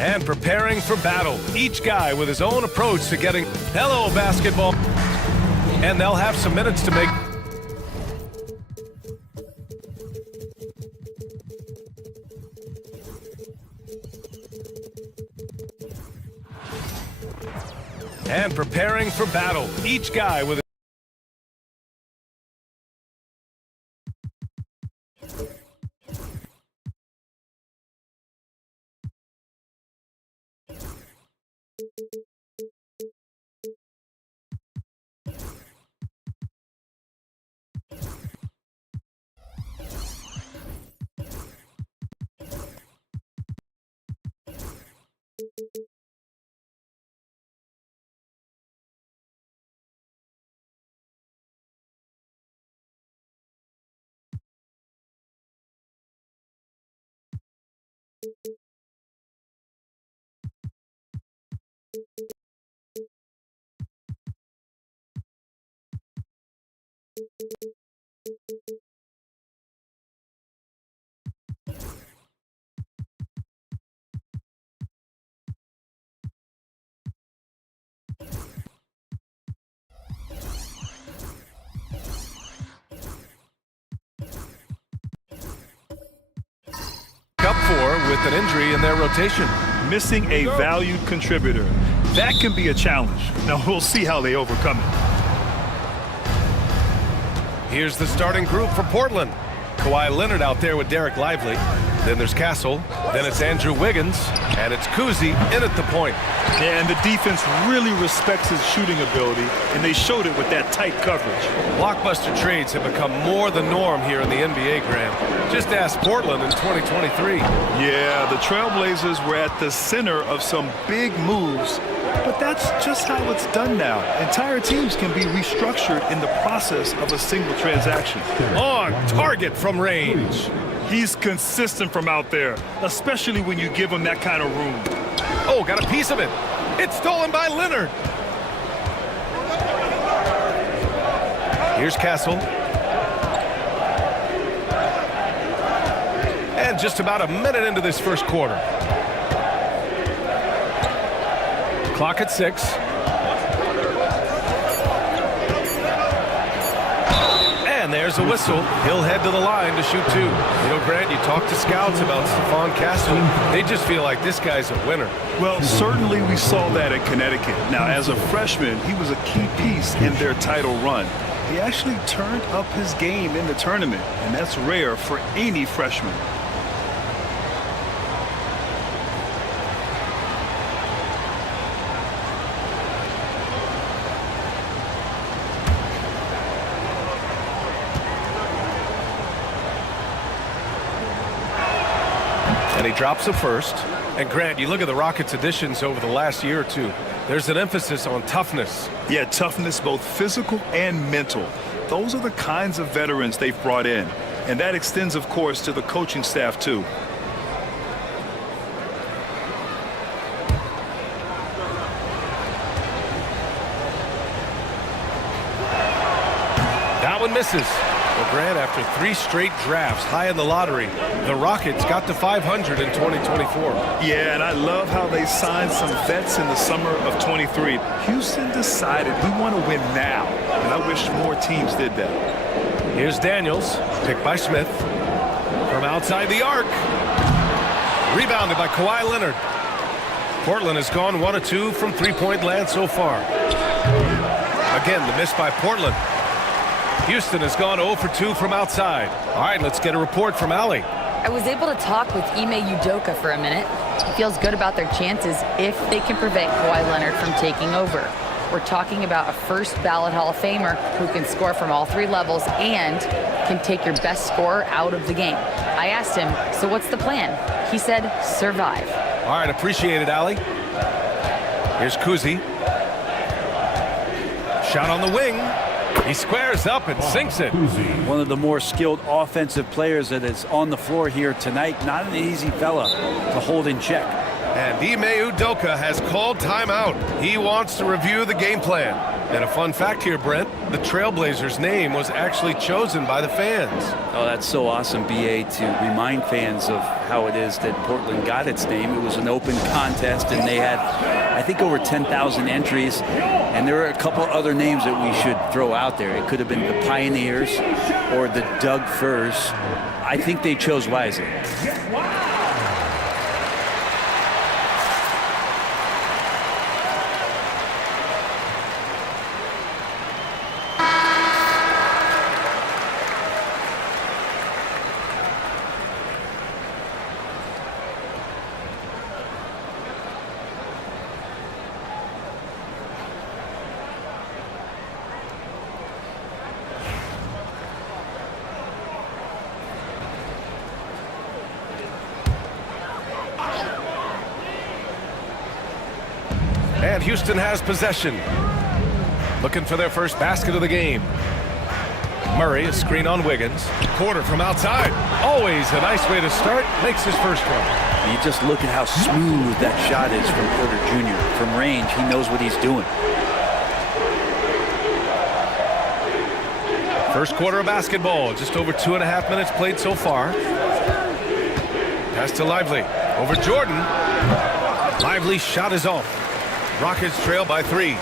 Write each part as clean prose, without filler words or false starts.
And preparing for battle. Each guy with his own approach to getting hello basketball. And they'll have some minutes to make. And preparing for battle. Each guy with up four with an injury in their rotation. Missing a valued contributor. That can be a challenge. Now we'll see how they overcome it. Here's the starting group for Portland. Kawhi Leonard out there with Derek Lively. Then there's Castle. Then it's Andrew Wiggins. And it's Kuzi in at the point. Yeah, and the defense really respects his shooting ability, and they showed it with that tight coverage. Blockbuster trades have become more the norm here in the NBA, Graham. Just ask Portland in 2023. Yeah, the Trailblazers were at the center of some big moves, but that's just how it's done now. Entire teams can be restructured in the process of a single transaction. On target from range. He's consistent from out there, especially when you give him that kind of room. Oh, got a piece of it. It's stolen by Leonard. Here's Castle. And just about a minute into this first quarter. Clock at 6. And there's a whistle. He'll head to the line to shoot 2. You know, Grant, you talk to scouts about Stephon Castle. They just feel like this guy's a winner. Well, certainly we saw that at Connecticut. Now, as a freshman, he was a key piece in their title run. He actually turned up his game in the tournament, and that's rare for any freshman. And he drops the first. And Grant, you look at the Rockets' additions over the last year or two. There's an emphasis on toughness. Yeah, toughness, both physical and mental. Those are the kinds of veterans they've brought in. And that extends, of course, to the coaching staff, too. That one misses. Well, Grant, after 3 straight drafts high in the lottery, the Rockets got to 500 in 2024. Yeah, and I love how they signed some vets in the summer of 23. Houston decided we want to win now, and I wish more teams did that. Here's Daniels, picked by Smith. From outside the arc. Rebounded by Kawhi Leonard. Portland has gone 1 of 2 from three-point land so far. Again, the miss by Portland. Houston has gone 0 for 2 from outside. All right, let's get a report from Allie. I was able to talk with Ime Udoka for a minute. He feels good about their chances if they can prevent Kawhi Leonard from taking over. We're talking about a first ballot Hall of Famer who can score from all 3 levels and can take your best scorer out of the game. I asked him, so what's the plan? He said, survive. All right, appreciate it, Allie. Here's Kuzi. Shot on the wing. He squares up and sinks it. One of the more skilled offensive players that is on the floor here tonight. Not an easy fella to hold in check. And Ime Udoka has called timeout. He wants to review the game plan. And a fun fact here, Brent, the Trailblazers' name was actually chosen by the fans. Oh, that's so awesome, BA, to remind fans of how it is that Portland got its name. It was an open contest, and they had, I think, over 10,000 entries. And there are a couple other names that we should throw out there. It could have been the Pioneers or the Doug Furs. I think they chose wisely. And Houston has possession. Looking for their first basket of the game. Murray, a screen on Wiggins. Porter from outside. Always a nice way to start. Makes his first one. You just look at how smooth that shot is from Porter Jr. From range, he knows what he's doing. First quarter of basketball. Just over 2.5 minutes played so far. Pass to Lively. Over Jordan. Lively's shot is off. Rockets trail by 3.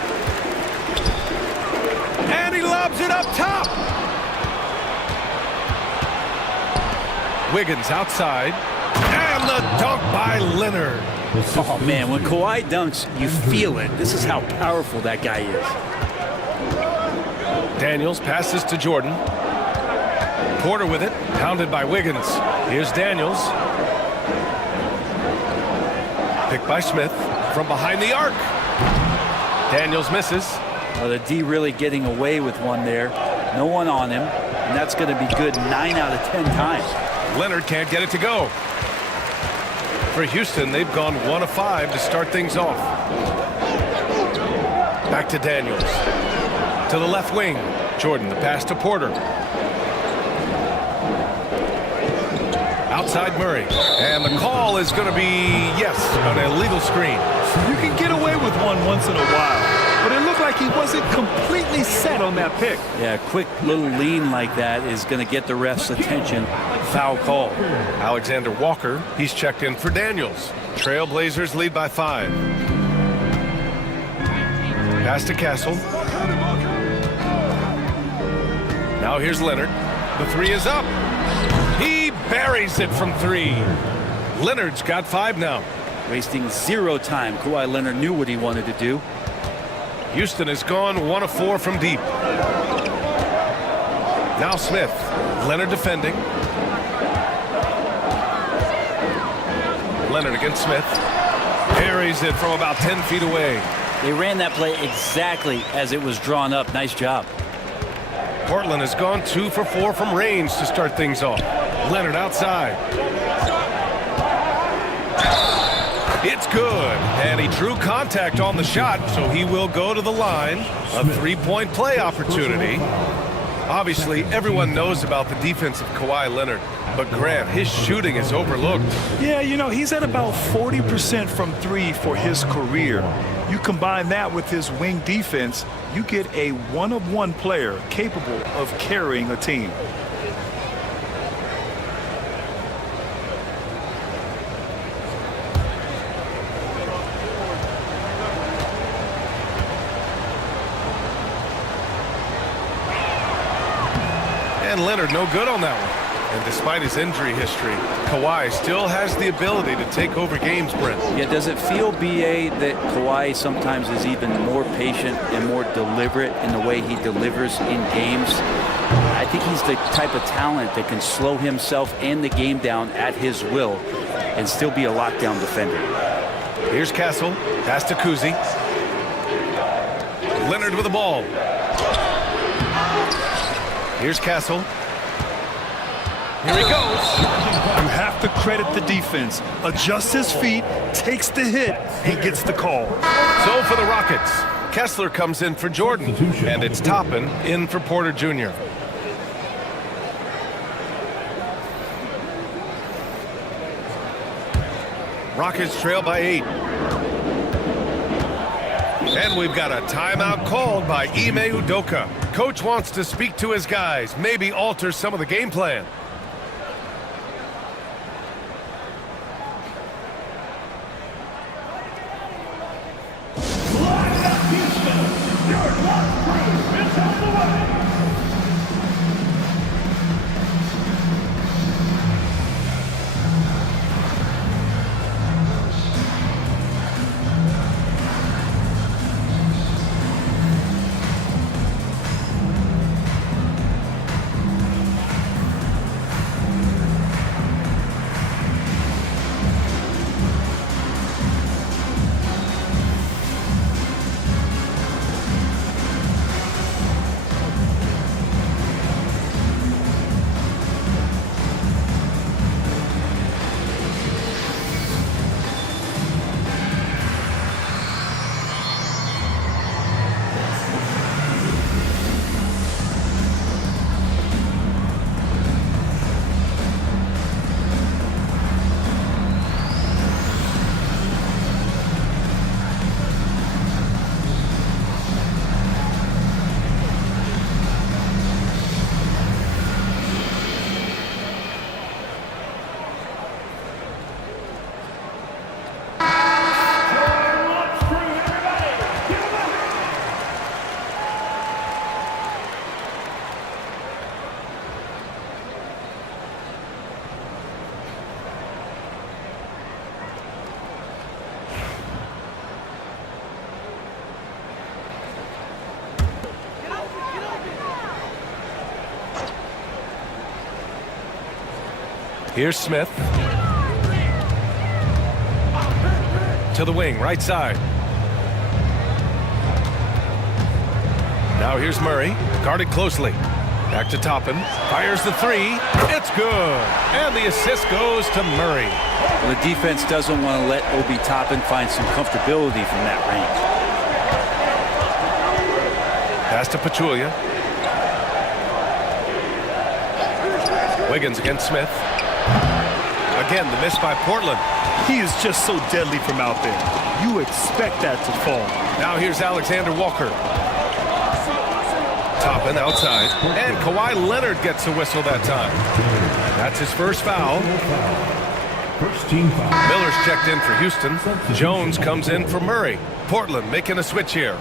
And he lobs it up top. Wiggins outside. And the dunk by Leonard. Oh, man, when Kawhi dunks, you feel it. This is how powerful that guy is. Daniels passes to Jordan. Porter with it. Pounded by Wiggins. Here's Daniels. Picked by Smith. From behind the arc. Daniels misses. Well, the D really getting away with one there. No one on him. And that's going to be good 9 out of 10 times. Leonard can't get it to go. For Houston, they've gone 1 of 5 to start things off. Back to Daniels. To the left wing. Jordan, the pass to Porter. Outside Murray. And the call is going to be, yes, an illegal screen. You can get away with one once in a while, but it looked like he wasn't completely set on that pick. Yeah, a quick little lean like that is going to get the ref's attention. Foul call. Alexander Walker, he's checked in for Daniels. Trailblazers lead by 5. Pass to Castle. Now here's Leonard. The 3 is up. He buries it from 3. Leonard's got 5 now. Wasting 0 time. Kawhi Leonard knew what he wanted to do. Houston has gone 1 of 4 from deep. Now Smith. Leonard defending. Leonard against Smith. Buries it from about 10 feet away. They ran that play exactly as it was drawn up. Nice job. Portland has gone 2 for 4 from range to start things off. Leonard outside. It's good. And he drew contact on the shot, so he will go to the line. A 3-point play opportunity. Obviously, everyone knows about the defense of Kawhi Leonard. But Grant, his shooting is overlooked. Yeah, you know, he's at about 40% from 3 for his career. You combine that with his wing defense, you get a one-of-one player capable of carrying a team. And Leonard no good on that one. And despite his injury history, Kawhi still has the ability to take over games, Brent. Yeah, does it feel, BA, that Kawhi sometimes is even more patient and more deliberate in the way he delivers in games? I think he's the type of talent that can slow himself and the game down at his will and still be a lockdown defender. Here's Castle. Pass to Kuzi. Leonard with the ball. Here's Castle. Here he goes. You have to credit the defense. Adjusts his feet, takes the hit, and gets the call. So for the Rockets, Kessler comes in for Jordan, and it's Toppin in for Porter Jr. Rockets trail by 8. And we've got a timeout called by Ime Udoka. Coach wants to speak to his guys, maybe alter some of the game plan. Here's Smith. To the wing, right side. Now here's Murray, guarded closely. Back to Toppin, fires the three. It's good. And the assist goes to Murray. Well, the defense doesn't want to let Obi Toppin find some comfortability from that range. Pass to Pachulia. Wiggins against Smith. Again, the miss by Portland. He is just so deadly from out there. You expect that to fall. Now here's Alexander Walker. Toppin outside. And Kawhi Leonard gets a whistle that time. That's his first foul. First team foul. Miller's checked in for Houston. Jones comes in for Murray. Portland making a switch here.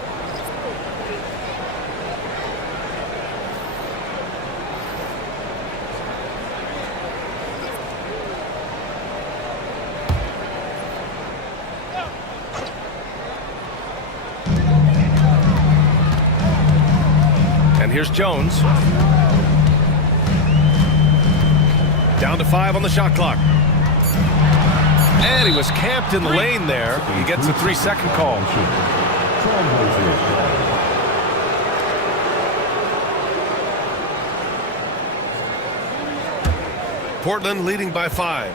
And here's Jones. Down to 5 on the shot clock. And he was camped in the lane there. He gets a 3-second call. Portland leading by 5.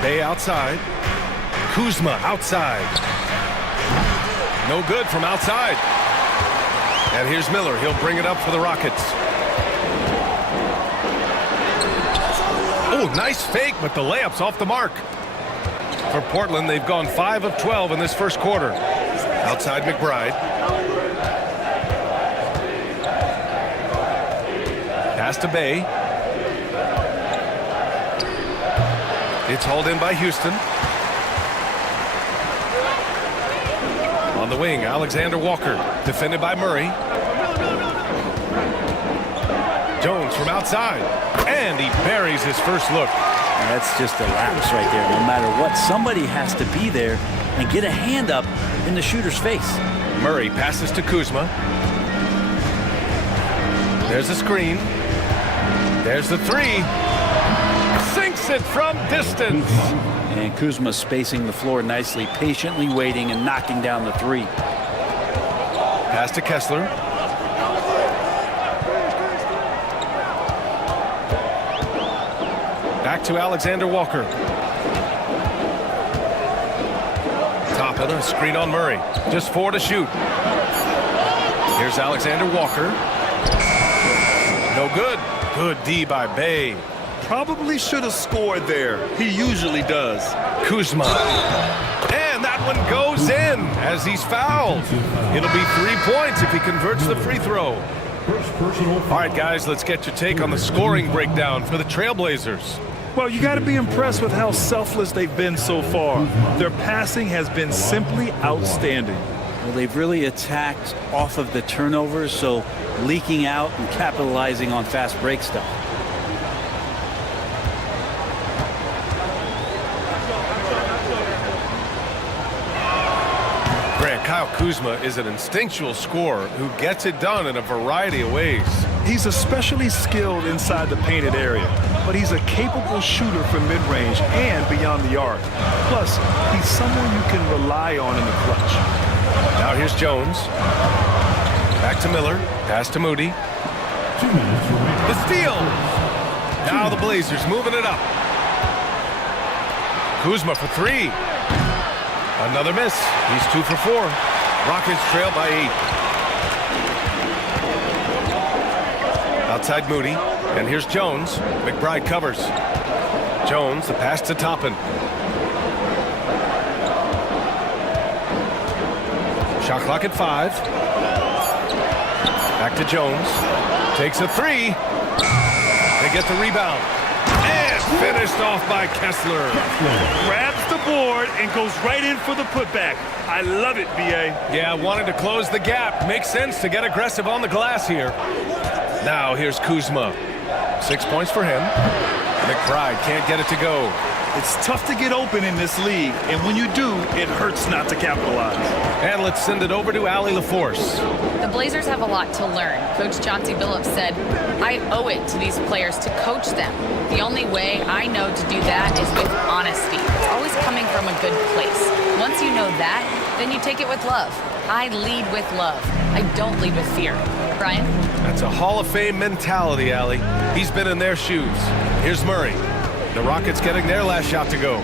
Bay outside. Kuzma outside. No good from outside. And here's Miller. He'll bring it up for the Rockets. Oh, nice fake, but the layup's off the mark. For Portland, they've gone 5 of 12 in this first quarter. Outside McBride. Pass to Bay. It's hauled in by Houston. On the wing, Alexander Walker, defended by Murray. Jones from outside, and he buries his first look. And that's just a lapse right there. No matter what, somebody has to be there and get a hand up in the shooter's face. Murray passes to Kuzma. There's a screen. There's the three. Sinks it from distance. And Kuzma spacing the floor nicely, patiently waiting and knocking down the three. Pass to Kessler. Back to Alexander Walker. Toppin, a screen on Murray. Just 4 to shoot. Here's Alexander Walker. No good. Good D by Bay. Probably should have scored there. He usually does. Kuzma. And that one goes in as he's fouled. It'll be 3 points if he converts the free throw. First personal All foul. right, guys, let's get your take on the scoring breakdown for the Trailblazers. Well, you got to be impressed with how selfless they've been so far. Their passing has been simply outstanding. Well, they've really attacked off of the turnovers, so leaking out and capitalizing on fast break stuff. Grant, Kyle Kuzma is an instinctual scorer who gets it done in a variety of ways. He's especially skilled inside the painted area, but he's a capable shooter from mid-range and beyond the arc. Plus, he's someone you can rely on in the clutch. Now here's Jones. Back to Miller. Pass to Moody. 2 minutes remaining. The steal. Now the Blazers moving it up. Kuzma for 3. Another miss. He's 2 for 4. Rockets trail by 8. Outside Moody. And here's Jones. McBride covers. Jones, the pass to Toppin. Shot clock at 5. Back to Jones. Takes a 3. They get the rebound. And finished off by Kessler. Grabs the board and goes right in for the putback. I love it, B.A. Yeah, wanted to close the gap. Makes sense to get aggressive on the glass here. Now here's Kuzma. 6 points for him. McBride can't get it to go. It's tough to get open in this league, and when you do, it hurts not to capitalize. And let's send it over to Allie LaForce. The Blazers have a lot to learn. Coach Chauncey Billups said, I owe it to these players to coach them. The only way I know to do that is with honesty. It's always coming from a good place. Once you know that, then you take it with love. I lead with love. I don't lead with fear. Brian? That's a Hall of Fame mentality, Allie. He's been in their shoes. Here's Murray. The Rockets getting their last shot to go.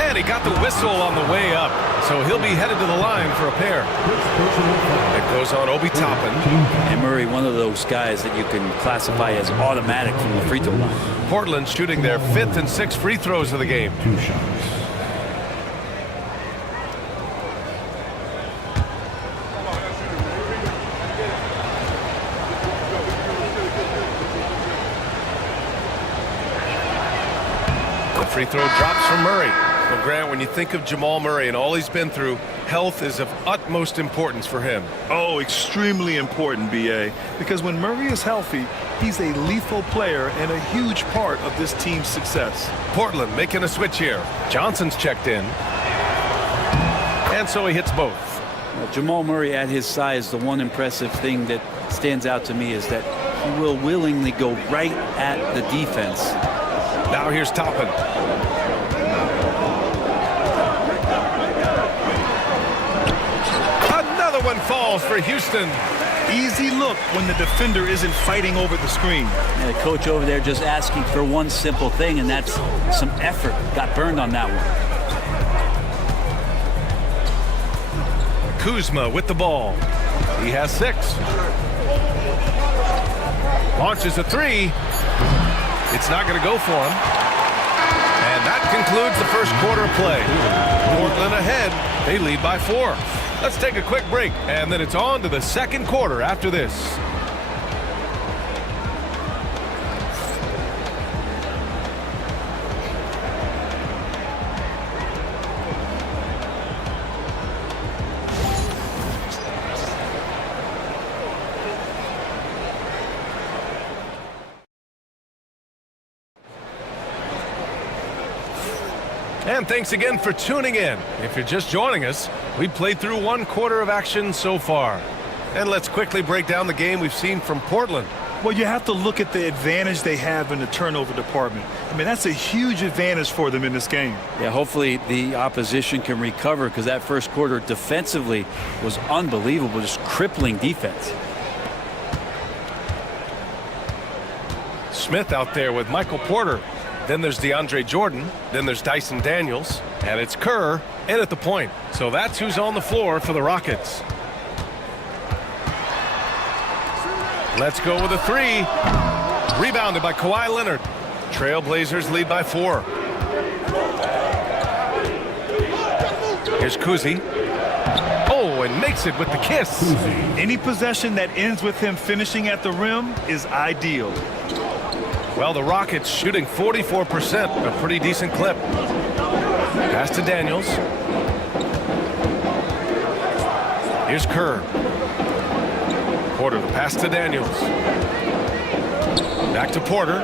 And he got the whistle on the way up, so he'll be headed to the line for a pair. First personal foul. It goes on Obi Toppin. And Murray, one of those guys that you can classify as automatic from the free throw line. Portland shooting their 5th and 6th free throws of the game. 2 shots. The free throw drops from Murray. Well, Grant, when you think of Jamal Murray and all he's been through, health is of utmost importance for him. Oh, extremely important, B.A., because when Murray is healthy, he's a lethal player and a huge part of this team's success. Portland making a switch here. Johnson's checked in. And so he hits both. Well, Jamal Murray at his size, the one impressive thing that stands out to me is that he will willingly go right at the defense. Now here's Toppin. Another one falls for Houston. Easy look when the defender isn't fighting over the screen. And the coach over there just asking for one simple thing, and that's some effort. Got burned on that one. Kuzma with the ball. He has 6. Launches a 3. It's not going to go for him. And that concludes the first quarter of play. Portland ahead. They lead by 4. Let's take a quick break, and then it's on to the second quarter after this. And thanks again for tuning in. If you're just joining us, we played through 1 quarter of action so far. And let's quickly break down the game we've seen from Portland. Well, you have to look at the advantage they have in the turnover department. I mean, that's a huge advantage for them in this game. Yeah, hopefully the opposition can recover, because that first quarter defensively was unbelievable, just crippling defense. Smith out there with Michael Porter. Then there's DeAndre Jordan. Then there's Dyson Daniels. And it's Kerr in at the point. So that's who's on the floor for the Rockets. Let's go with a three. Rebounded by Kawhi Leonard. Trailblazers lead by 4. Here's Kuzi. Oh, and makes it with the kiss. Any possession that ends with him finishing at the rim is ideal. Well, the Rockets shooting 44%, a pretty decent clip. Pass to Daniels. Here's Kerr. Porter, the pass to Daniels. Back to Porter.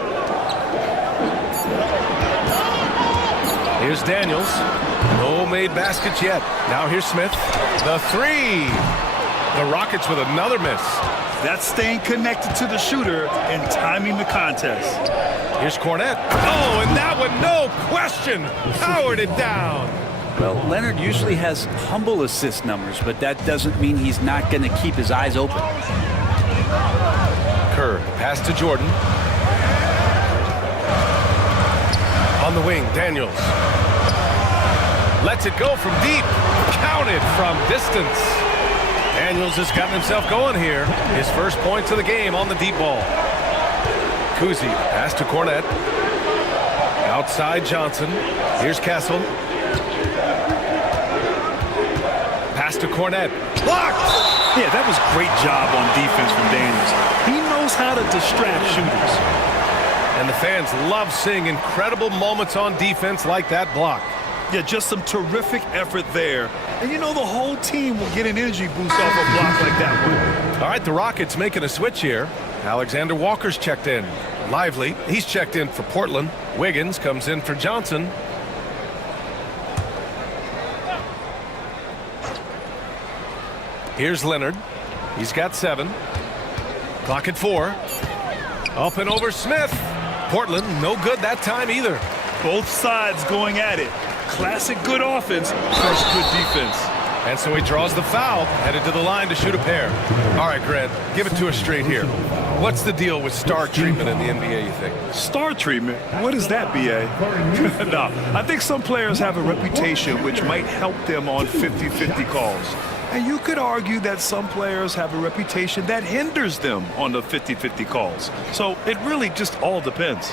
Here's Daniels. No made baskets yet. Now here's Smith. The three. The Rockets with another miss. That's staying connected to the shooter and timing the contest. Here's Cornette. Oh, and that one, no question, powered it down. Well, Leonard usually has humble assist numbers, but that doesn't mean he's not going to keep his eyes open. Kerr, pass to Jordan. On the wing, Daniels. Lets it go from deep. Counted from distance. Daniels has gotten himself going here. His first points of the game on the deep ball. Kuzi, pass to Cornette. Outside Johnson. Here's Castle. Pass to Cornette. Blocked! Yeah, that was great job on defense from Daniels. He knows how to distract shooters. And the fans love seeing incredible moments on defense like that block. Yeah, just some terrific effort there. And you know the whole team will get an energy boost off a block like that one. All right, the Rockets making a switch here. Alexander Walker's checked in. Lively, he's checked in for Portland. Wiggins comes in for Johnson. Here's Leonard. He's got 7. Clock at 4. Up and over Smith. Portland, no good that time either. Both sides going at it. Classic good offense versus good defense. And so he draws the foul, headed to the line to shoot a pair. All right, Grant, give it to us straight here. What's the deal with star treatment in the NBA, you think? Star treatment? What is that, B.A.? No, I think some players have a reputation which might help them on 50-50 calls. And you could argue that some players have a reputation that hinders them on the 50-50 calls. So it really just all depends.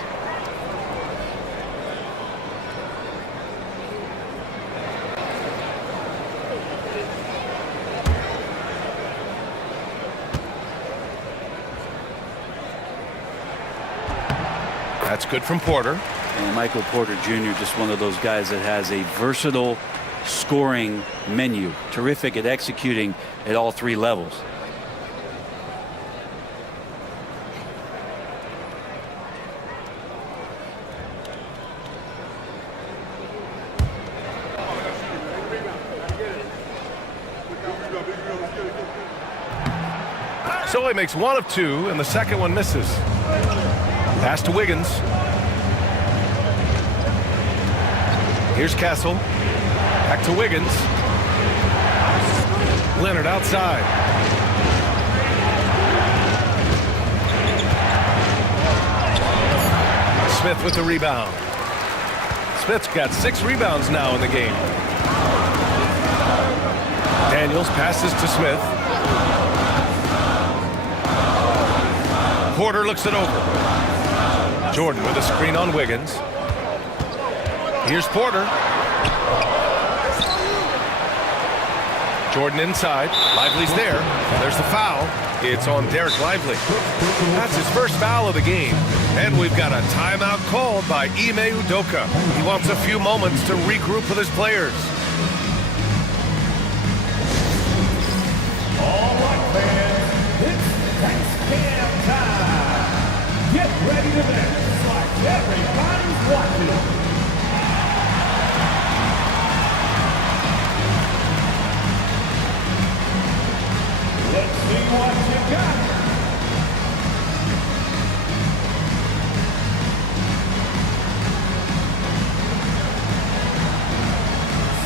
That's good from Porter. And Michael Porter Jr., just one of those guys that has a versatile scoring menu. Terrific at executing at all 3 levels. So he makes 1 of 2, and the second one misses. Pass to Wiggins. Here's Castle. Back to Wiggins. Leonard outside. Smith with the rebound. Smith's got 6 rebounds now in the game. Daniels passes to Smith. Porter looks it over. Jordan with a screen on Wiggins. Here's Porter. Jordan inside. Lively's there. There's the foul. It's on Derek Lively. That's his first foul of the game. And we've got a timeout called by Ime Udoka. He wants a few moments to regroup with his players. All right, fans, it's Ice Cam time. Get ready to dance like everybody's watching. Let's see what you got.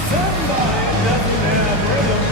Somebody doesn't have rhythm.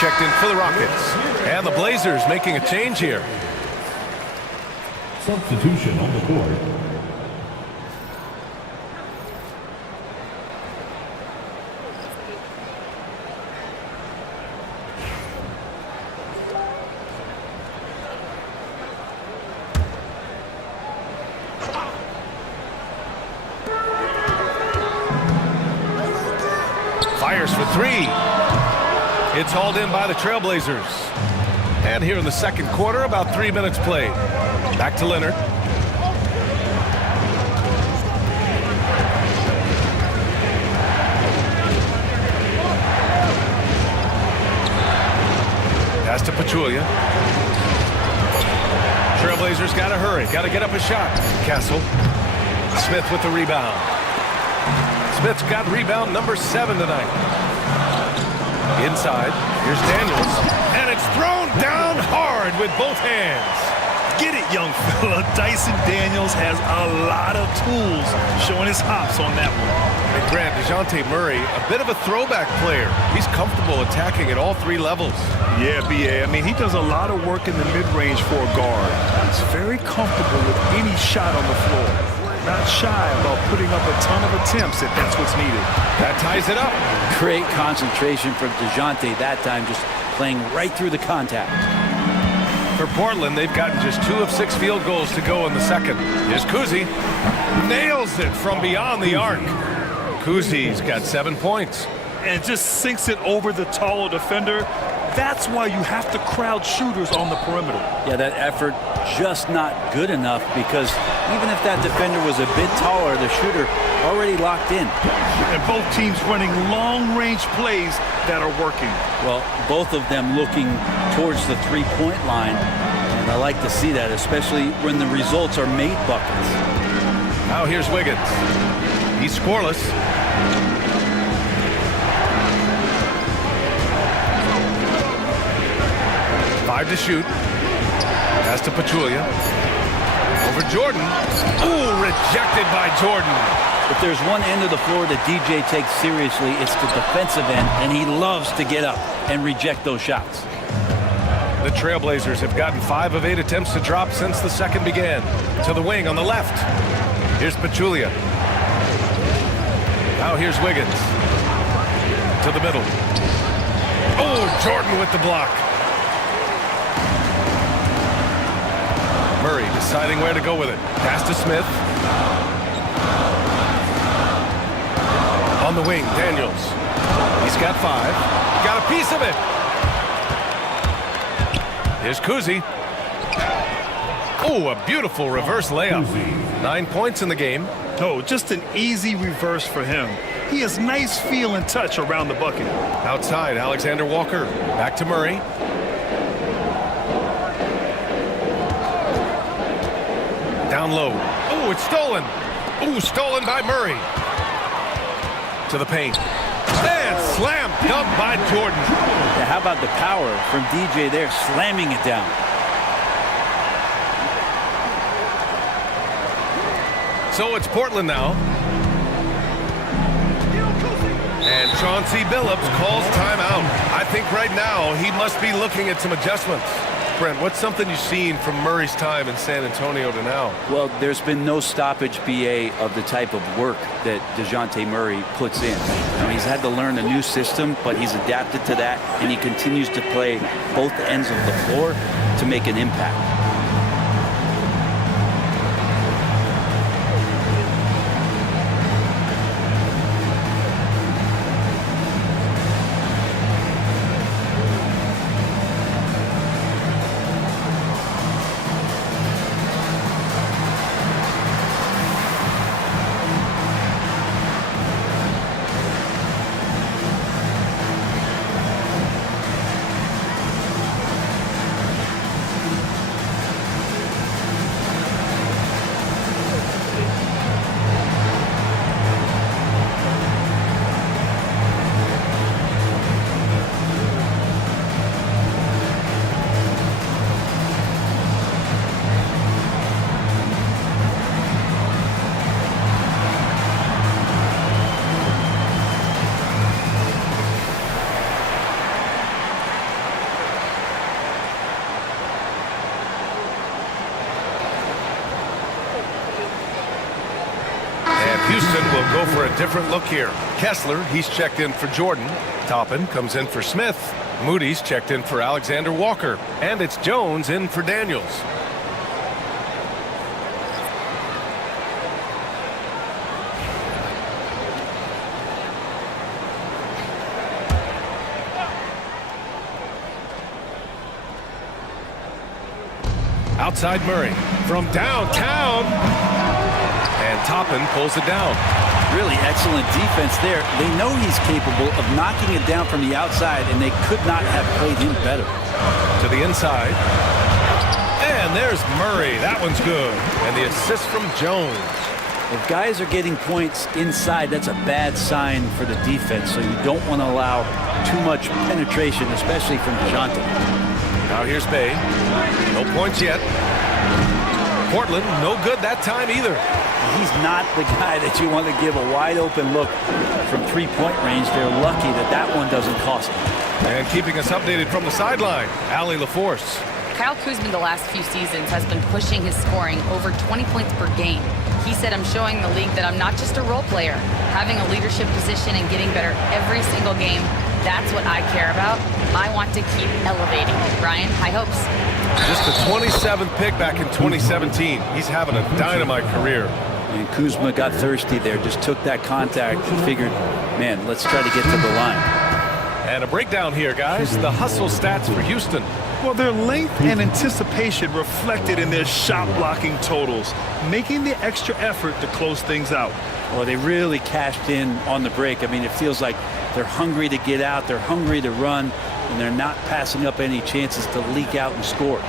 checked in for the Rockets. And the Blazers making a change here. Substitution on the court. Fires for three. It's hauled in by the Trailblazers. And here in the second quarter, about 3 minutes played. Back to Leonard. Pass to Pachulia. Trailblazers got to hurry. Got to get up a shot. Castle. Smith with the rebound. Smith's got rebound number 7 tonight. Inside. Here's Daniels. And it's thrown down hard with both hands. Get it, young fella. Dyson Daniels has a lot of tools, showing his hops on that one. And Grant, DeJounte Murray, a bit of a throwback player. He's comfortable attacking at all 3 levels. Yeah, B.A. I mean, he does a lot of work in the mid-range for a guard. He's very comfortable with any shot on the floor. Not shy about putting up a ton of attempts if that's what's needed. That ties it up. Great concentration from DeJounte that time, just playing right through the contact. For Portland, they've gotten just 2 of 6 field goals to go in the second. Here's Kuzi. Nails it from beyond the arc. Kuzi's got 7 points. And just sinks it over the taller defender. That's why you have to crowd shooters on the perimeter. Yeah, that effort just not good enough, because even if that defender was a bit taller, the shooter already locked in. And both teams running long-range plays that are working. Well, both of them looking towards the three-point line, and I like to see that, especially when the results are made buckets. Now here's Wiggins. He's scoreless. Five to shoot. Pass to Pachulia. Over Jordan. Ooh, rejected by Jordan. If there's one end of the floor that DJ takes seriously, it's the defensive end, and he loves to get up and reject those shots. The Trailblazers have gotten 5 of 8 attempts to drop since the second began. To the wing on the left. Here's Pachulia. Now here's Wiggins. To the middle. Oh, Jordan with the block. Murray deciding where to go with it. Pass to Smith. On the wing, Daniels. He's got 5. Got a piece of it. Here's Kuzi. Oh, a beautiful reverse layup. 9 points in the game. No, just an easy reverse for him. He has nice feel and touch around the bucket. Outside, Alexander Walker. Back to Murray. Down low. Oh, it's stolen. Oh, stolen by Murray. To the paint. And slam dunk by Jordan. Yeah, how about the power from DJ there, slamming it down? So it's Portland now. And Chauncey Billups calls timeout. I think right now he must be looking at some adjustments. Brent, what's something you've seen from Murray's time in San Antonio to now? Well, there's been no stoppage, BA, of the type of work that DeJounte Murray puts in. He's had to learn a new system, but he's adapted to that, and he continues to play both ends of the floor to make an impact. will go for a different look here. Kessler, he's checked in for Jordan. Toppin comes in for Smith. Moody's checked in for Alexander Walker. And it's Jones in for Daniels. Outside Murray from downtown. And Toppin pulls it down. Really excellent defense there. They know he's capable of knocking it down from the outside, and they could not have played him better. To the inside. And there's Murray. That one's good. And the assist from Jones. If guys are getting points inside, that's a bad sign for the defense, so you don't want to allow too much penetration, especially from DeJounte. Now here's Bay. No points yet. Portland, no good that time either. He's not the guy that you want to give a wide open look from three-point range. They're lucky that that one doesn't cost them. And keeping us updated from the sideline, Allie LaForce. Kyle Kuzma the last few seasons has been pushing his scoring over 20 points per game. He said, I'm showing the league that I'm not just a role player. Having a leadership position and getting better every single game, that's what I care about. I want to keep elevating. Brian, high hopes. Just the 27th pick back in 2017. He's having a dynamite career. And Kuzma got thirsty there, just took that contact and figured, man, let's try to get to the line. And a breakdown here, guys. The hustle stats for Houston. Well, their length and anticipation reflected in their shot blocking totals, making the extra effort to close things out. Well, they really cashed in on the break. I mean, it feels like they're hungry to get out, they're hungry to run, and they're not passing up any chances to leak out and score.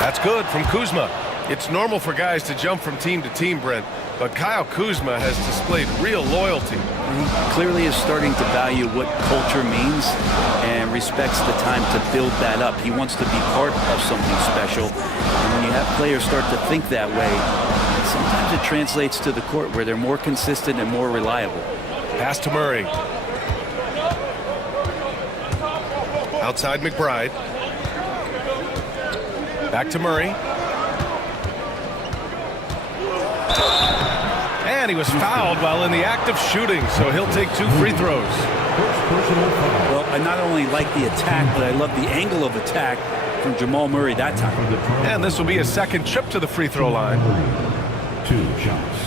That's good from Kuzma. It's normal for guys to jump from team to team, Brent, but Kyle Kuzma has displayed real loyalty. He clearly is starting to value what culture means and respects the time to build that up. He wants to be part of something special. And when you have players start to think that way, sometimes it translates to the court where they're more consistent and more reliable. Pass to Murray. Outside McBride. Back to Murray. And he was fouled while in the act of shooting, so he'll take 2 free throws. Well, I not only like the attack, but I love the angle of attack from Jamal Murray that time. And this will be his second trip to the free throw line. 2 shots.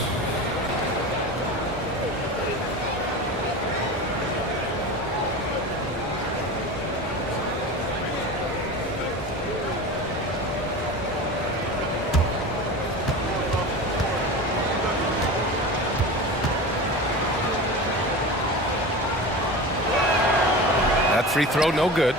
Free throw, no good.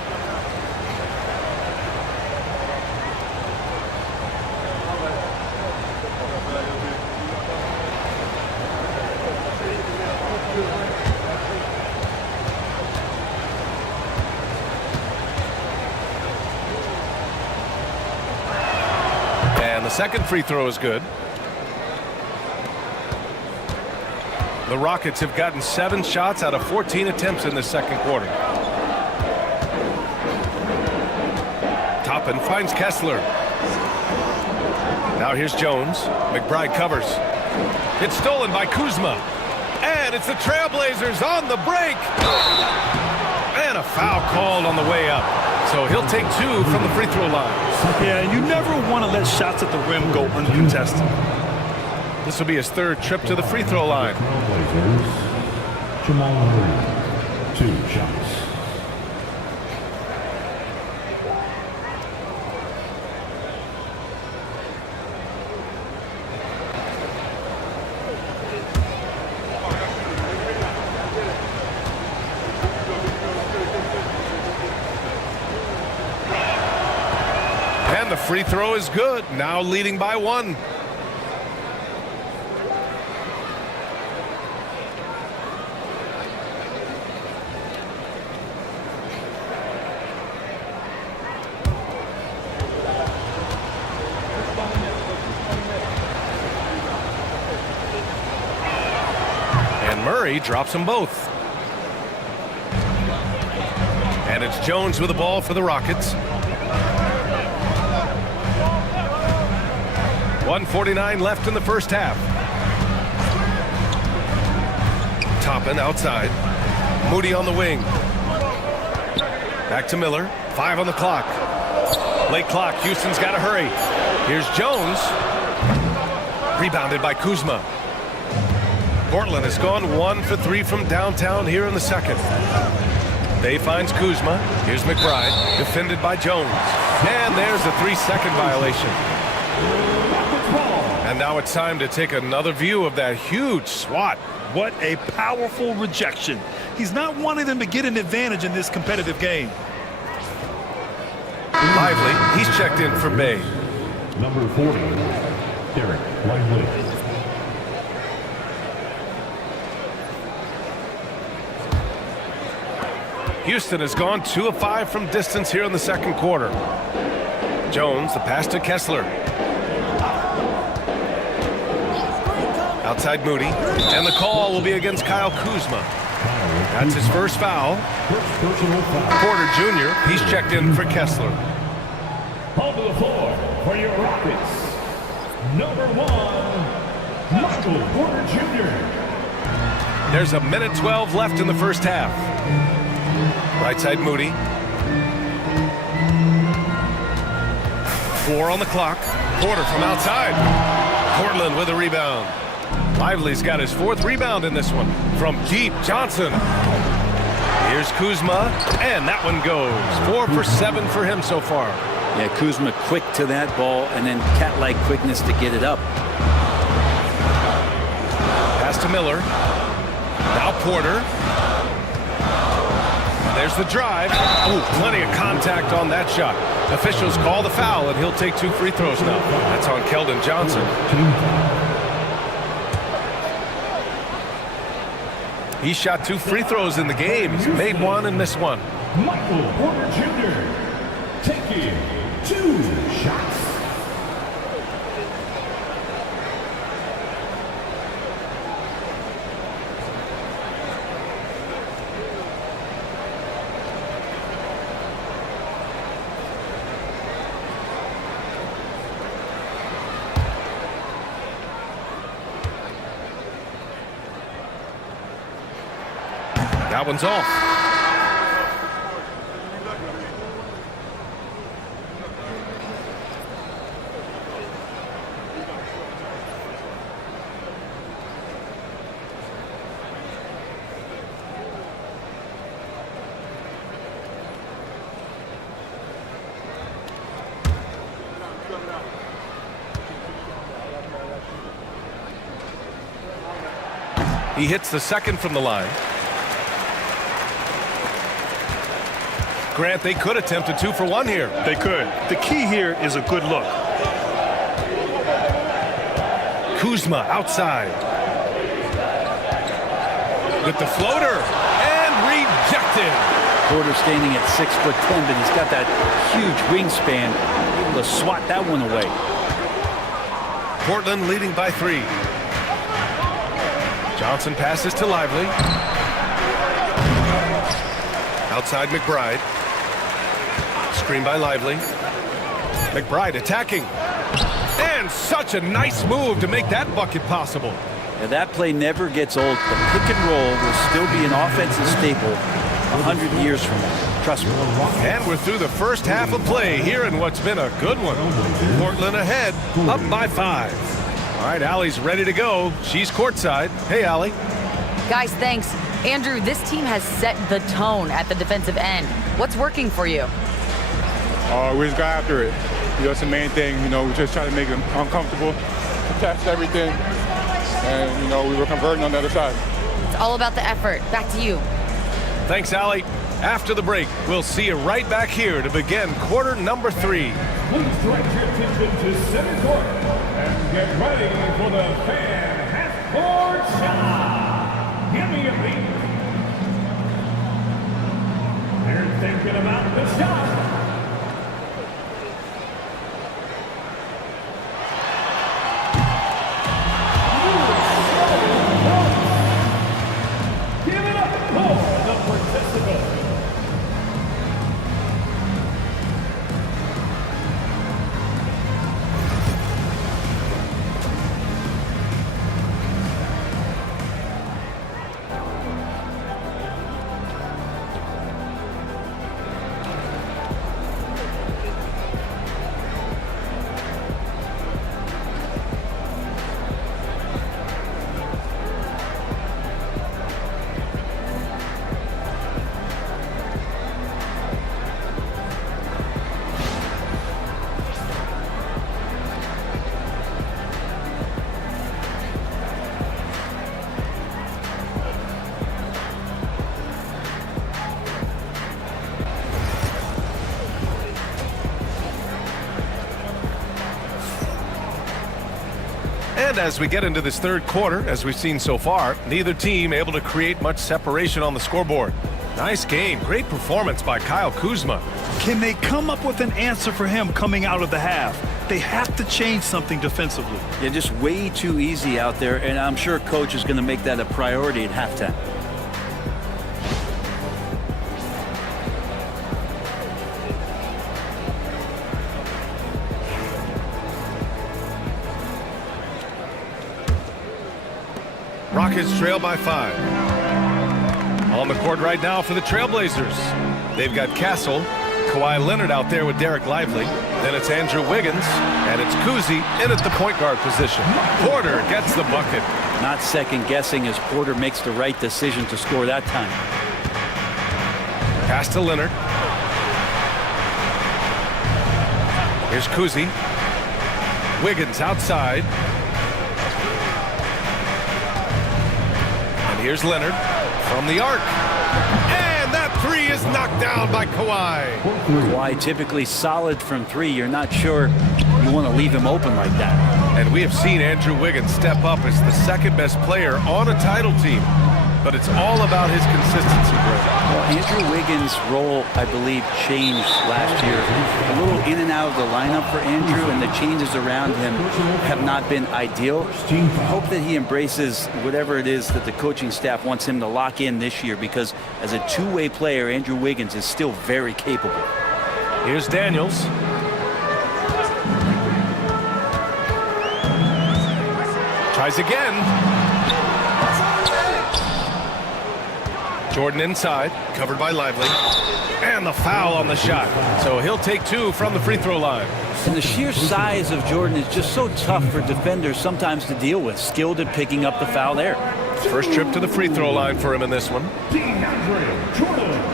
And the second free throw is good. The Rockets have gotten 7 shots out of 14 attempts in the second quarter. Toppin finds Kessler. Now here's Jones. McBride covers. It's stolen by Kuzma. And it's the Trailblazers on the break. And a foul called on the way up. So he'll take 2 from the free throw line. Yeah, you never want to let shots at the rim go uncontested. This will be his 3rd trip to the free throw line. Jamal Murray, 2 shots. And the free throw is good. Now leading by 1. And Murray drops them both. And And it's Jones with the ball for the Rockets. 1:49 left in the first half. Toppin outside. Moody on the wing. Back to Miller. 5 on the clock. Late clock. Houston's got to hurry. Here's Jones. Rebounded by Kuzma. Portland has gone 1 for 3 from downtown here in the second. Day finds Kuzma. Here's McBride. Defended by Jones. And there's a 3-second violation. And now it's time to take another view of that huge swat. What a powerful rejection. He's not wanting them to get an advantage in this competitive game. Lively, he's checked in for Bay. Number 40, Derek Lively. Houston has gone 2 of 5 from distance here in the second quarter. Jones, the pass to Kessler. Outside Moody, and the call will be against Kyle Kuzma. That's his first foul. Porter Jr., he's checked in for Kessler. On to the floor for your Rockets, number 1, Michael Porter Jr. There's 1:12 left in the first half. Right side Moody. 4 on the clock. Porter from outside. Portland with a rebound. Lively's got his 4th rebound in this one. From deep, Johnson. Here's Kuzma, and that one goes. 4 for 7 for him so far. Yeah, Kuzma quick to that ball, and then cat-like quickness to get it up. Pass to Miller. Now Porter. There's the drive. Oh, plenty of contact on that shot. Officials call the foul, and he'll take 2 free throws now. That's on Keldon Johnson. He shot 2 free throws in the game. He's made 1 and missed 1. Michael Porter Jr. taking 2 shots. That one's off. He hits the second from the line. Grant, they could attempt a 2 for 1 here. They could. The key here is a good look. Kuzma outside. With the floater. And rejected. Porter standing at 6'10", but he's got that huge wingspan, able to swat that one away. Portland leading by 3. Johnson passes to Lively. Outside McBride. Screen by Lively. McBride attacking. And such a nice move to make that bucket possible. Now that play never gets old. The pick and roll will still be an offensive staple 100 years from now. Trust me. And we're through the first half of play here in what's been a good one. Portland ahead, up by 5. All right, Allie's ready to go. She's courtside. Hey, Allie. Guys, thanks. Andrew, this team has set the tone at the defensive end. What's working for you? We just got after it. That's the main thing. We just try to make them uncomfortable, test everything, and, we were converting on the other side. It's all about the effort. Back to you. Thanks, Allie. After the break, we'll see you right back here to begin quarter number 3. Please direct your attention to center court and get ready for the fan half-court shot. Give me a beat. They're thinking about the shot. And as we get into this third quarter, as we've seen so far, neither team able to create much separation on the scoreboard. Nice game. Great performance by Kyle Kuzma. Can they come up with an answer for him coming out of the half? They have to change something defensively. Yeah, just way too easy out there, and I'm sure coach is going to make that a priority at halftime. Rockets trail by 5. On the court right now for the Trailblazers. They've got Castle, Kawhi Leonard out there with Derek Lively. Then it's Andrew Wiggins, and it's Kuzi in at the point guard position. Porter gets the bucket. Not second guessing as Porter makes the right decision to score that time. Pass to Leonard. Here's Kuzi. Wiggins outside. And here's Leonard from the arc. And that three is knocked down by Kawhi. Kawhi typically solid from 3. You're not sure you want to leave him open like that. And we have seen Andrew Wiggins step up as the second best player on a title team. But it's all about his consistency, Brett. Well, Andrew Wiggins' role, I believe, changed last year. A little in and out of the lineup for Andrew, and the changes around him have not been ideal. I hope that he embraces whatever it is that the coaching staff wants him to lock in this year, because as a two-way player, Andrew Wiggins is still very capable. Here's Daniels. Tries again. Jordan inside, covered by Lively. And the foul on the shot. So he'll take 2 from the free throw line. And the sheer size of Jordan is just so tough for defenders sometimes to deal with. Skilled at picking up the foul there. First trip to the free throw line for him in this one. DeAndre Jordan.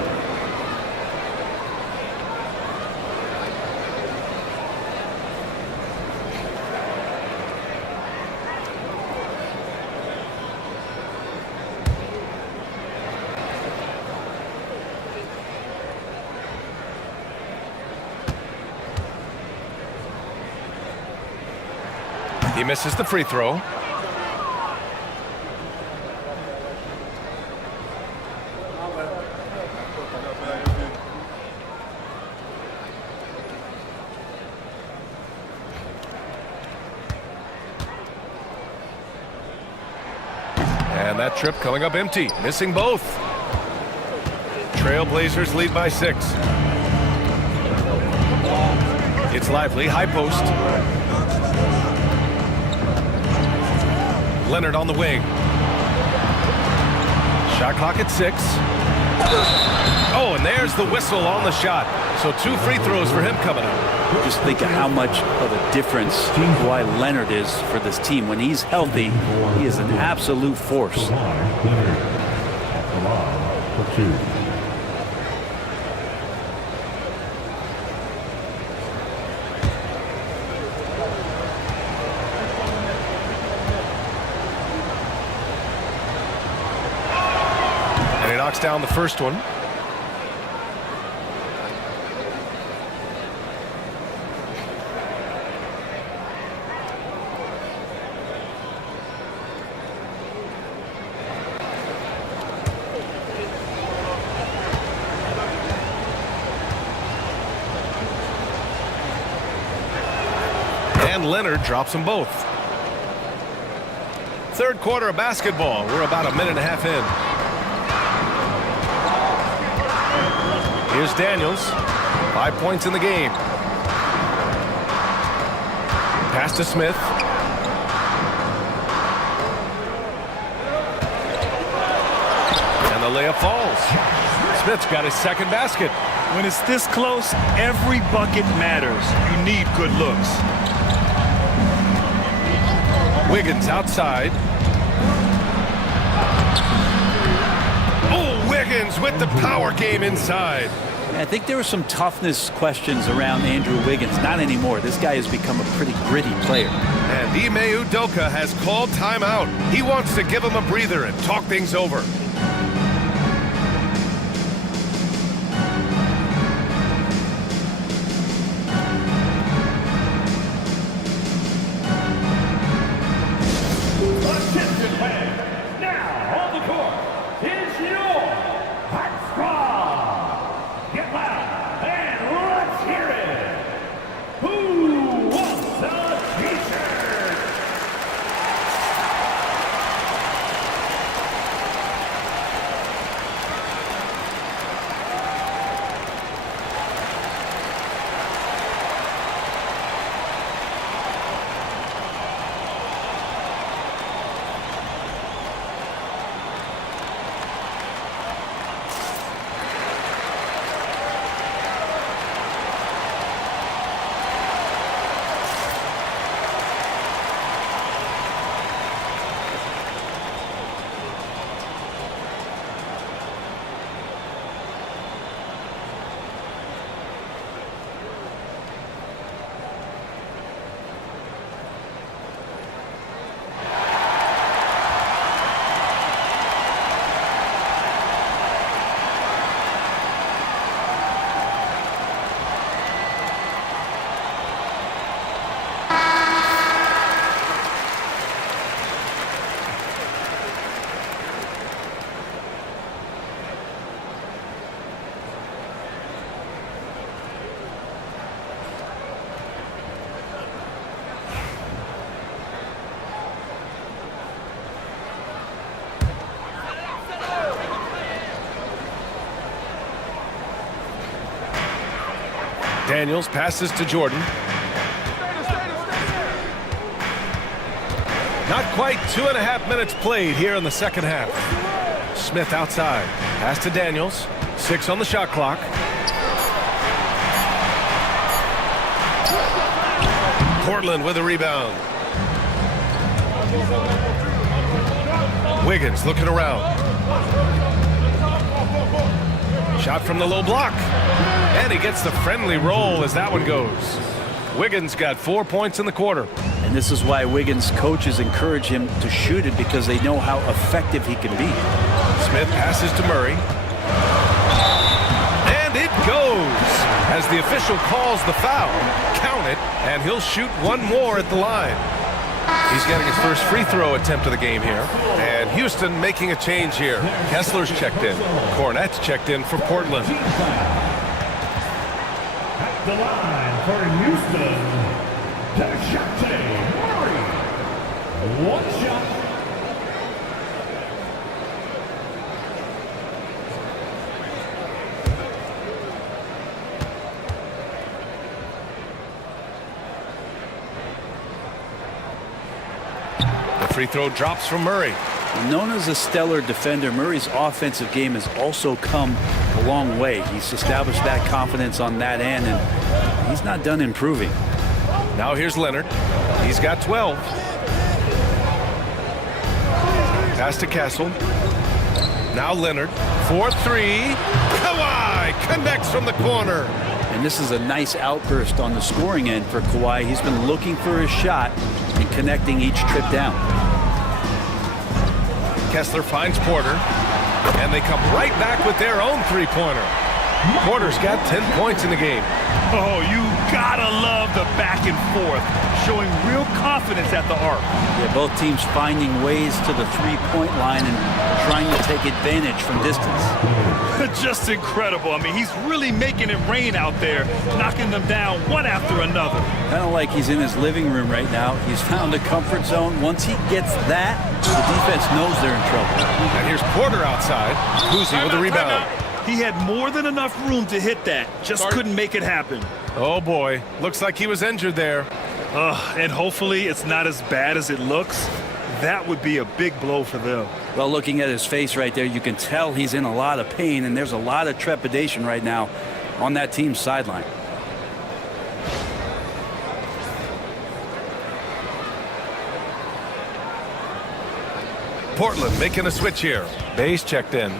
He misses the free throw. And that trip coming up empty, missing both. Trailblazers lead by 6. It's Lively, high post. Leonard on the wing. Shot clock at 6. Oh, and there's the whistle on the shot. So 2 free throws for him coming up. Just think of how much of a difference Kawhi Leonard is for this team. When he's healthy, he is an absolute force. Leonard off the line for 2. Knocks down the first one. And Leonard drops them both. Third quarter of basketball. We're about a minute and a half in. Here's Daniels. 5 points in the game. Pass to Smith. And the layup falls. Smith's got his second basket. When it's this close, every bucket matters. You need good looks. Wiggins outside. Oh, Wiggins with the power game inside. I think there were some toughness questions around Andrew Wiggins. Not anymore. This guy has become a pretty gritty player. And Ime Udoka has called timeout. He wants to give him a breather and talk things over. Daniels passes to Jordan. Not quite 2.5 minutes played here in the second half. Smith outside. Pass to Daniels. 6 on the shot clock. Portland with a rebound. Wiggins looking around. Shot from the low block. And he gets the friendly roll as that one goes. Wiggins got 4 points in the quarter. And this is why Wiggins' coaches encourage him to shoot it, because they know how effective he can be. Smith passes to Murray. And it goes as the official calls the foul. Count it, and he'll shoot one more at the line. He's getting his first free throw attempt of the game here. And Houston making a change here. Kessler's checked in. Cornette's checked in for Portland. At the line for Houston, Dejounte Murray. One shot. The free throw drops from Murray. Known as a stellar defender, Murray's offensive game has also come a long way. He's established that confidence on that end, and he's not done improving. Now here's Leonard. He's got 12. Pass to Castle. Now Leonard. 4-3. Kawhi connects from the corner. And this is a nice outburst on the scoring end for Kawhi. He's been looking for his shot and connecting each trip down. Kessler finds Porter, and they come right back with their own three-pointer. Porter's got 10 points in the game. Oh, you gotta love the back and forth, showing real confidence at the arc. Yeah, both teams finding ways to the three-point line and trying to take advantage from distance. Just incredible. I mean, he's really making it rain out there, knocking them down one after another. Kind of like he's in his living room right now. He's found a comfort zone. Once he gets that, the defense knows they're in trouble. And here's Porter outside. Kuzi with the rebound. He had more than enough room to hit that. Just couldn't make it happen. Oh, boy. Looks like he was injured there. And hopefully it's not as bad as it looks. That would be a big blow for them. Well, looking at his face right there, you can tell he's in a lot of pain, and there's a lot of trepidation right now on that team's sideline. Portland making a switch here. Bayes checked in.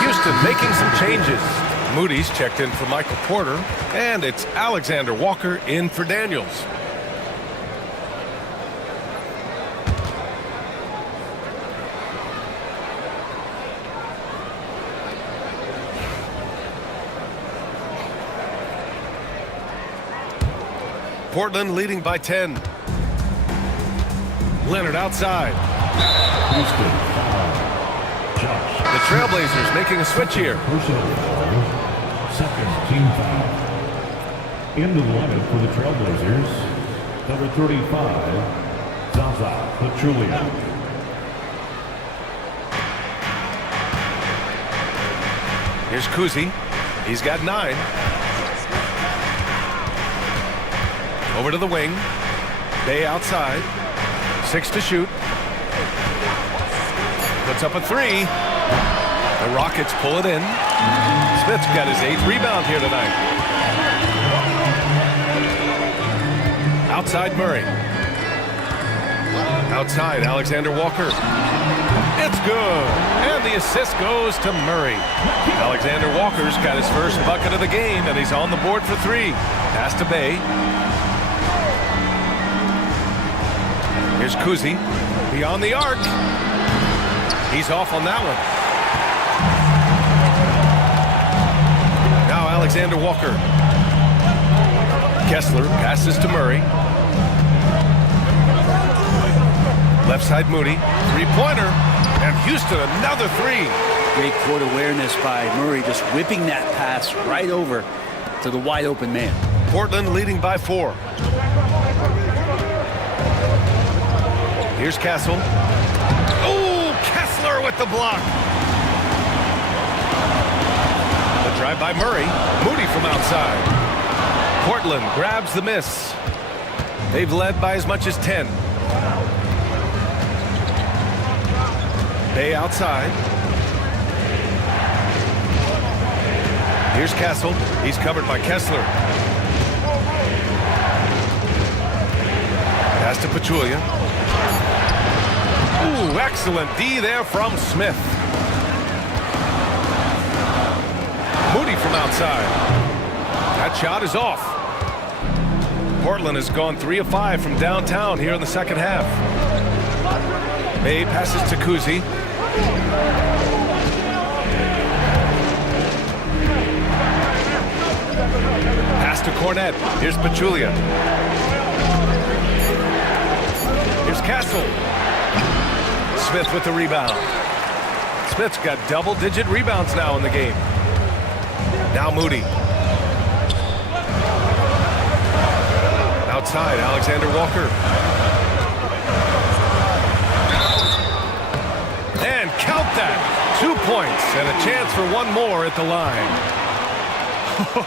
Houston making some changes. Moody's checked in for Michael Porter, and it's Alexander Walker in for Daniels. Portland leading by 10. Leonard outside. Houston. Josh. The Trailblazers making a switch here. Personal foul. Second team foul. In the lineup for the Trailblazers, number 35, Zaza Pachulia. Here's Kuzi. He's got 9. Over to the wing. Bay outside. 6 to shoot. Puts up a 3. The Rockets pull it in. Smith's got his 8th rebound here tonight. Outside Murray. Outside Alexander Walker. It's good. And the assist goes to Murray. Alexander Walker's got his first bucket of the game, and he's on the board for 3. Pass to Bay. Here's Kuzi. Beyond the arc. He's off on that one. Now Alexander Walker. Kessler passes to Murray. Left side Moody. 3-pointer. And Houston another 3. Great court awareness by Murray, just whipping that pass right over to the wide open man. Portland leading by 4. Here's Castle. Oh, Kessler with the block. The drive by Murray. Moody from outside. Portland grabs the miss. They've led by as much as 10. Bay outside. Here's Castle. He's covered by Kessler. Pass to Pachulia. Ooh, excellent D there from Smith. Moody from outside. That shot is off. Portland has gone 3 of 5 from downtown here in the second half. Bay passes to Kuzi. Pass to Cornette. Here's Pachulia. Here's Castle. Smith with the rebound. Smith's got double-digit rebounds now in the game. Now Moody. Outside, Alexander Walker. And count that. 2 points and a chance for one more at the line.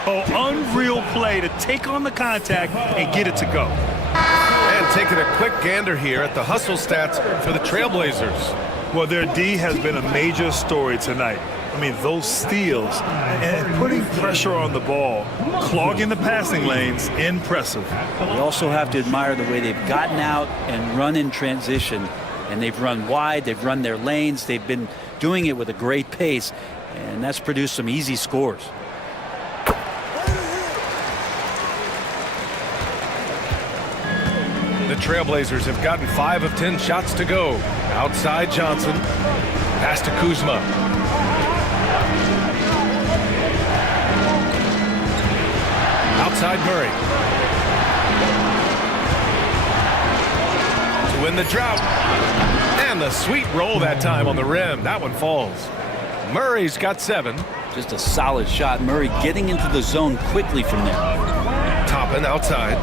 Oh, unreal play to take on the contact and get it to go. And taking a quick gander here at the hustle stats for the Trailblazers. Well, their D has been a major story tonight. I mean, those steals and putting pressure on the ball, clogging the passing lanes, impressive. We also have to admire the way they've gotten out and run in transition. And they've run wide, they've run their lanes, they've been doing it with a great pace, and that's produced some easy scores. The Trailblazers have gotten 5 of 10 shots to go. Outside Johnson. Pass to Kuzma. Outside Murray. To win the drought. And the sweet roll that time on the rim. That one falls. Murray's got 7. Just a solid shot. Murray getting into the zone quickly from there. Toppin outside.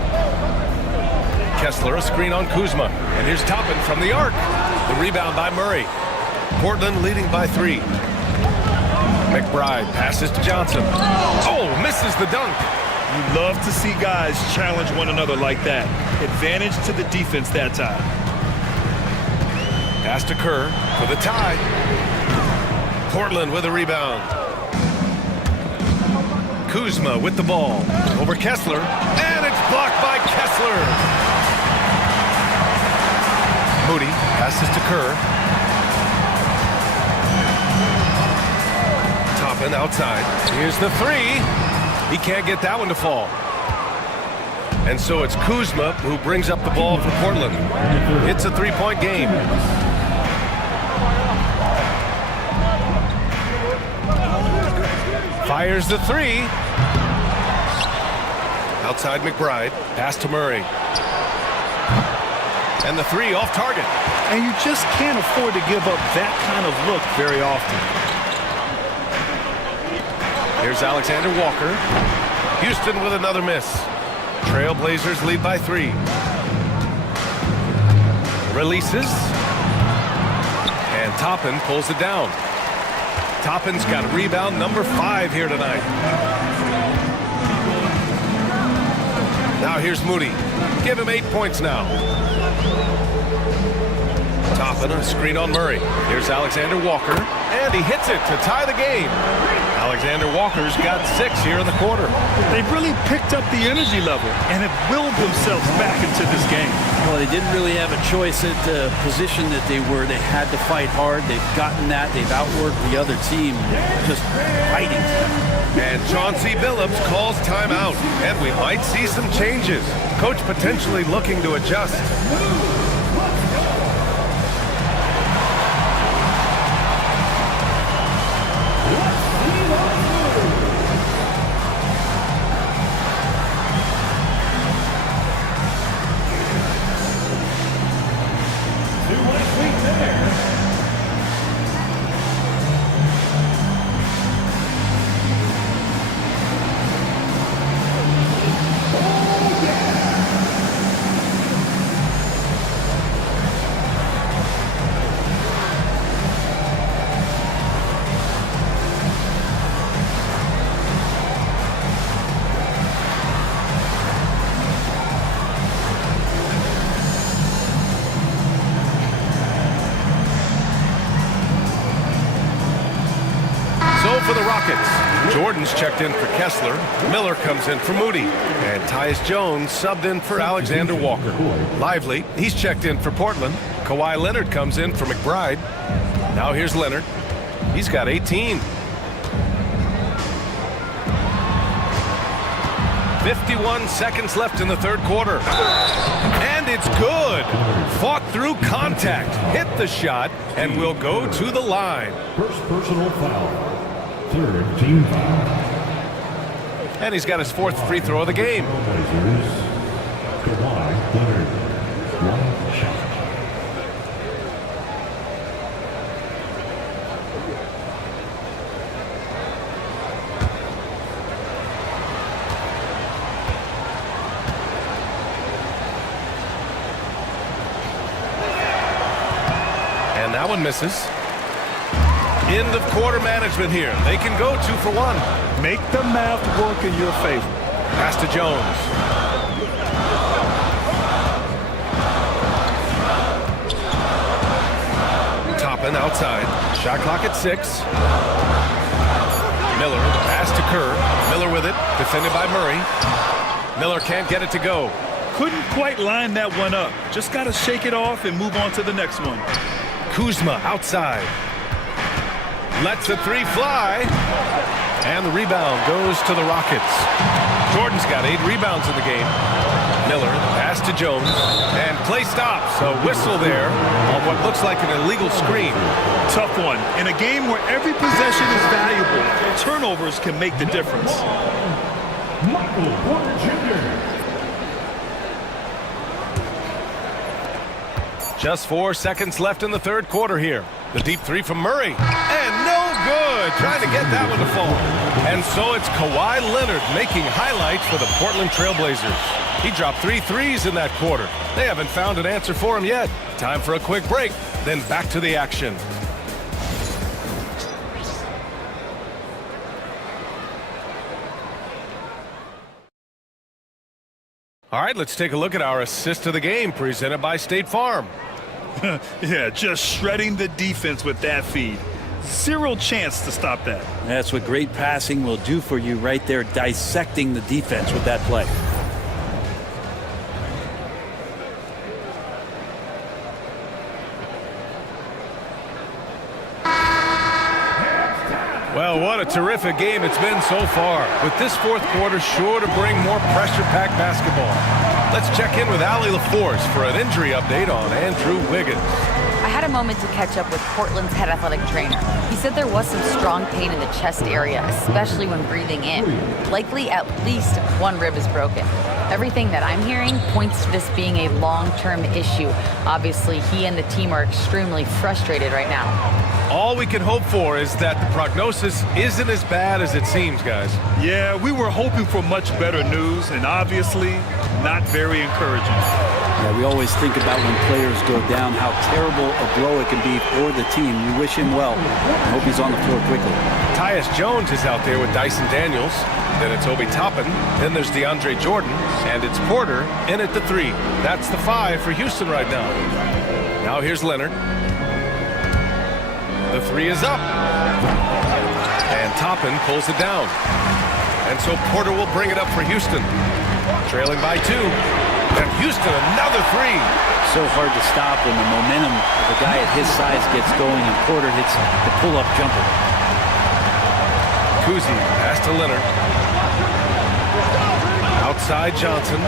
Kessler a screen on Kuzma. And here's Toppin from the arc. The rebound by Murray. Portland leading by 3. McBride passes to Johnson. Oh, misses the dunk. You love to see guys challenge one another like that. Advantage to the defense that time. Pass to Kerr for the tie. Portland with a rebound. Kuzma with the ball. Over Kessler. And it's blocked by Kessler. Moody passes to Kerr. Toppin outside. Here's the 3. He can't get that one to fall. And so it's Kuzma who brings up the ball for Portland. It's a 3-point game. Fires the 3. Outside McBride. Pass to Murray. And the 3 off target. And you just can't afford to give up that kind of look very often. Here's Alexander Walker. Houston with another miss. Trailblazers lead by 3. Releases. And Toppin pulls it down. Toppin's got rebound number 5 here tonight. Now here's Moody. Give him 8 points now. Toppin, a screen on Murray. Here's Alexander Walker, and he hits it to tie the game. Alexander Walker's got 6 here in the quarter. They've really picked up the energy level and have willed themselves back into this game. Well, they didn't really have a choice at the position that they were. They had to fight hard. They've gotten that. They've outworked the other team, just fighting. And Chauncey Billups calls timeout, and we might see some changes. Coach potentially looking to adjust. For the Rockets, Jordan's checked in for Kessler. Miller comes in for Moody. And Tyus Jones subbed in for Alexander Walker. Lively, he's checked in for Portland. Kawhi Leonard comes in for McBride. Now here's Leonard. He's got 18. 51 seconds left in the third quarter. And it's good. Fought through contact, hit the shot, and will go to the line. First personal foul. Third team foul. And he's got his 4th free throw of the game. Trailblazers, Kawhi Leonard. One shot. And that one misses. End of quarter management here. They can go 2 for 1. Make the math work in your favor. Pass to Jones. Toppin outside. Shot clock at 6. Miller, pass to Kerr. Miller with it. Defended by Murray. Miller can't get it to go. Couldn't quite line that one up. Just got to shake it off and move on to the next one. Kuzma outside. Lets the 3 fly. And the rebound goes to the Rockets. Jordan's got 8 rebounds in the game. Miller, pass to Jones. And play stops. A whistle there on what looks like an illegal screen. Tough one. In a game where every possession is valuable, turnovers can make the difference. Michael Porter Jr. Just 4 seconds left in the third quarter here. The deep 3 from Murray. And no good. Trying to get that one to fall. And so it's Kawhi Leonard making highlights for the Portland Trailblazers. He dropped 3 threes in that quarter. They haven't found an answer for him yet. Time for a quick break, then back to the action. All right, let's take a look at our assist of the game presented by State Farm. Yeah, just shredding the defense with that feed. Zero chance to stop that. That's what great passing will do for you right there, dissecting the defense with that play. Well, what a terrific game it's been so far. With this fourth quarter sure to bring more pressure-packed basketball. Let's check in with Allie LaForce for an injury update on Andrew Wiggins. I had a moment to catch up with Portland's head athletic trainer. He said there was some strong pain in the chest area, especially when breathing in. Likely at least one rib is broken. Everything that I'm hearing points to this being a long-term issue. Obviously, he and the team are extremely frustrated right now. All we can hope for is that the prognosis isn't as bad as it seems, guys. Yeah, we were hoping for much better news, and obviously not very encouraging. Yeah, we always think about when players go down, how terrible a blow it can be for the team. We wish him well. I hope he's on the floor quickly. Tyus Jones is out there with Dyson Daniels. Then it's Obi Toppin. Then there's DeAndre Jordan. And it's Porter in at the 3. That's the 5 for Houston right now. Now here's Leonard. The 3 is up. And Toppin pulls it down. And so Porter will bring it up for Houston. Trailing by 2. And Houston another 3. So hard to stop when the momentum of a guy at his size gets going and Porter hits the pull-up jumper. Kuzi pass to Leonard. Outside Johnson.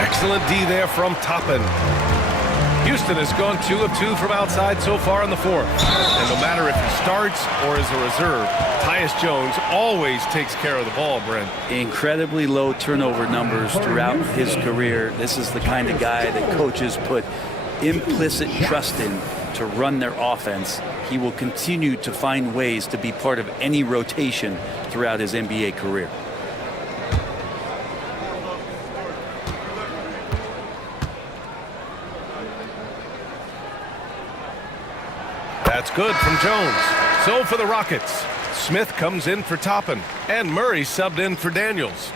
Excellent D there from Toppin. Houston has gone 2 of 2 from outside so far in the 4th. And no matter if he starts or is a reserve, Tyus Jones always takes care of the ball, Brent. Incredibly low turnover numbers throughout his career. This is the kind of guy that coaches put implicit trust in to run their offense. He will continue to find ways to be part of any rotation throughout his NBA career. That's good from Jones. So for the Rockets, Smith comes in for Toppin, and Murray subbed in for Daniels.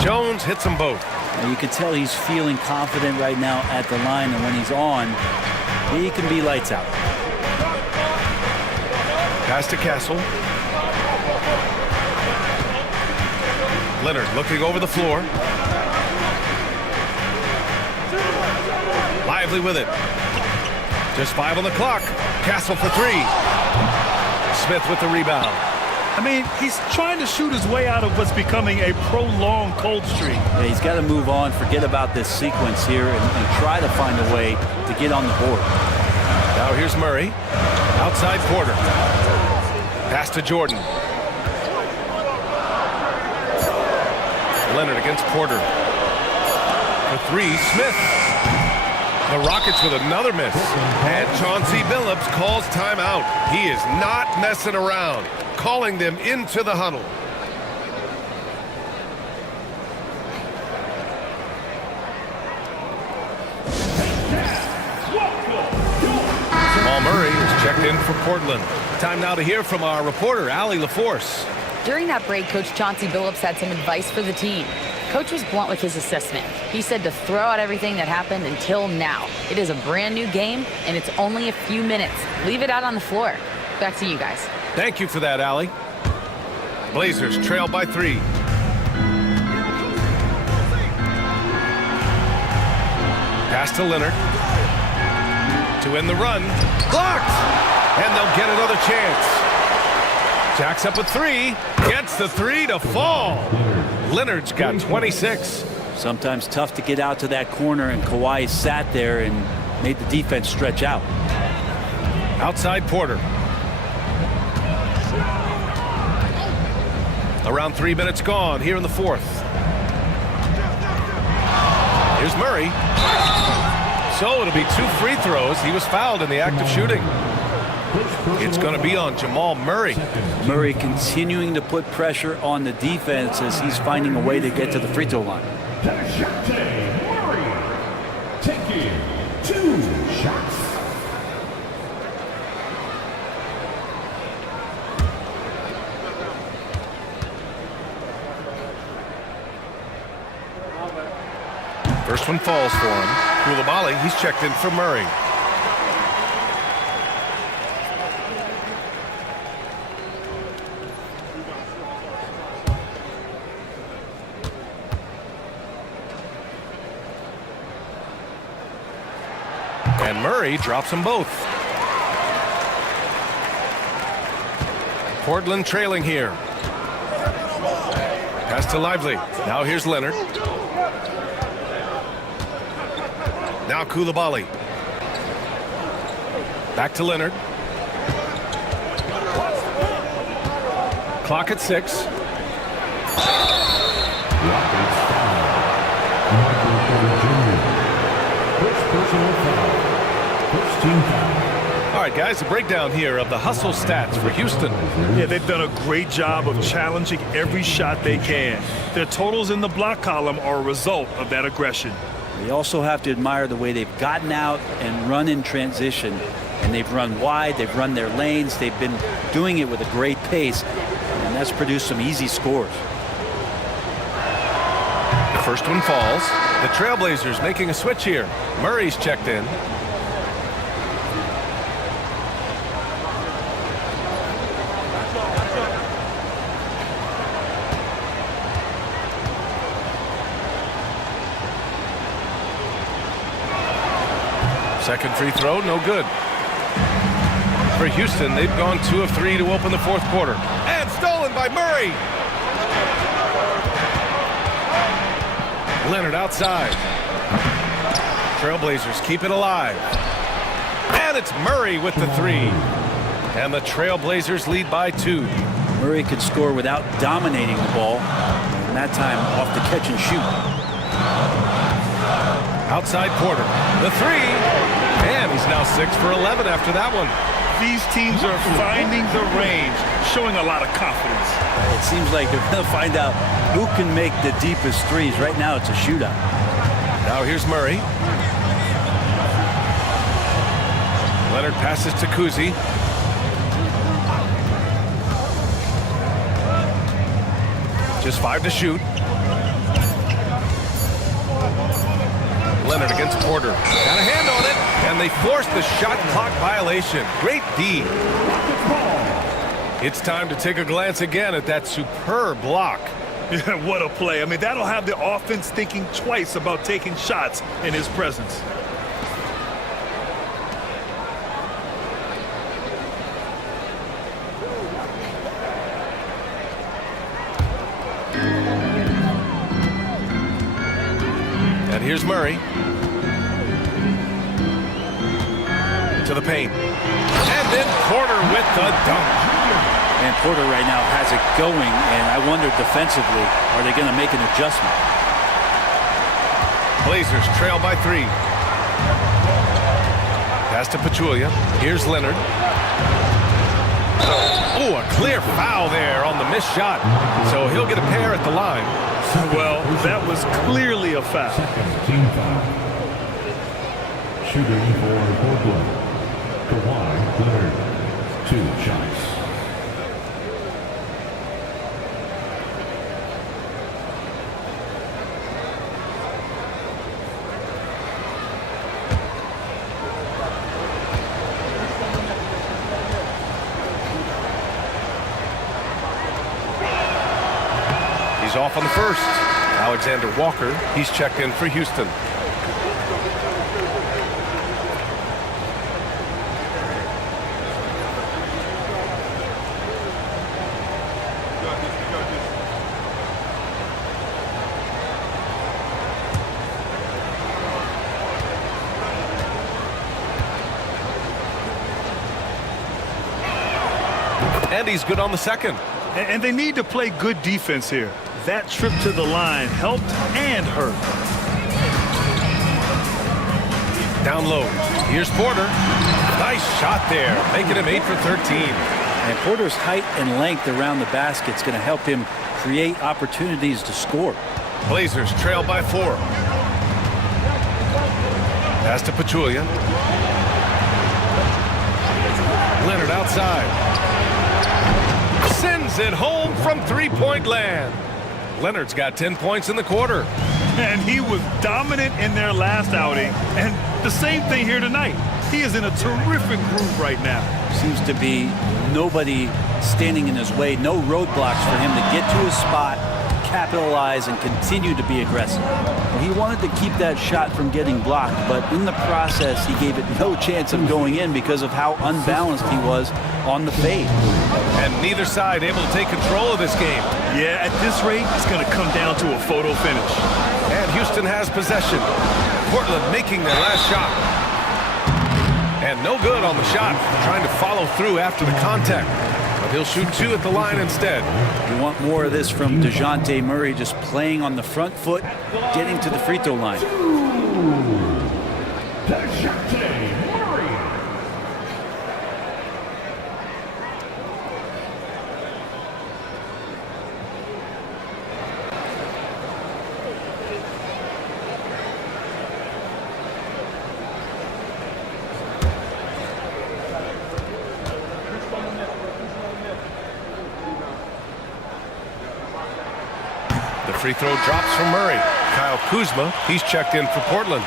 Jones hits them both. And you can tell he's feeling confident right now at the line, and when he's on, he can be lights out. Pass to Castle. Leonard looking over the floor. Lively with it. Just 5 on the clock. Castle for 3. Smith with the rebound. I mean, he's trying to shoot his way out of what's becoming a prolonged cold streak. Yeah, he's got to move on, forget about this sequence here, and try to find a way to get on the board. Now here's Murray. Outside Porter. Pass to Jordan. Leonard against Porter. For 3, Smith. The Rockets with another miss. And Chauncey Billups calls timeout. He is not messing around. Calling them into the huddle. Jamal Murray is checked in for Portland. Time now to hear from our reporter, Allie LaForce. During that break, Coach Chauncey Billups had some advice for the team. Coach was blunt with his assessment. He said to throw out everything that happened until now. It is a brand new game, and it's only a few minutes. Leave it out on the floor. Back to you guys. Thank you for that, Allie. Blazers trail by 3. Pass to Leonard. To end the run. Blocked! And they'll get another chance. Jacks up a 3. Gets the 3 to fall. Leonard's got 26. Sometimes tough to get out to that corner, and Kawhi sat there and made the defense stretch out. Outside Porter. Around 3 minutes gone here in the 4th. Here's Murray. So it'll be 2 free throws. He was fouled in the act of shooting. It's going to be on Jamal Murray. Murray continuing to put pressure on the defense as he's finding a way to get to the free throw line. Murray taking 2 shots. First one falls for him. Koulibaly, he's checked in for Murray. And Murray drops them both. Portland trailing here. Pass to Lively. Now here's Leonard. Now Koulibaly. Back to Leonard. Clock at 6. Rockets foul. Michael Porter Jr. First personal foul. First team foul. All right, guys, a breakdown here of the hustle stats for Houston. Yeah, they've done a great job of challenging every shot they can. Their totals in the block column are a result of that aggression. They also have to admire the way they've gotten out and run in transition. And they've run wide, they've run their lanes, they've been doing it with a great pace. And that's produced some easy scores. The first one falls. The Trailblazers making a switch here. Murray's checked in. Second free throw, no good. For Houston, they've gone 2 of 3 to open the fourth quarter. And stolen by Murray. Leonard outside. Trailblazers keep it alive. And it's Murray with the 3. And the Trailblazers lead by 2. Murray could score without dominating the ball. And that time off the catch and shoot. Outside Porter. The 3. And he's now 6 for 11 after that one. These teams are finding the range, showing a lot of confidence. It seems like they're going to find out who can make the deepest threes. Right now it's a shootout. Now here's Murray. Leonard passes to Kuzi. Just 5 to shoot. Leonard against Porter. Got a hand on it, and they forced the shot clock violation. Great D. It's time to take a glance again at that superb block. Yeah, what a play. I mean, that'll have the offense thinking twice about taking shots in his presence. And here's Murray. To the paint. And then Porter with the dunk. And Porter right now has it going, and I wonder defensively, are they going to make an adjustment? Blazers trail by 3. Pass to Pachulia. Here's Leonard. Oh, a clear foul there on the missed shot. So he'll get a pair at the line. Well, that was clearly a foul. Second team foul. Shooting for Portland. Kawhi Leonard. 2 shots. He's off on the first. Alexander Walker, he's checked in for Houston. And he's good on the second. And they need to play good defense here. That trip to the line helped and hurt. Down low. Here's Porter. Nice shot there, making him 8 for 13. And Porter's height and length around the basket is going to help him create opportunities to score. Blazers trail by 4. Pass to Pachulia. Leonard outside. Sends it home from three-point land. Leonard's got 10 points in the quarter. And he was dominant in their last outing. And the same thing here tonight. He is in a terrific groove right now. Seems to be nobody standing in his way, no roadblocks for him to get to his spot, capitalize, and continue to be aggressive. Well, he wanted to keep that shot from getting blocked, but in the process, he gave it no chance of going in because of how unbalanced he was on the fade. And neither side able to take control of this game. Yeah, at this rate, it's going to come down to a photo finish. And Houston has possession. Portland making their last shot. And no good on the shot. Trying to follow through after the contact. But he'll shoot 2 at the line instead. You want more of this from DeJounte Murray, just playing on the front foot, getting to the free throw line. DeJounte Murray. The free throw drops from Murray. Kyle Kuzma, he's checked in for Portland.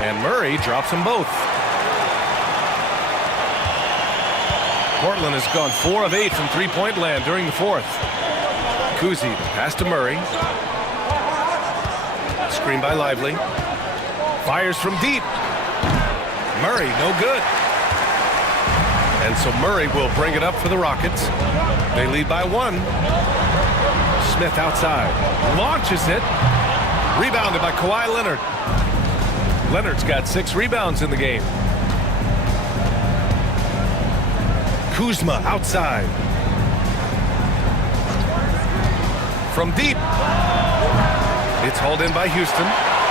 And Murray drops them both. Portland has gone 4 of 8 from three-point land during the fourth. Kuzi, pass to Murray. Screen by Lively. Fires from deep. Murray, no good. And so Murray will bring it up for the Rockets. They lead by 1. Smith outside. Launches it. Rebounded by Kawhi Leonard. Leonard's got 6 rebounds in the game. Kuzma outside. From deep. It's hauled in by Houston.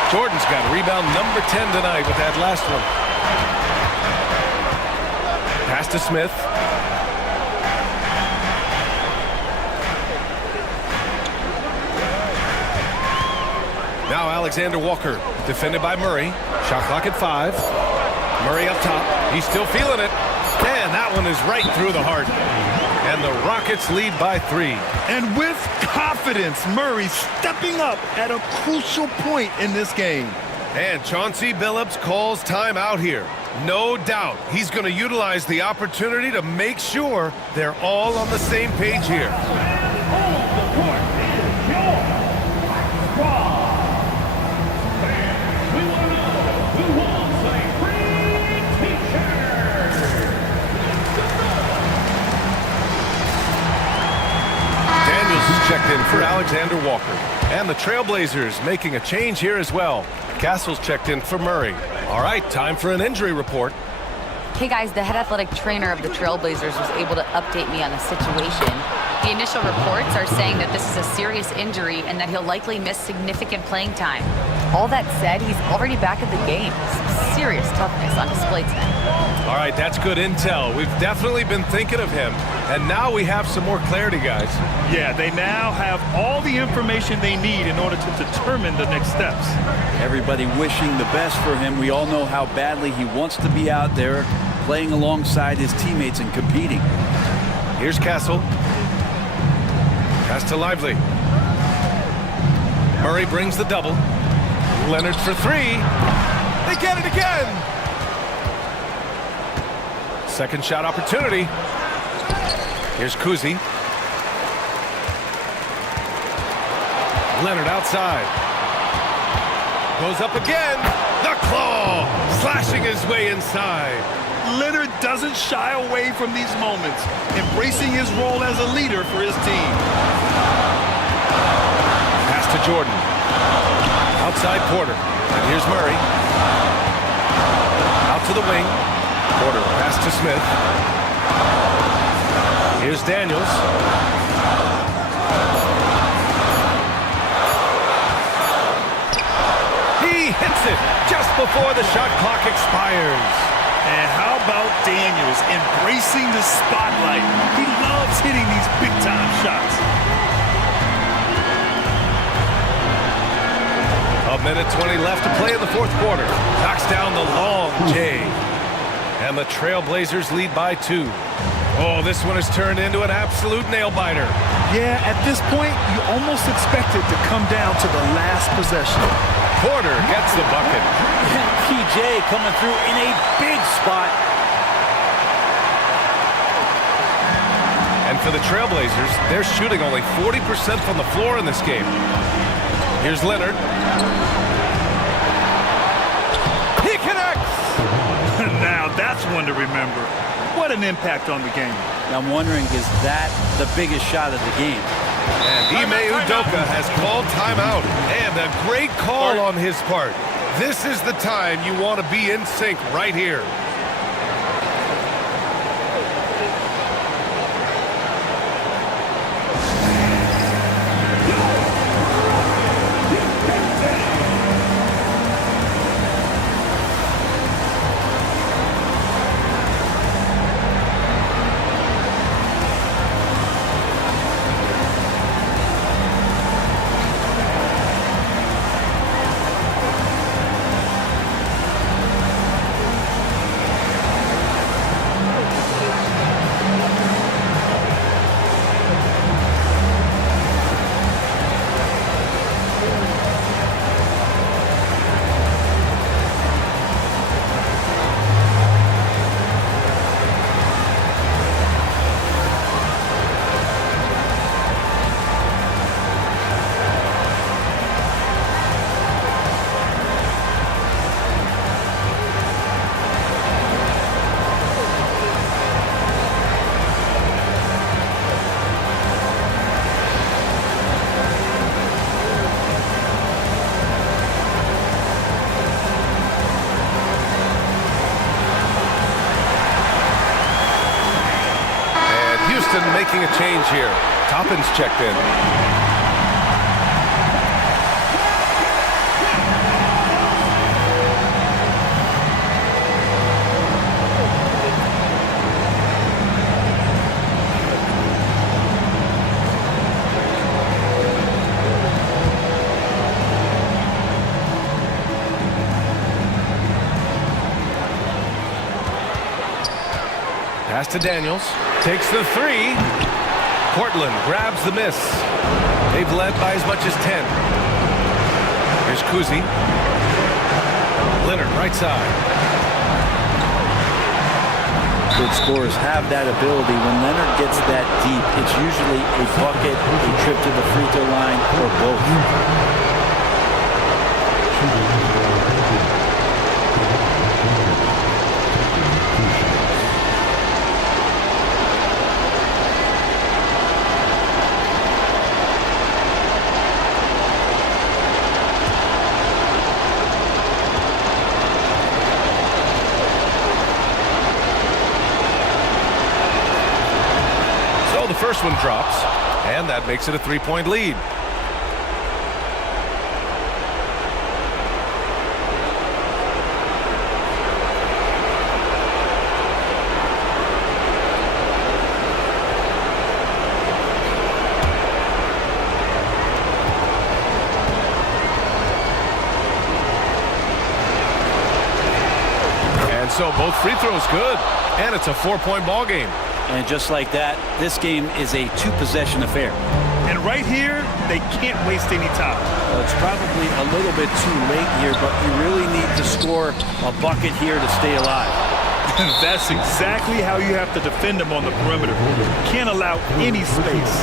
Jordan's got rebound number 10 tonight with that last one. Pass to Smith. Now Alexander Walker, defended by Murray. Shot clock at 5. Murray up top. He's still feeling it. And that one is right through the heart. And the Rockets lead by 3. And with confidence, Murray stepping up at a crucial point in this game. And Chauncey Billups calls timeout here. No doubt he's going to utilize the opportunity to make sure they're all on the same page here. Checked in for Alexander Walker. And the Trailblazers making a change here as well. Castle's checked in for Murray. All right, time for an injury report. Hey guys, the head athletic trainer of the Trailblazers was able to update me on the situation. The initial reports are saying that this is a serious injury and that he'll likely miss significant playing time. All that said, he's already back at the game. Some serious toughness on display tonight. All right, that's good intel. We've definitely been thinking of him, and now we have some more clarity, guys. Yeah, they now have all the information they need in order to determine the next steps. Everybody wishing the best for him. We all know how badly he wants to be out there playing alongside his teammates and competing. Here's Castle. Pass to Lively. Murray brings the double. Leonard for 3. They get it again. Second shot opportunity. Here's Kuzi. Leonard outside. Goes up again. The claw. Slashing his way inside. Leonard doesn't shy away from these moments, embracing his role as a leader for his team. Pass to Jordan. Outside Porter. And here's Murray. Out to the wing. Porter pass to Smith. Here's Daniels. He hits it just before the shot clock expires. And how about Daniels embracing the spotlight? He loves hitting these big-time shots. A minute 20 left to play in the fourth quarter. Knocks down the long J. And the Trailblazers lead by 2. Oh, this one has turned into an absolute nail-biter. Yeah, at this point, you almost expect it to come down to the last possession. Porter gets the bucket. PJ coming through in a big spot. And for the Trailblazers, they're shooting only 40% from the floor in this game. Here's Leonard. He connects! That's one to remember. What an impact on the game. I'm wondering, is that the biggest shot of the game? And Ime Udoka has called timeout. And a great call on his part. This is the time you want to be in sync right here. Making a change here. Toppin's checked in. Pass to Daniels. Takes the three. Portland grabs the miss. They've led by as much as 10. Here's Kuzi. Leonard, right side. Good scorers have that ability. When Leonard gets that deep, it's usually a bucket, a trip to the free throw line, or both. First one drops, and that makes it a three-point lead. And so both free throws good, and it's a 4-point ball game. And just like that, this game is a two-possession affair. And right here, they can't waste any time. Well, it's probably a little bit too late here, but you really need to score a bucket here to stay alive. That's exactly how you have to defend them on the perimeter. Can't allow any space.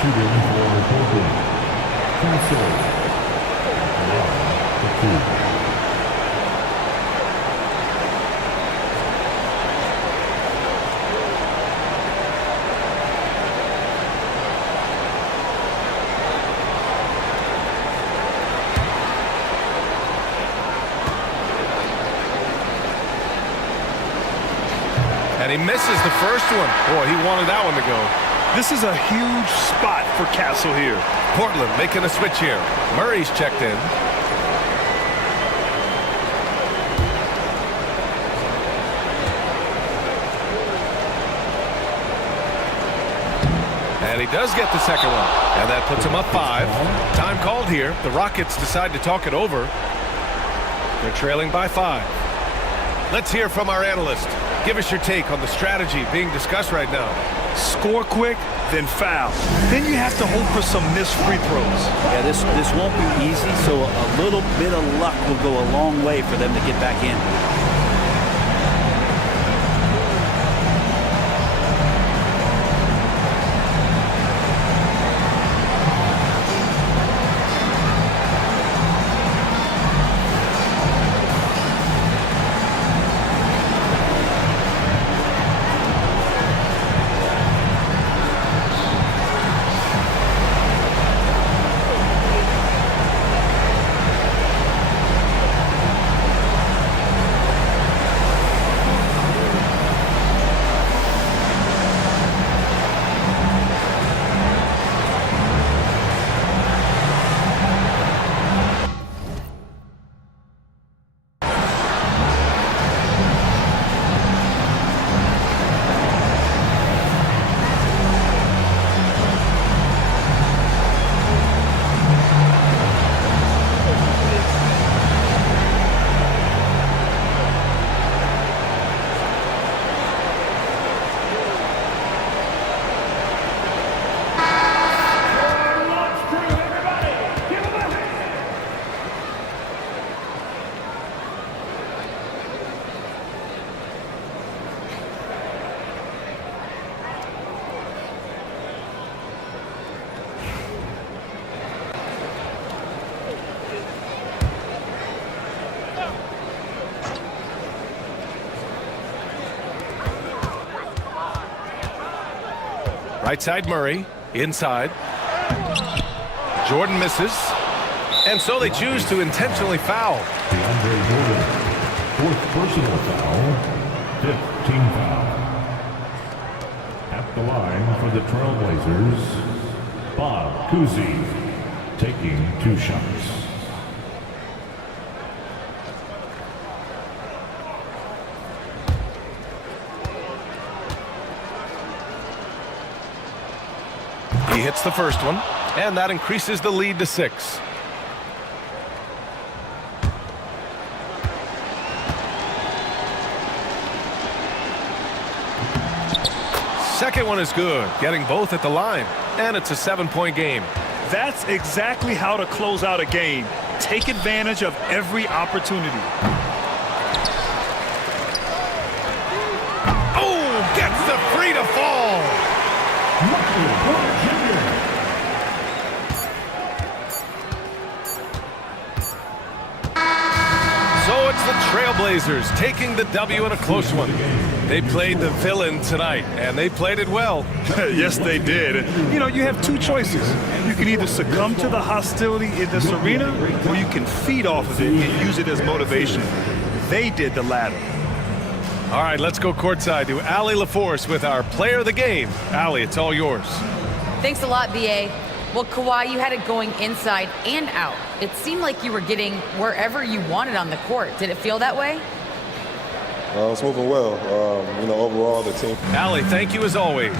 Shooting for Portland. And he misses the first one. Boy, he wanted that one to go. This is a huge spot for Castle here. Portland making a switch here. Murray's checked in. And he does get the second one. And that puts him up 5. Time called here. The Rockets decide to talk it over. They're trailing by 5. Let's hear from our analyst. Give us your take on the strategy being discussed right now. Score quick, then foul. Then you have to hope for some missed free throws. Yeah, this won't be easy, so a little bit of luck will go a long way for them to get back in. Right side Murray. Inside. Jordan misses. And so they choose to intentionally foul. DeAndre Jordan, fourth personal foul, fifth team foul. At the line for the Trailblazers, Bob Cousy, taking 2 shots. He hits the first one, and that increases the lead to 6. Second one is good, getting both at the line, and it's a 7-point game. That's exactly how to close out a game. Take advantage of every opportunity. Oh, gets the free to fall. Michael Porter Jr. So it's the Trailblazers taking the W in a close one. They played the villain tonight, and they played it well. Yes, they did. And, you have 2 choices. You can either succumb to the hostility in this arena, or you can feed off of it and use it as motivation. They did the latter. All right, let's go courtside to Allie LaForce with our player of the game. Allie, it's all yours. Thanks a lot, B.A. Well, Kawhi, you had it going inside and out. It seemed like you were getting wherever you wanted on the court. Did it feel that way? It's moving well. Overall, the team. Allie, thank you as always.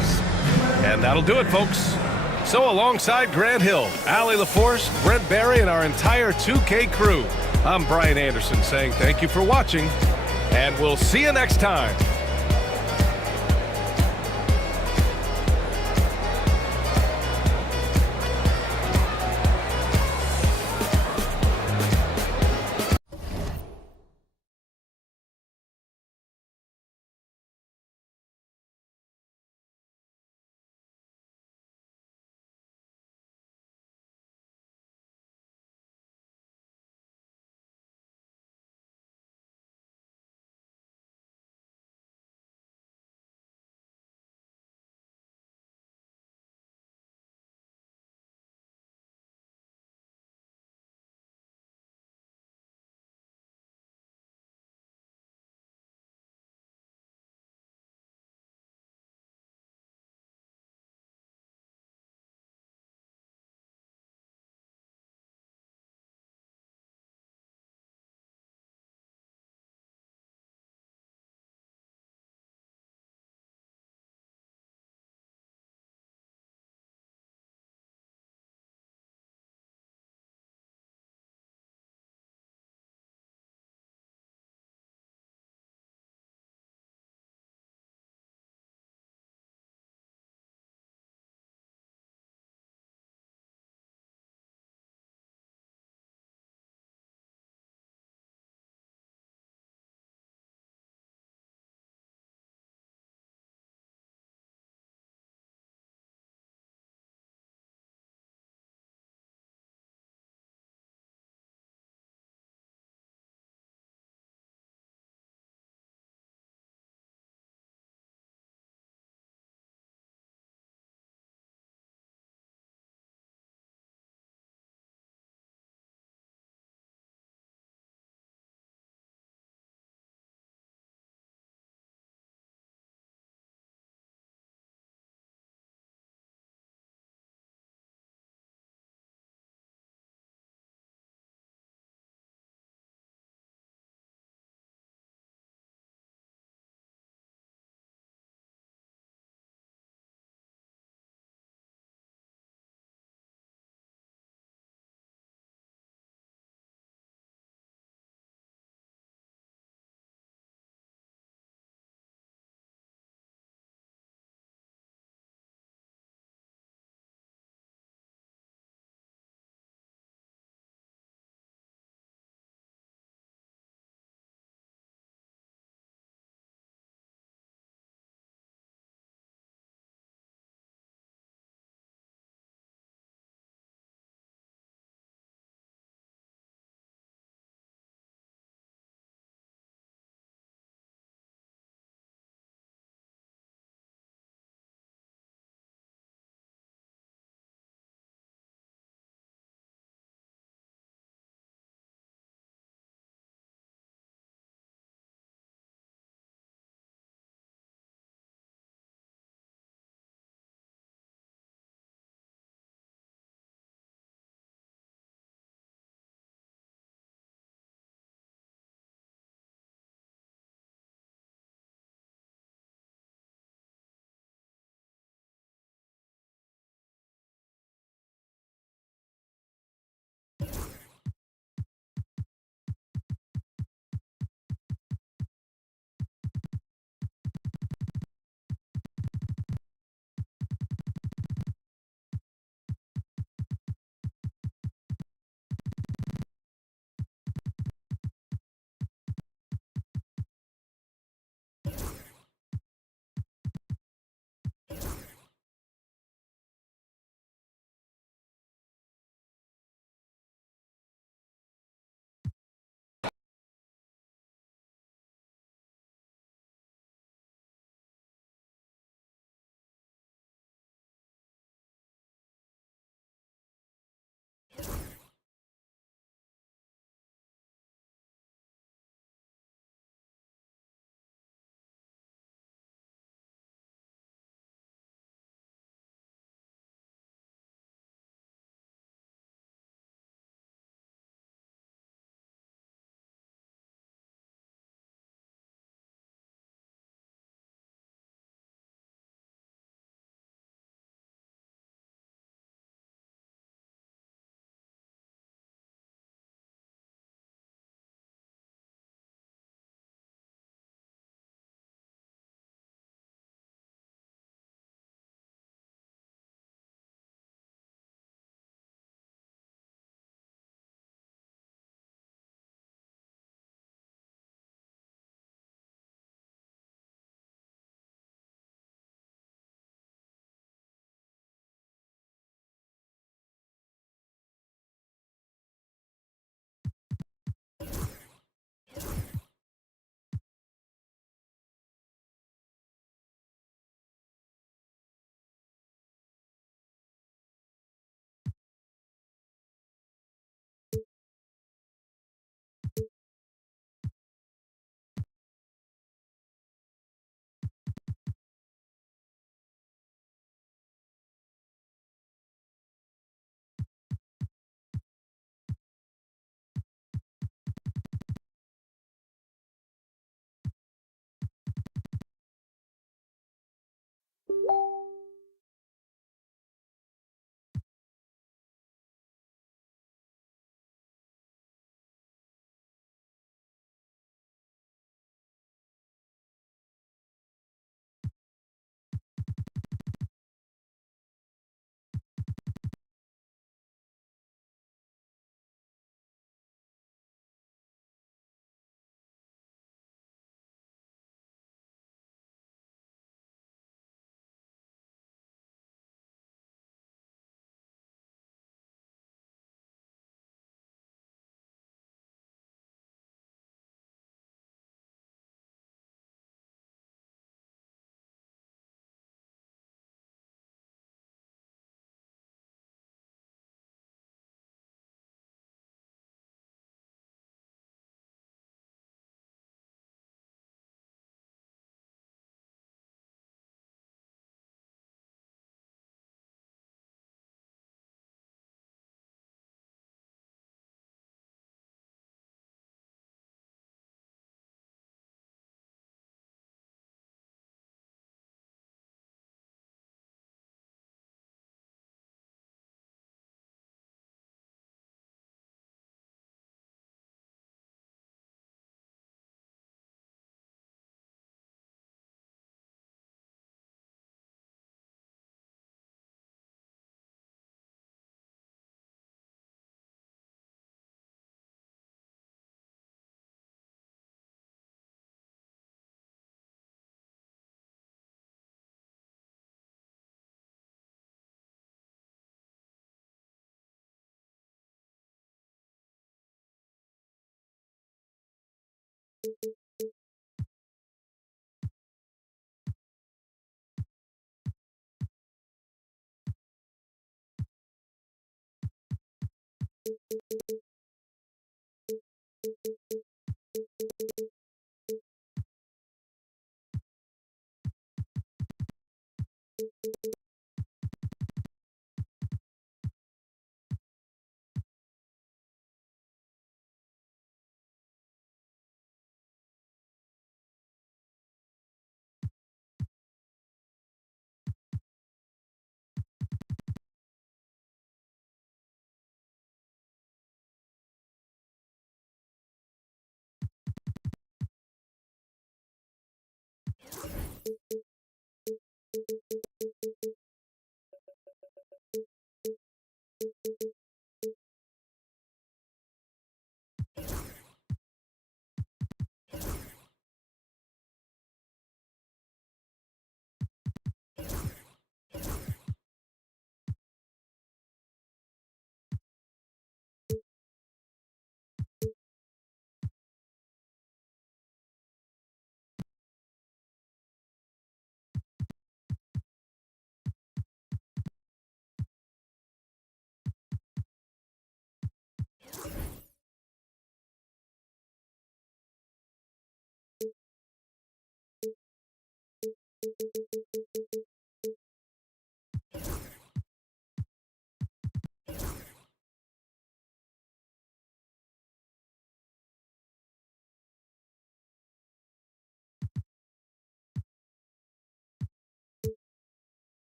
And that'll do it, folks. So alongside Grant Hill, Allie LaForce, Brent Barry, and our entire 2K crew, I'm Brian Anderson saying thank you for watching, and we'll see you next time.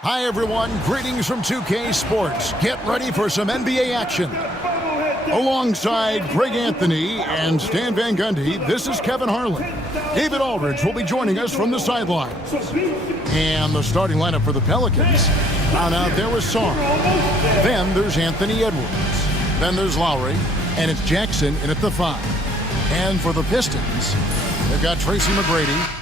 Hi, everyone. Greetings from 2K Sports. Get ready for some NBA action. Alongside Greg Anthony and Stan Van Gundy, this is Kevin Harlan. David Aldridge will be joining us from the sidelines. And the starting lineup for the Pelicans. Down out there with Sarr. Then there's Anthony Edwards. Then there's Lowry. And it's Jackson in at the 5. And for the Pistons, they've got Tracy McGrady.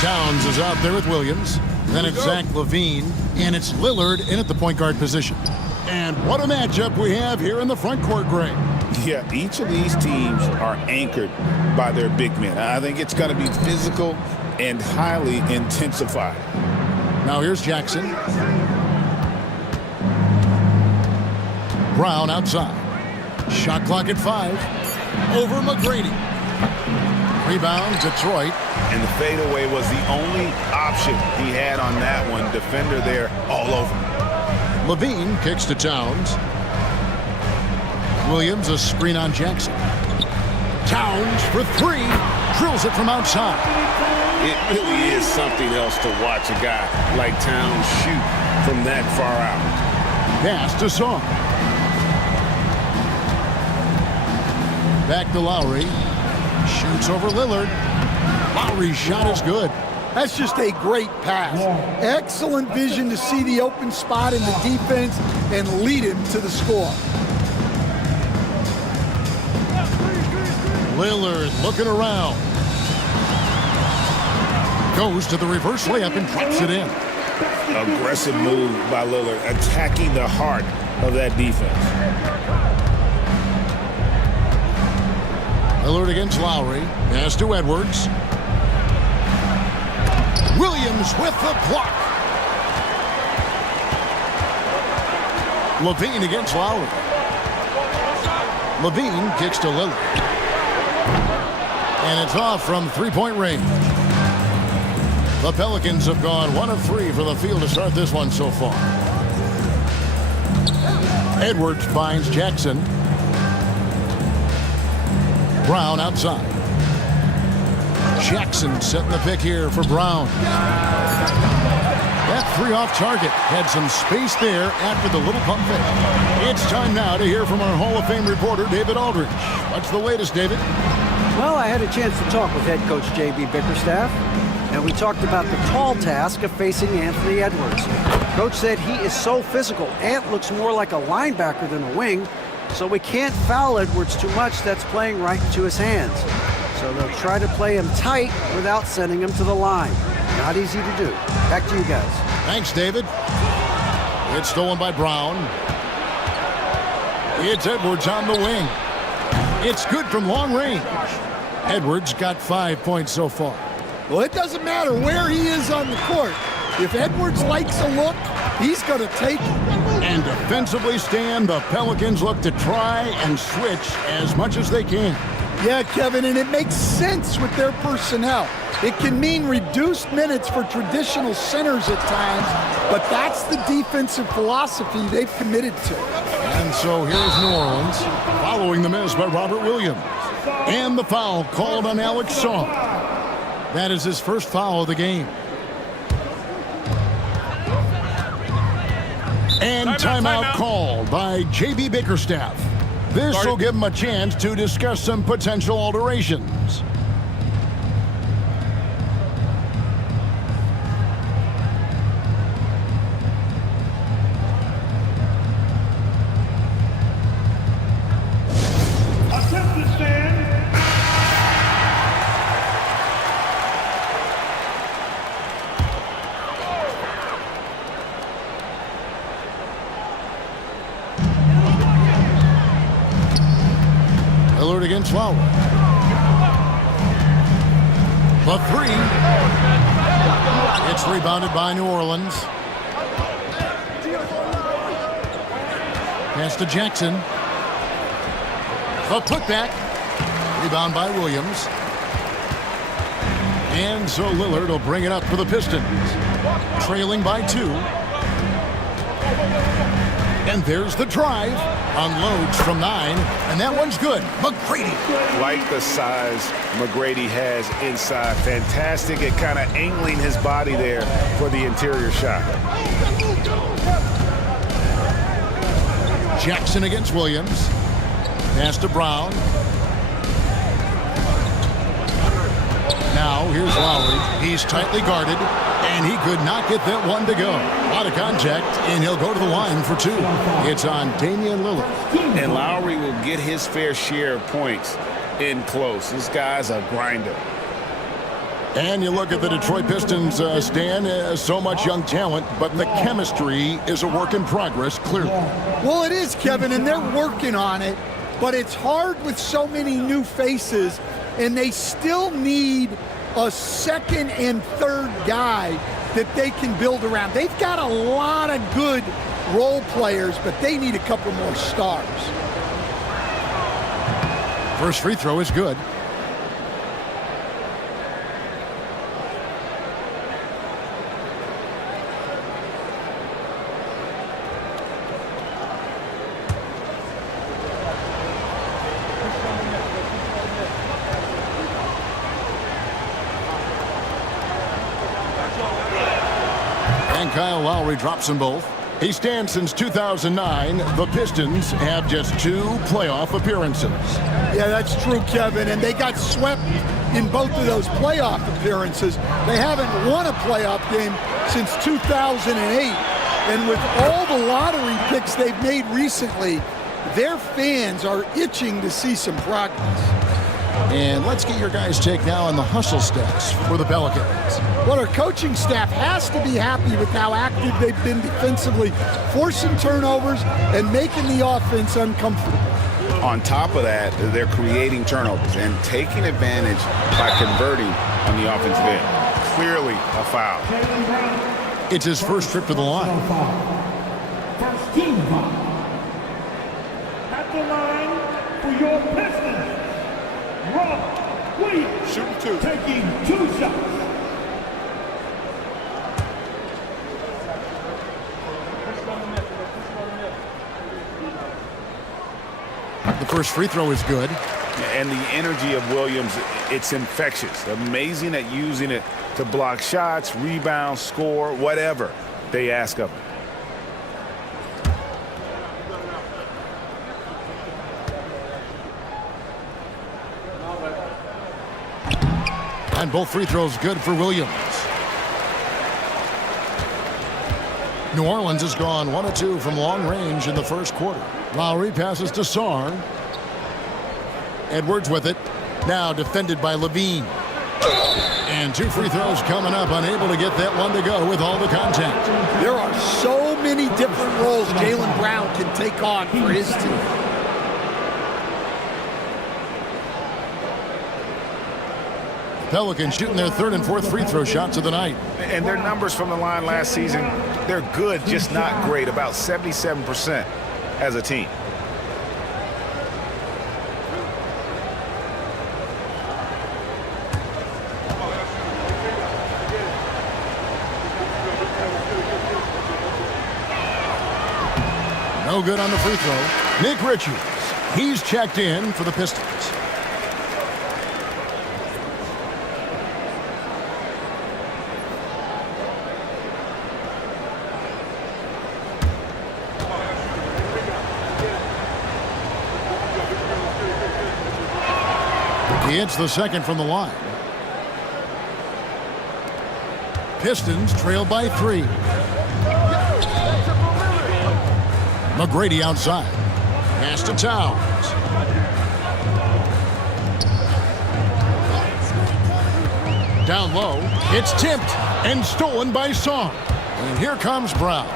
Towns is out there with Williams. Then it's Zach LaVine, and it's Lillard in at the point guard position. And what a matchup we have here in the front court, Greg. Yeah, each of these teams are anchored by their big men. I think it's going to be physical and highly intensified. Now here's Jackson. Brown outside. Shot clock at 5. Over McGrady. Rebound, Detroit. And the fadeaway was the only option he had on that one. Defender there all over. LaVine kicks to Towns. Williams, a screen on Jackson. Towns for 3. Drills it from outside. It really is something else to watch a guy like Towns shoot from that far out. Pass to Sarr. Back to Lowry. Shoots over Lillard. Lowry's shot is good. That's just a great pass. Excellent vision to see the open spot in the defense and lead him to the score. Lillard looking around. Goes to the reverse layup and drops it in. Aggressive move by Lillard, attacking the heart of that defense. Lillard against Lowry. Pass to Edwards. Williams with the block. Levine against Lowry. Levine kicks to Lillard. And it's off from three-point range. The Pelicans have gone 1 of 3 from the field to start this one so far. Edwards finds Jackson. Brown outside. Jackson setting the pick here for Brown. That three off target had some space there after the little pump fake. It's time now to hear from our Hall of Fame reporter, David Aldridge. What's the latest, David? Well, I had a chance to talk with head coach J.B. Bickerstaff, and we talked about the tall task of facing Anthony Edwards. Coach said he is so physical. Ant looks more like a linebacker than a wing, so we can't foul Edwards too much. That's playing right into his hands. So they'll try to play him tight without sending him to the line. Not easy to do. Back to you guys. Thanks, David. It's stolen by Brown. It's Edwards on the wing. It's good from long range. Edwards got 5 points so far. Well, it doesn't matter where he is on the court. If Edwards likes a look, he's going to take it. And defensively, Stan, the Pelicans look to try and switch as much as they can. Yeah, Kevin, and it makes sense with their personnel. It can mean reduced minutes for traditional centers at times, but that's the defensive philosophy they've committed to. And so here's New Orleans, following the miss by Robert Williams. And the foul called on Alex Song. That is his first foul of the game. And timeout called by J.B. Bickerstaff. This will give him a chance to discuss some potential alterations. Against Lowry. The three. It's rebounded by New Orleans. Pass to Jackson. The putback. Rebound by Williams. And so Lillard will bring it up for the Pistons. Trailing by 2. And there's the drive. Unloads from 9, and that one's good. McGrady. Like the size McGrady has inside. Fantastic at kind of angling his body there for the interior shot. Jackson against Williams. Pass to Brown. Now here's Lowry. He's tightly guarded, and he could not get that one to go. A lot of contact, and he'll go to the line for 2. It's on Damian Lillard. And Lowry will get his fair share of points in close. This guy's a grinder. And you look at the Detroit Pistons, Stan, so much young talent, but the chemistry is a work in progress, clearly. Well, it is, Kevin, and they're working on it, but it's hard with so many new faces, and they still need a second and third guy that they can build around. They've got a lot of good role players, but they need a couple more stars. First free throw is good. And Kyle Lowry drops them both. He stands since 2009. The Pistons have just 2 playoff appearances. Yeah, that's true, Kevin, and they got swept in both of those playoff appearances. They haven't won a playoff game since 2008, and with all the lottery picks they've made recently, their fans are itching to see some progress. And let's get your guys' take now on the hustle stats for the Pelicans. Well, our coaching staff has to be happy with how active they've been defensively, forcing turnovers and making the offense uncomfortable. On top of that, they're creating turnovers and taking advantage by converting on the offensive end. Clearly a foul. It's his first trip to the line. First team foul. At the line for your Pistons, Rob Williams. Shooting two. Taking 2 shots. The first free throw is good. And the energy of Williams, it's infectious. Amazing at using it to block shots, rebound, score, whatever they ask of him. And both free throws good for Williams. New Orleans has gone 1 of 2 from long range in the first quarter. Lowry passes to Sarr. Edwards with it. Now defended by Levine. And 2 free throws coming up. Unable to get that one to go with all the contact. There are so many different roles Jaylen Brown can take on for his team. Pelicans shooting their 3rd and 4th free throw shots of the night. And their numbers from the line last season, they're good, just not great. About 77% as a team. No good on the free throw. Nick Richards. He's checked in for the Pistons. He hits the second from the line. Pistons trail by 3. McGrady outside. Pass to Towns. Down low. It's tipped and stolen by Sarr. And here comes Brown,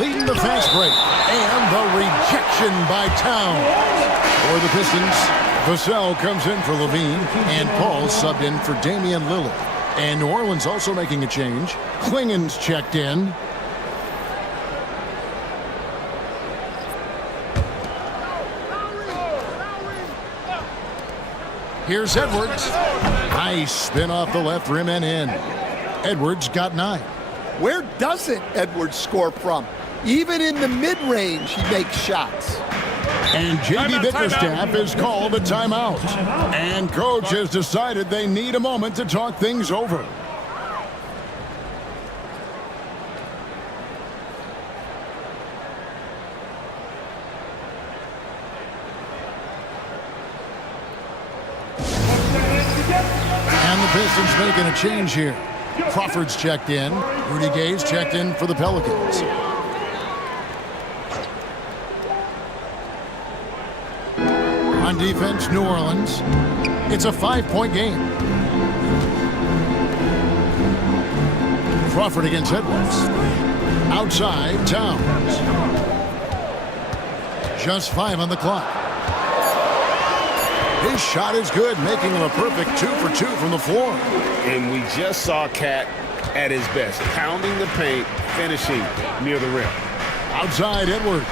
leading the fast break. And the rejection by Towns. For the Pistons, Vassell comes in for Levine, and Paul subbed in for Damian Lillard. And New Orleans also making a change. Klingen's checked in. Here's Edwards. Nice spin off the left rim and in. Edwards got 9. Where doesn't Edwards score from? Even in the mid-range, he makes shots. And JB Bickerstaff has called a timeout. And coach has decided they need a moment to talk things over. And the Pistons making a change here. Crawford's checked in. Rudy Gay's checked in for the Pelicans. On defense, New Orleans. It's a 5-point game. Crawford against Edwards. Outside, Towns. Just 5 on the clock. His shot is good, making him a perfect 2 for 2 from the floor. And we just saw Cat at his best, pounding the paint, finishing near the rim. Outside, Edwards.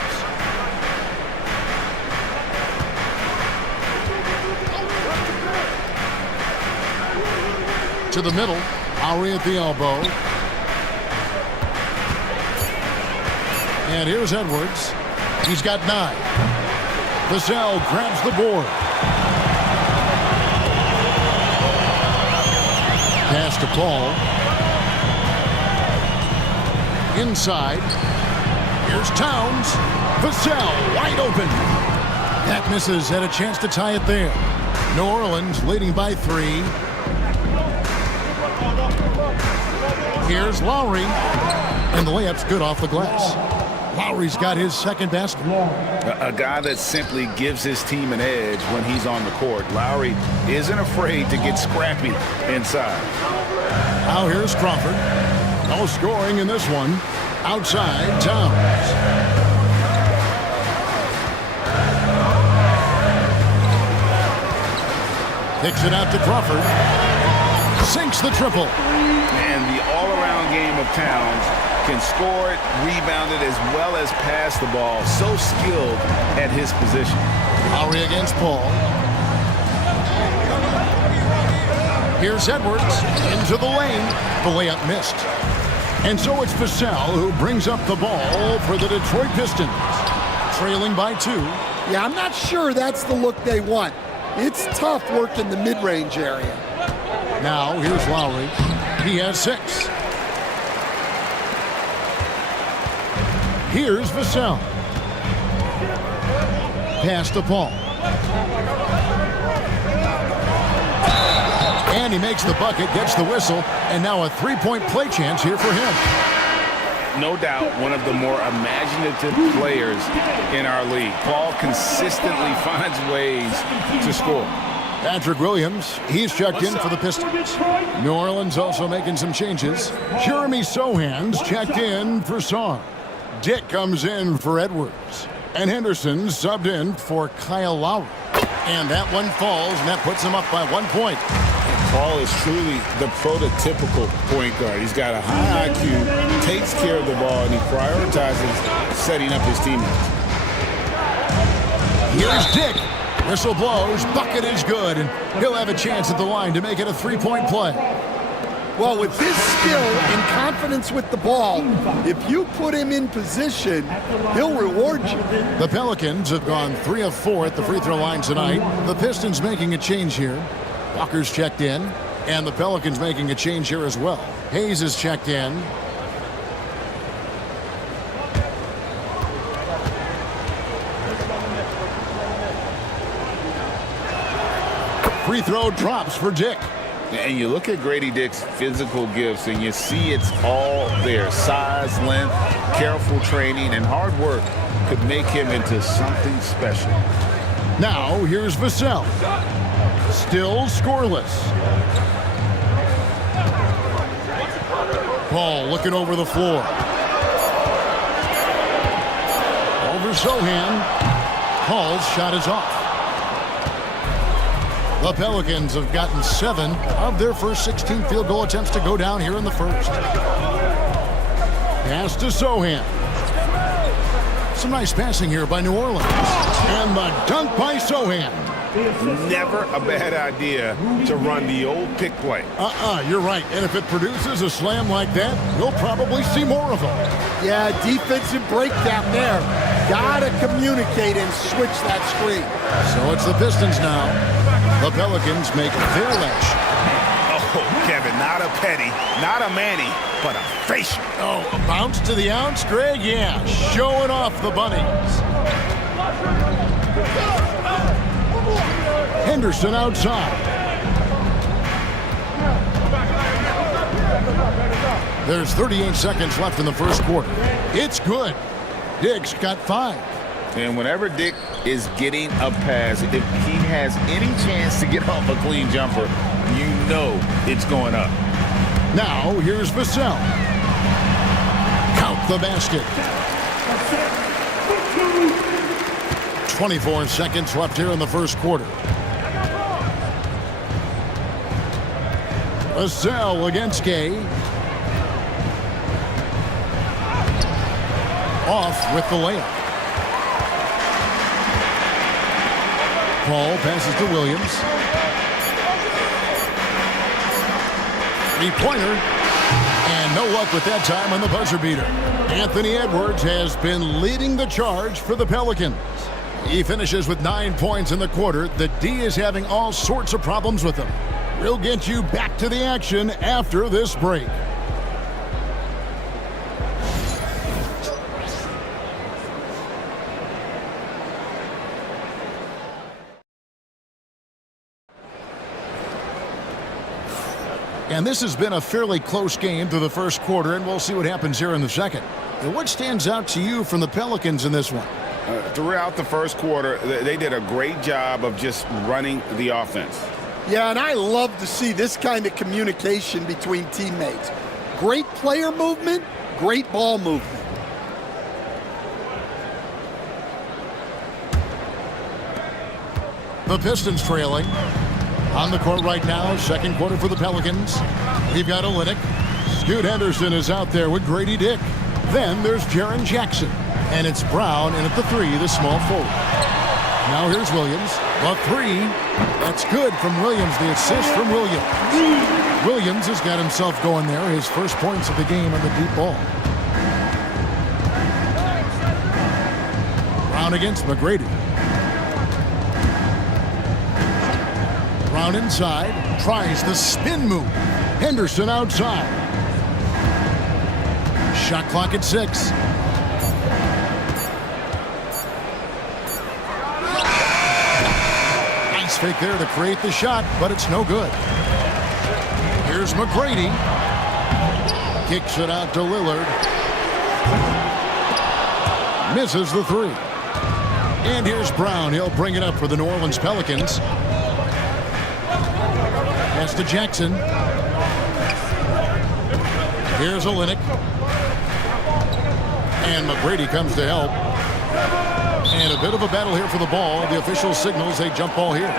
To the middle, Lowry at the elbow. And here's Edwards. He's got 9. Vassell grabs the board. Pass to Paul. Inside. Here's Towns. Vassell wide open. That misses. Had a chance to tie it there. New Orleans leading by 3. Here's Lowry. And the layup's good off the glass. Lowry's got his second basket. A guy that simply gives his team an edge when he's on the court. Lowry isn't afraid to get scrappy inside. Now here's Crawford. No scoring in this one. Outside, Towns. Kicks it out to Crawford. Sinks the triple. And the all-around game of Towns can score it, rebound it, as well as pass the ball. So skilled at his position. Lowry against Paul. Here's Edwards into the lane. The layup missed. And so it's Vassell who brings up the ball for the Detroit Pistons. Trailing by 2. Yeah, I'm not sure that's the look they want. It's tough work in the mid-range area. Now here's Lowry. He has 6. Here's Vassell. Pass to Paul. And he makes the bucket, gets the whistle, and now a three-point play chance here for him. No doubt one of the more imaginative players in our league. Paul consistently finds ways to score. Patrick Williams, he's checked in for the Pistons. New Orleans also making some changes. Jeremy Sohan's checked in for Song. Dick comes in for Edwards. And Henderson subbed in for Kyle Lowry. And that one falls, and that puts him up by 1 point. Paul is truly the prototypical point guard. He's got a high IQ, takes care of the ball, and he prioritizes setting up his teammates. Here's Dick. Whistle blows, bucket is good, and he'll have a chance at the line to make it a three-point play. Well, with his skill and confidence with the ball, if you put him in position, he'll reward you. The Pelicans have gone 3 of 4 at the free throw line tonight. The Pistons making a change here. Walker's checked in, and the Pelicans making a change here as well. Hayes is checked in. Free throw drops for Dick. And you look at Grady Dick's physical gifts, and you see it's all there. Size, length, careful training, and hard work could make him into something special. Now, here's Vassell. Still scoreless. Paul looking over the floor. Over Sohan. Paul's shot is off. The Pelicans have gotten 7 of their first 16 field goal attempts to go down here in the first. Pass to Sohan. Some nice passing here by New Orleans. And the dunk by Sohan. Never a bad idea to run the old pick play. You're right. And if it produces a slam like that, we'll probably see more of them. Yeah, defensive breakdown there. Gotta communicate and switch that screen. So it's the Pistons now. The Pelicans make their last shot. Oh, Kevin, not a Petty, not a Manny, but a facial. Oh, a bounce to the ounce, Greg? Yeah, showing off the bunnies. Henderson outside. There's 38 seconds left in the first quarter. It's good. Dick's got 5. And whenever Dick is getting a pass, if he has any chance to get off a clean jumper, you know it's going up. Now, here's Vassell. Count the basket. 24 seconds left here in the first quarter. Vassell against Gay. Off with the layup. Paul passes to Williams. Three-pointer. And no luck with that time on the buzzer beater. Anthony Edwards has been leading the charge for the Pelicans. He finishes with 9 points in the quarter. The D is having all sorts of problems with him. We'll get you back to the action after this break. And this has been a fairly close game through the first quarter, and we'll see what happens here in the second. And what stands out to you from the Pelicans in this one? Throughout the first quarter, they did a great job of just running the offense. Yeah, and I love to see this kind of communication between teammates. Great player movement, great ball movement. The Pistons trailing. On the court right now, second quarter for the Pelicans. We've got Olynyk. Scoot Henderson is out there with Grady Dick. Then there's Jaren Jackson. And it's Brown in at the 3, the small forward. Now here's Williams. The 3. That's good from Williams. The assist from Williams. Williams has got himself going there. His first points of the game on the deep ball. Brown against McGrady. Brown inside, tries the spin move. Henderson outside. Shot clock at 6. Nice fake there to create the shot, but it's no good. Here's McGrady. Kicks it out to Lillard. Misses the 3. And here's Brown. He'll bring it up for the New Orleans Pelicans. Pass to Jackson. Here's Olynyk. And McGrady comes to help. And a bit of a battle here for the ball. The official signals a jump ball here.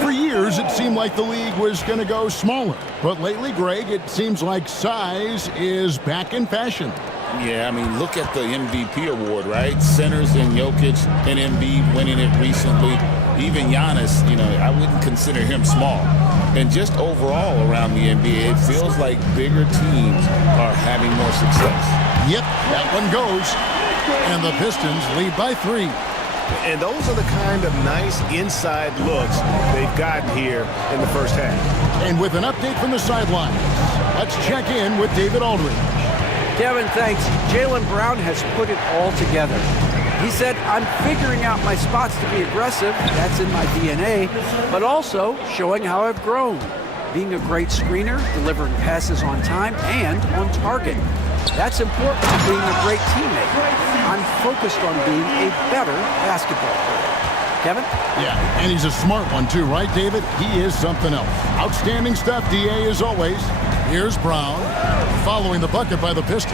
For years, it seemed like the league was going to go smaller. But lately, Greg, it seems like size is back in fashion. Yeah, I mean, look at the MVP award, right? Centers and Jokic and Embiid winning it recently. Even Giannis, I wouldn't consider him small. And just overall around the NBA, it feels like bigger teams are having more success. Yep, that one goes. And the Pistons lead by 3. And those are the kind of nice inside looks they've gotten here in the first half. And with an update from the sidelines, let's check in with David Aldridge. Kevin, thanks. Jaylen Brown has put it all together. He said, I'm figuring out my spots to be aggressive. That's in my DNA. But also showing how I've grown. Being a great screener, delivering passes on time and on target. That's important to being a great teammate. I'm focused on being a better basketball player. Kevin? Yeah, and he's a smart one too, right, David? He is something else. Outstanding stuff, DA, as always. Here's Brown, following the bucket by the Pistons.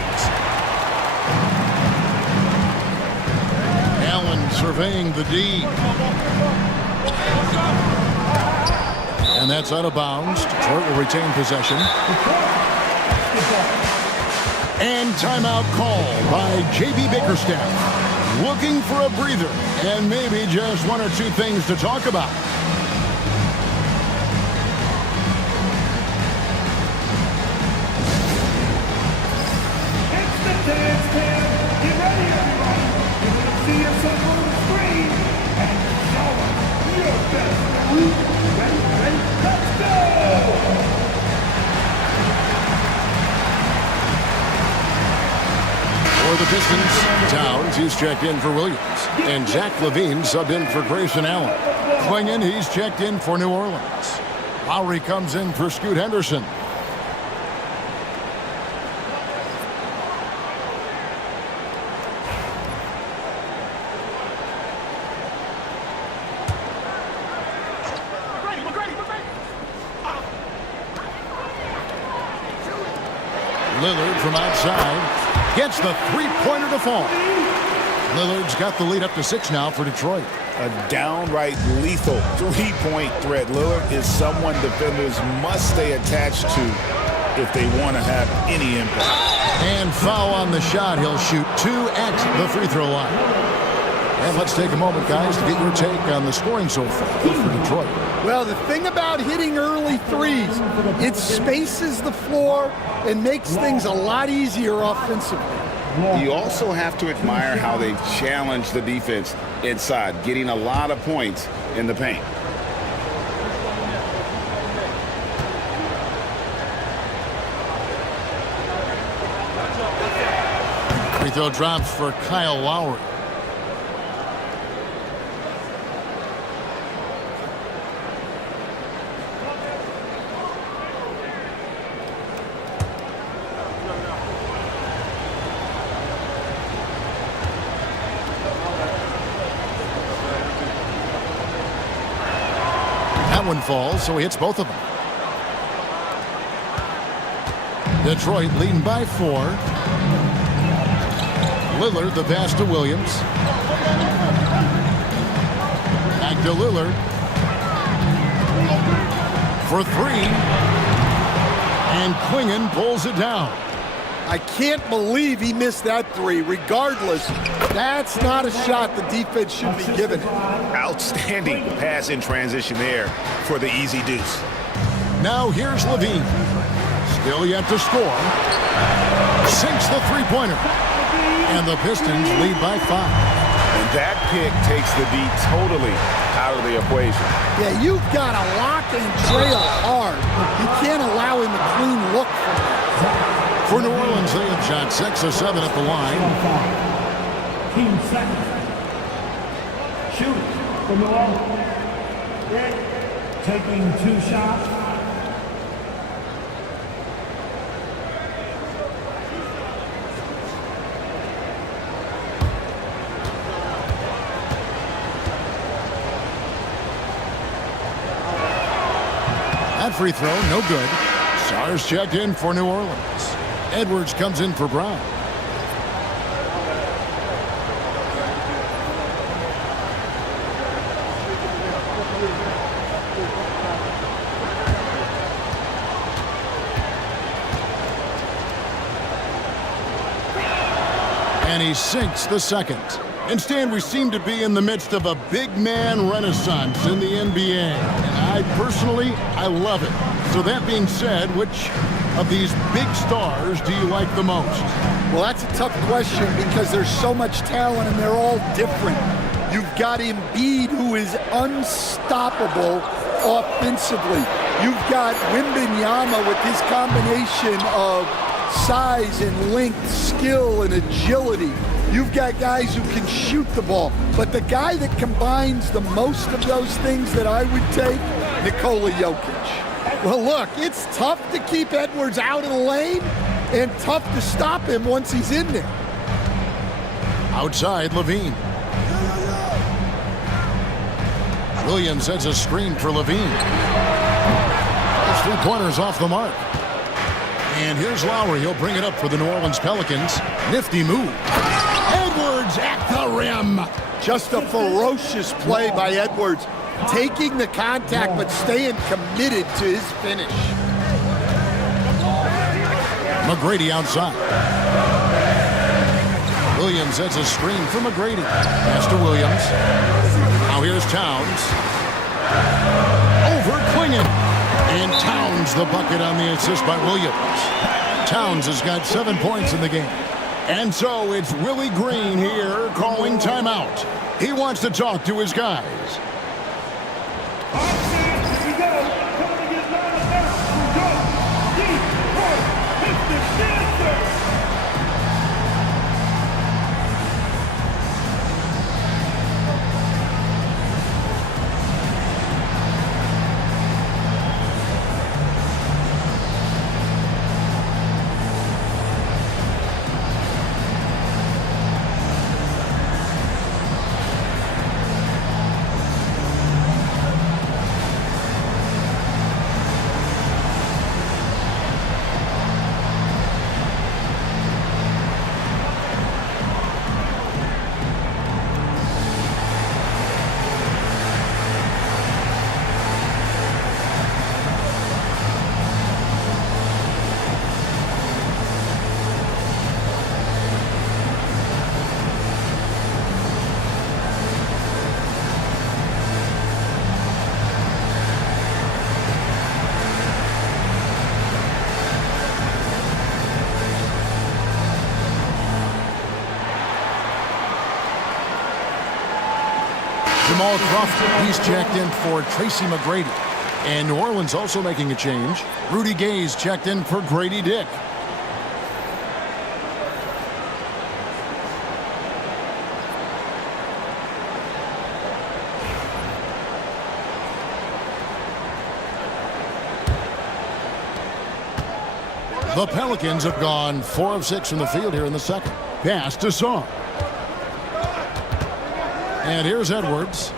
Allen surveying the D. And that's out of bounds. Detroit will retain possession. And timeout call by J.B. Bickerstaff. Looking for a breather and maybe just one or two things to talk about. It's the dance cam. Get ready, everybody. You're going to see yourself on the screen and show us your best move. Ready, let's go! For the Pistons, Towns, he's checked in for Williams. And Zach LaVine subbed in for Grayson Allen. Klingon, he's checked in for New Orleans. Lowry comes in for Scoot Henderson. Lillard from outside. Gets the three-pointer to fall. Lillard's got the lead up to 6 now for Detroit. A downright lethal three-point threat. Lillard is someone defenders must stay attached to if they want to have any impact. And foul on the shot. He'll shoot 2 at the free throw line. And let's take a moment, guys, to get your take on the scoring so far for Detroit. Well, the thing about hitting early threes, it spaces the floor and makes things a lot easier offensively. You also have to admire how they've challenged the defense inside, getting a lot of points in the paint. Free throw drops for Kyle Lowry. That one falls, so he hits both of them. Detroit leading by 4. Lillard, the pass to Williams. Back to Lillard. For 3. And Klingon pulls it down. I can't believe he missed that 3. Regardless, that's not a shot the defense should be giving it. Outstanding pass in transition there for the easy deuce. Now here's Levine. Still yet to score. Sinks the three-pointer. And the Pistons lead by 5. And that pick takes the D totally out of the equation. Yeah, you've got to lock and trail hard. You can't allow him a clean look from that. For New Orleans, they have shot 6 of 7 at the line. Team second. Shoot for New Orleans. Taking 2 shots. That free throw, no good. Stars checked in for New Orleans. Edwards comes in for Brown. And he sinks the second. Instead, we seem to be in the midst of a big man renaissance in the NBA. And I love it. So that being said, which of these big stars do you like the most? Well, that's a tough question because there's so much talent and they're all different. You've got Embiid, who is unstoppable offensively. You've got Wembanyama with his combination of size and length, skill and agility. You've got guys who can shoot the ball. But the guy that combines the most of those things that I would take, Nikola Jokic. Well, look, it's tough to keep Edwards out of the lane and tough to stop him once he's in there. Outside, Levine. Williams sets a screen for Levine. His three-pointers off the mark. And here's Lowry. He'll bring it up for the New Orleans Pelicans. Nifty move. Edwards at the rim. Just a ferocious play by Edwards. Taking the contact, but staying committed to his finish. McGrady outside. Williams sets a screen for McGrady. Pass to Williams. Now here's Towns. Over Klingon. And Towns the bucket on the assist by Williams. Towns has got 7 points in the game. And so it's Willie Green here calling timeout. He wants to talk to his guys. Jamal Crawford, he's checked in for Tracy McGrady. And New Orleans also making a change. Rudy Gay's checked in for Grady Dick. The Pelicans have gone 4 of 6 from the field here in the second. Pass to Song. And here's Edwards.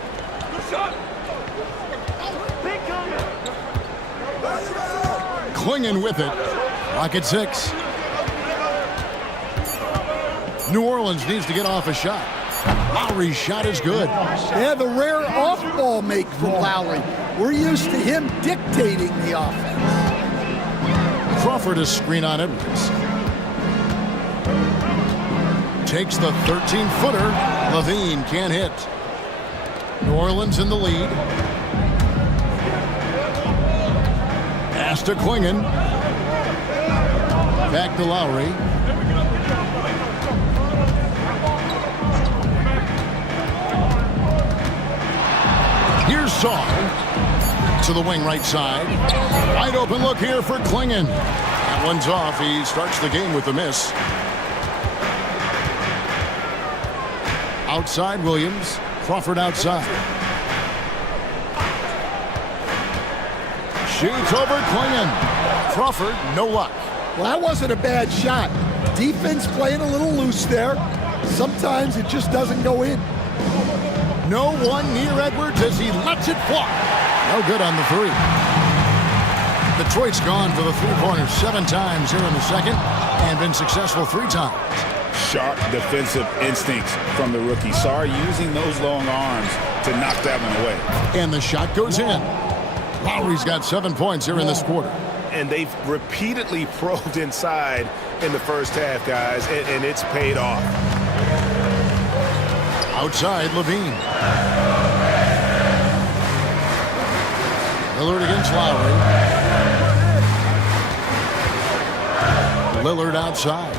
Clingan with it. Rocket 6. New Orleans needs to get off a shot. Lowry's shot is good. Yeah, the rare off-ball make from Lowry. We're used to him dictating the offense. Crawford is screen on Edwards. Takes the 13-footer. Levine can't hit. New Orleans in the lead. Pass to Clingan. Back to Lowry. Here's Saul to the wing right side. Wide open look here for Clingan. That one's off. He starts the game with a miss. Outside Williams. Crawford outside. Shoots over Clingan. Crawford, no luck. Well, that wasn't a bad shot. Defense playing a little loose there. Sometimes it just doesn't go in. No one near Edwards as he lets it fly. No good on the three. Detroit's gone for the three-pointers 7 times here in the second and been successful 3 times. Sharp defensive instincts from the rookie. Sarr using those long arms to knock that one away. And the shot goes in. Lowry's got 7 points here in this quarter. And they've repeatedly probed inside in the first half, guys, and it's paid off. Outside, Levine. Lillard against Lowry. Lillard outside.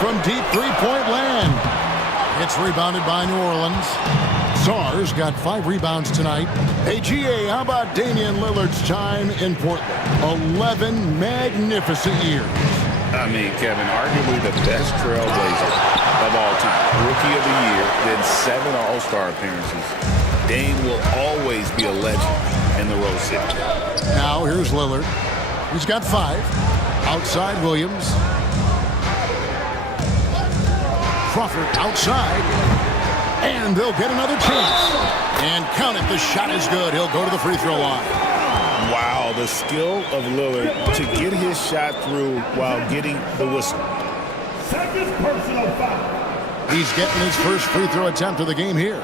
From deep three-point land. It's rebounded by New Orleans. Sarr's got 5 rebounds tonight. Hey, GA, how about Damian Lillard's time in Portland? 11 magnificent years. I mean, Kevin, arguably the best trailblazer of all time. Rookie of the year, then 7 All-Star appearances. Dame will always be a legend in the Rose City. Now here's Lillard. He's got 5. Outside Williams. Crawford outside. And they'll get another chance. And count it, the shot is good. He'll go to the free throw line. Wow, the skill of Lillard to get his shot through while getting the whistle. Second personal foul. He's getting his first free throw attempt of the game here.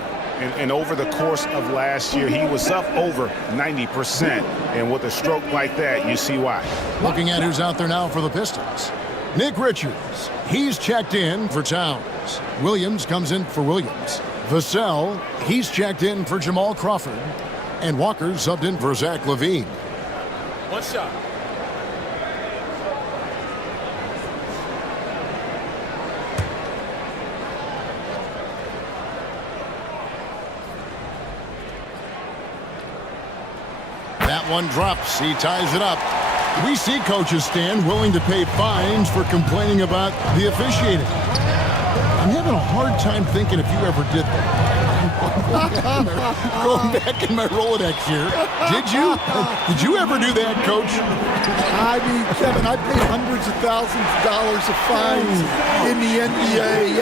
And over the course of last year, he was up over 90%. And with a stroke like that, you see why. Looking at who's out there now for the Pistons. Nick Richards. He's checked in for Towns. Williams comes in for Williams. Vassell, he's checked in for Jamal Crawford. And Walker subbed in for Zach LaVine. One shot. That one drops. He ties it up. We see coaches stand willing to pay fines for complaining about the officiating. I'm having a hard time thinking if you ever did that. Going back in my Rolodex here. Did you? Did you ever do that, Coach? I mean, Kevin, I paid hundreds of thousands of dollars of fines in the NBA.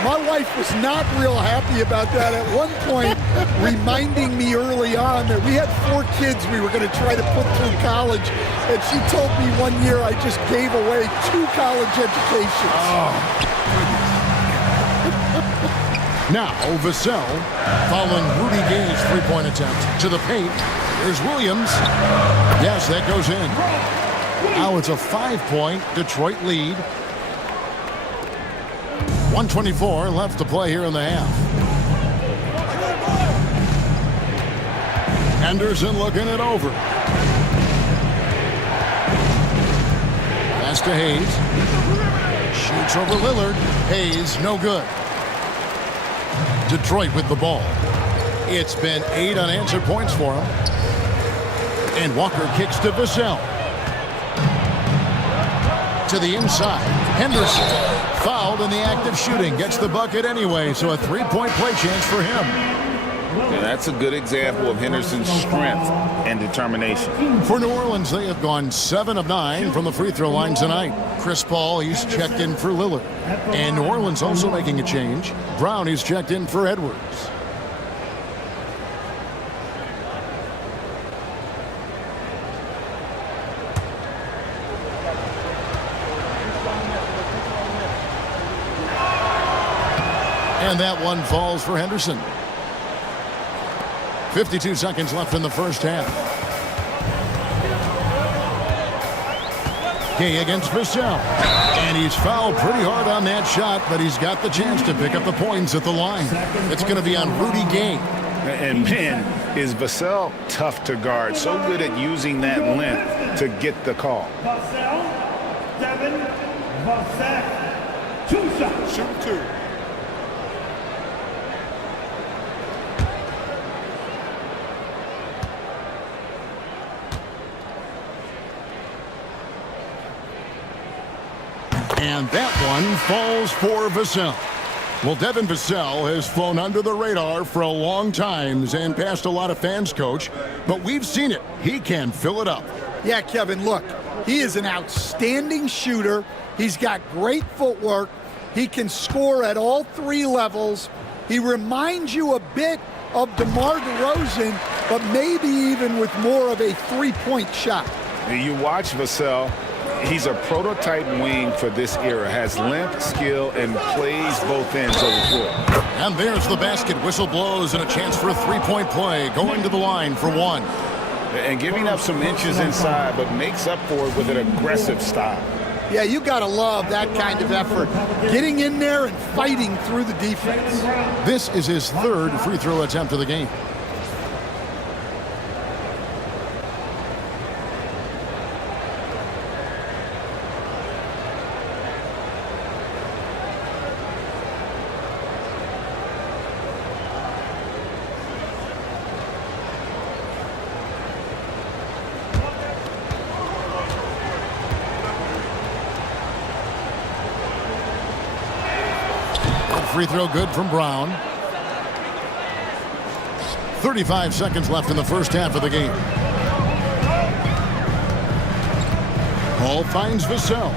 My wife was not real happy about that at one point, reminding me early on that we had 4 kids we were going to try to put through college. And she told me one year I just gave away 2 college educations. Now, Vassell, following Rudy Gay's three-point attempt to the paint. There's Williams. Yes, that goes in. Now it's a 5-point Detroit lead. 1:24 left to play here in the half. Henderson looking it over. Pass to Hayes. Shoots over Lillard. Hayes, no good. Detroit with the ball. It's been 8 unanswered points for him. And Walker kicks to Vassell. To the inside. Henderson fouled in the act of shooting. Gets the bucket anyway, so a 3-point play chance for him. And that's a good example of Henderson's strength and determination. For New Orleans, they have gone 7 of 9 from the free throw line tonight. Chris Paul, he's checked in for Lillard. And New Orleans also making a change. Brown, he's checked in for Edwards. And that one falls for Henderson. 52 seconds left in the first half. Gay against Vassell. And he's fouled pretty hard on that shot, but he's got the chance to pick up the points at the line. It's going to be on Rudy Gay. And man, is Vassell tough to guard. So good at using that length to get the call. Vassell, Devin Vassell. 2 shots. Shoot 2. And that one falls for Vassell. Well, Devin Vassell has flown under the radar for a long time and passed a lot of fans, Coach. But we've seen it. He can fill it up. Yeah, Kevin, look, he is an outstanding shooter. He's got great footwork. He can score at all 3 levels. He reminds you a bit of DeMar DeRozan, but maybe even with more of a 3-point shot. You watch Vassell. He's a prototype wing for this era. Has length, skill, and plays both ends of the floor. And there's the basket. Whistle blows and a chance for a 3-point play. Going to the line for 1. And giving up some inches inside, but makes up for it with an aggressive style. Yeah, you got to love that kind of effort. Getting in there and fighting through the defense. This is his 3rd free throw attempt of the game. Free throw good from Brown. 35 seconds left in the first half of the game. Hall finds Vassell.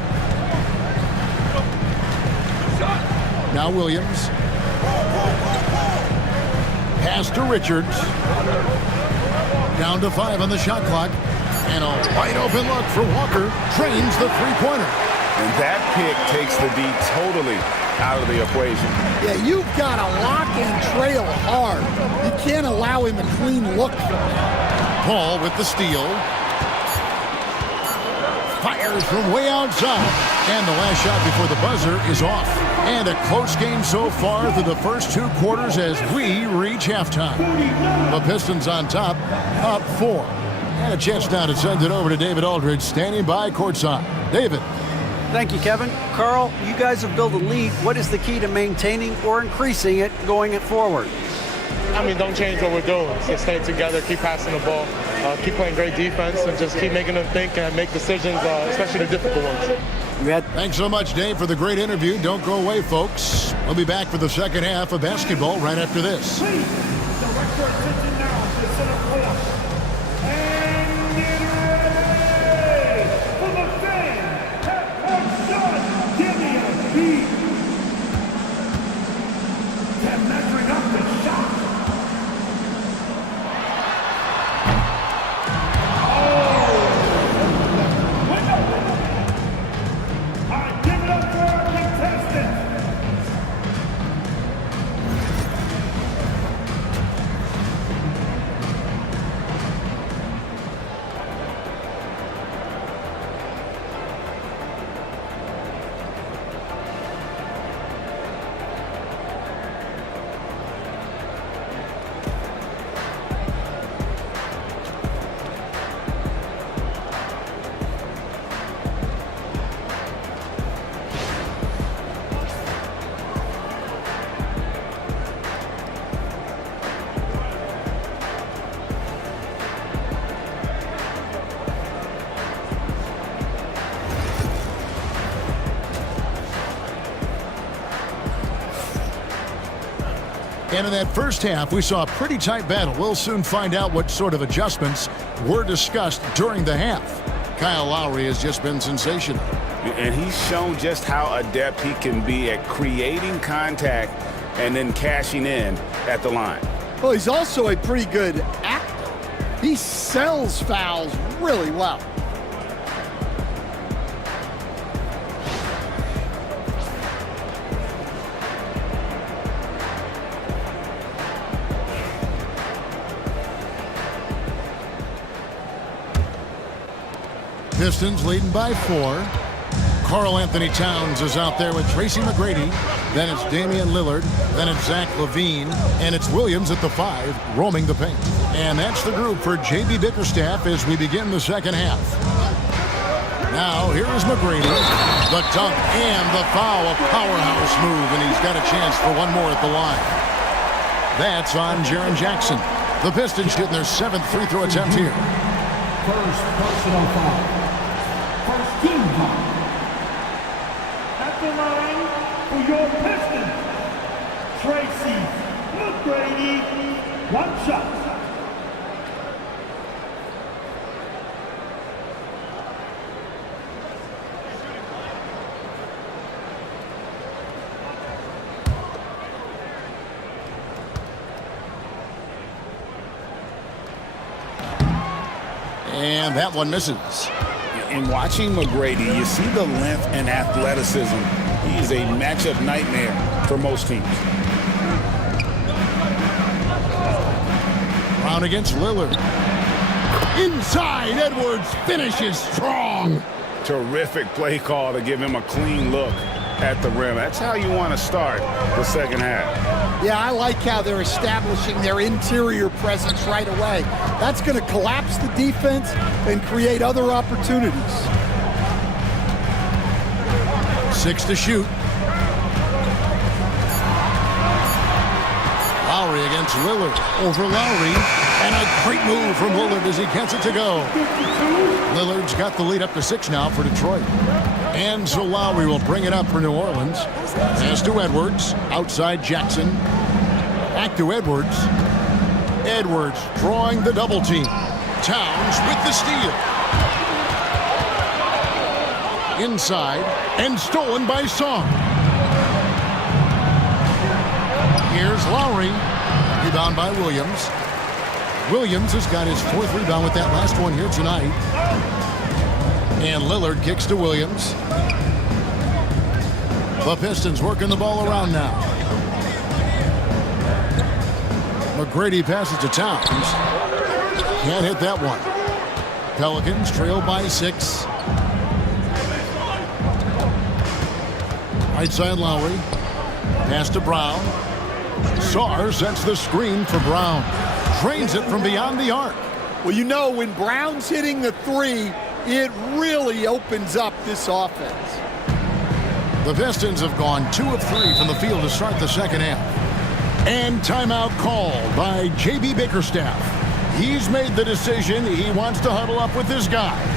Now Williams. Pass to Richards. Down to 5 on the shot clock. And a wide open look for Walker. Trains the three-pointer. And that pick takes the D totally out of the equation. Yeah, you've got to lock and trail hard. You can't allow him a clean look from that. Paul with the steal. Fires from way outside. And the last shot before the buzzer is off. And a close game so far through the first 2 quarters as we reach halftime. The Pistons on top, up 4. And a chance now to send it over to David Aldridge, standing by courtside. David. Thank you, Kevin. Carl, you guys have built a lead. What is the key to maintaining or increasing it going it forward? I mean, don't change what we're doing. Just stay together, keep passing the ball, keep playing great defense, and just keep making them think and make decisions, especially the difficult ones. Thanks so much, Dave, for the great interview. Don't go away, folks. We'll be back for the second half of basketball right after this. Director attention now to center court. And get ready for the fan. Half-court shot. Give me a beat. And measuring up the shot. And in that first half, we saw a pretty tight battle. We'll soon find out what sort of adjustments were discussed during the half. Kyle Lowry has just been sensational. And he's shown just how adept he can be at creating contact and then cashing in at the line. Well, he's also a pretty good actor. He sells fouls really well. Pistons leading by 4. Karl Anthony Towns is out there with Tracy McGrady. Then it's Damian Lillard. Then it's Zach LaVine. And it's Williams at the 5, roaming the paint. And that's the group for J.B. Bickerstaff as we begin the second half. Now, here is McGrady. The dunk and the foul. A powerhouse move, and he's got a chance for one more at the line. That's on Jaren Jackson. The Pistons getting their 7th free throw attempt here. First personal foul. First team foul. At the line for your Pistons, Tracy McGrady, 1 shot. And that one misses. In watching McGrady, you see the length and athleticism. He is a matchup nightmare for most teams. Brown against Lillard. Inside, Edwards finishes strong. Terrific play call to give him a clean look at the rim. That's how you want to start the second half. Yeah, I like how they're establishing their interior presence right away. That's going to collapse the defense and create other opportunities. 6 to shoot. Lowry against Lillard. Over Lowry. And a great move from Lillard as he gets it to go. Lillard's got the lead up to 6 now for Detroit. And so Lowry will bring it up for New Orleans. Pass to Edwards. Outside Jackson. Back to Edwards. Edwards drawing the double team. Towns with the steal. Inside. And stolen by Song. Here's Lowry. Rebound by Williams. Williams has got his 4th rebound with that last one here tonight. And Lillard kicks to Williams. The Pistons working the ball around now. McGrady passes to Towns. Can't hit that one. Pelicans trail by 6. Right side Lowry. Pass to Brown. Sarr sets the screen for Brown. Drains it from beyond the arc. Well, you know, when Brown's hitting the 3, it really opens up this offense. The Pistons have gone 2 of 3 from the field to start the second half. And timeout called by J.B. Bickerstaff. He's made the decision. He wants to huddle up with his guys.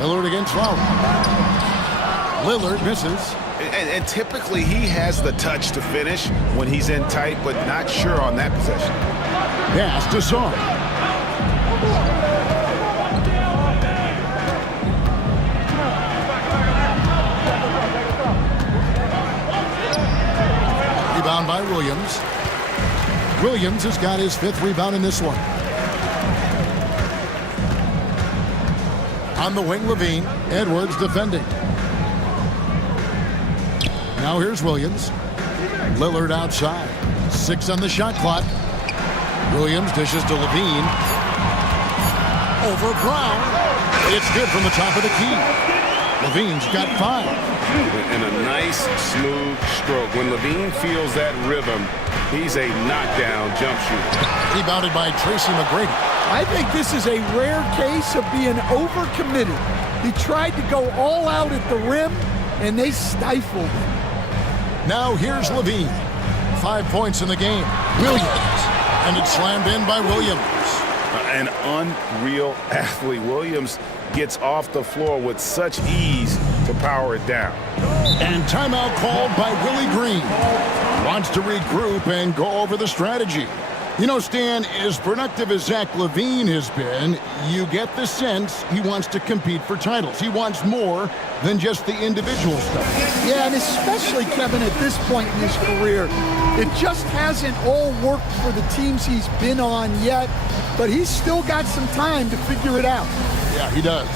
Lillard against Lowry. Lillard misses. And typically he has the touch to finish when he's in tight, but not sure on that possession. Pass to Song. Rebound by Williams. Williams has got his 5th rebound in this one. On the wing, LaVine. Edwards defending. Now here's Williams. Lillard outside. 6 on the shot clock. Williams dishes to Levine. Over Brown. It's good from the top of the key. Levine's got 5. And a nice, smooth stroke. When Levine feels that rhythm, he's a knockdown jump shooter. Rebounded by Tracy McGrady. I think this is a rare case of being overcommitted. He tried to go all out at the rim, and they stifled him. Now here's Levine. 5 points in the game. Williams. And it's slammed in by Williams. An unreal athlete. Williams gets off the floor with such ease to power it down. And timeout called by Willie Green. Wants to regroup and go over the strategy. You know, Stan, as productive as Zach LaVine has been, you get the sense he wants to compete for titles. He wants more than just the individual stuff. Yeah, and especially, Kevin, at this point in his career, it just hasn't all worked for the teams he's been on yet, but he's still got some time to figure it out. Yeah, he does.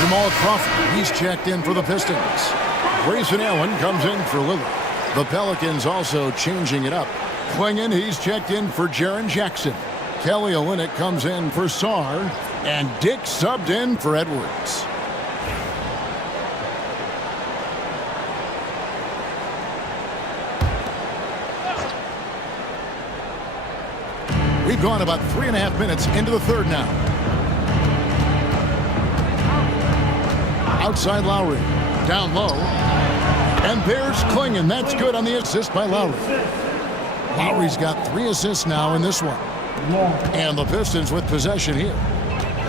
Jamal Crawford, he's checked in for the Pistons. Grayson Allen comes in for Lillard. The Pelicans also changing it up. Klingon, he's checked in for Jaren Jackson. Kelly Olynyk comes in for Sarr. And Dick subbed in for Edwards. We've gone about 3.5 minutes into the third now. Outside Lowry. Down low. And there's Klingon. That's good on the assist by Lowry. Lowry's got 3 assists now in this one. And the Pistons with possession here.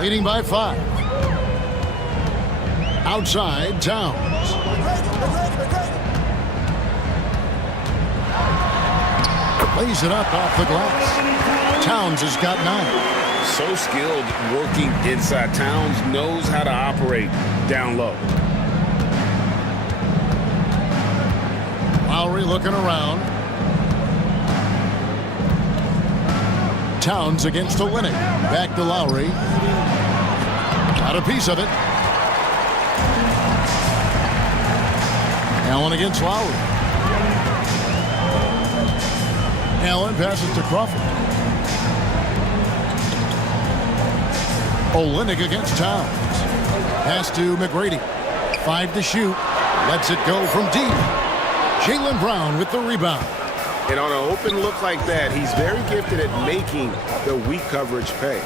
Leading by 5. Outside, Towns. Lays it up off the glass. Towns has got 9. So skilled working inside. Towns knows how to operate down low. Lowry looking around. Towns against Olynyk. Back to Lowry. Got a piece of it. Allen against Lowry. Allen passes to Crawford. Olynyk against Towns. Pass to McGrady. 5 to shoot. Lets it go from deep. Jaylen Brown with the rebound. And on an open look like that, he's very gifted at making the weak coverage pay.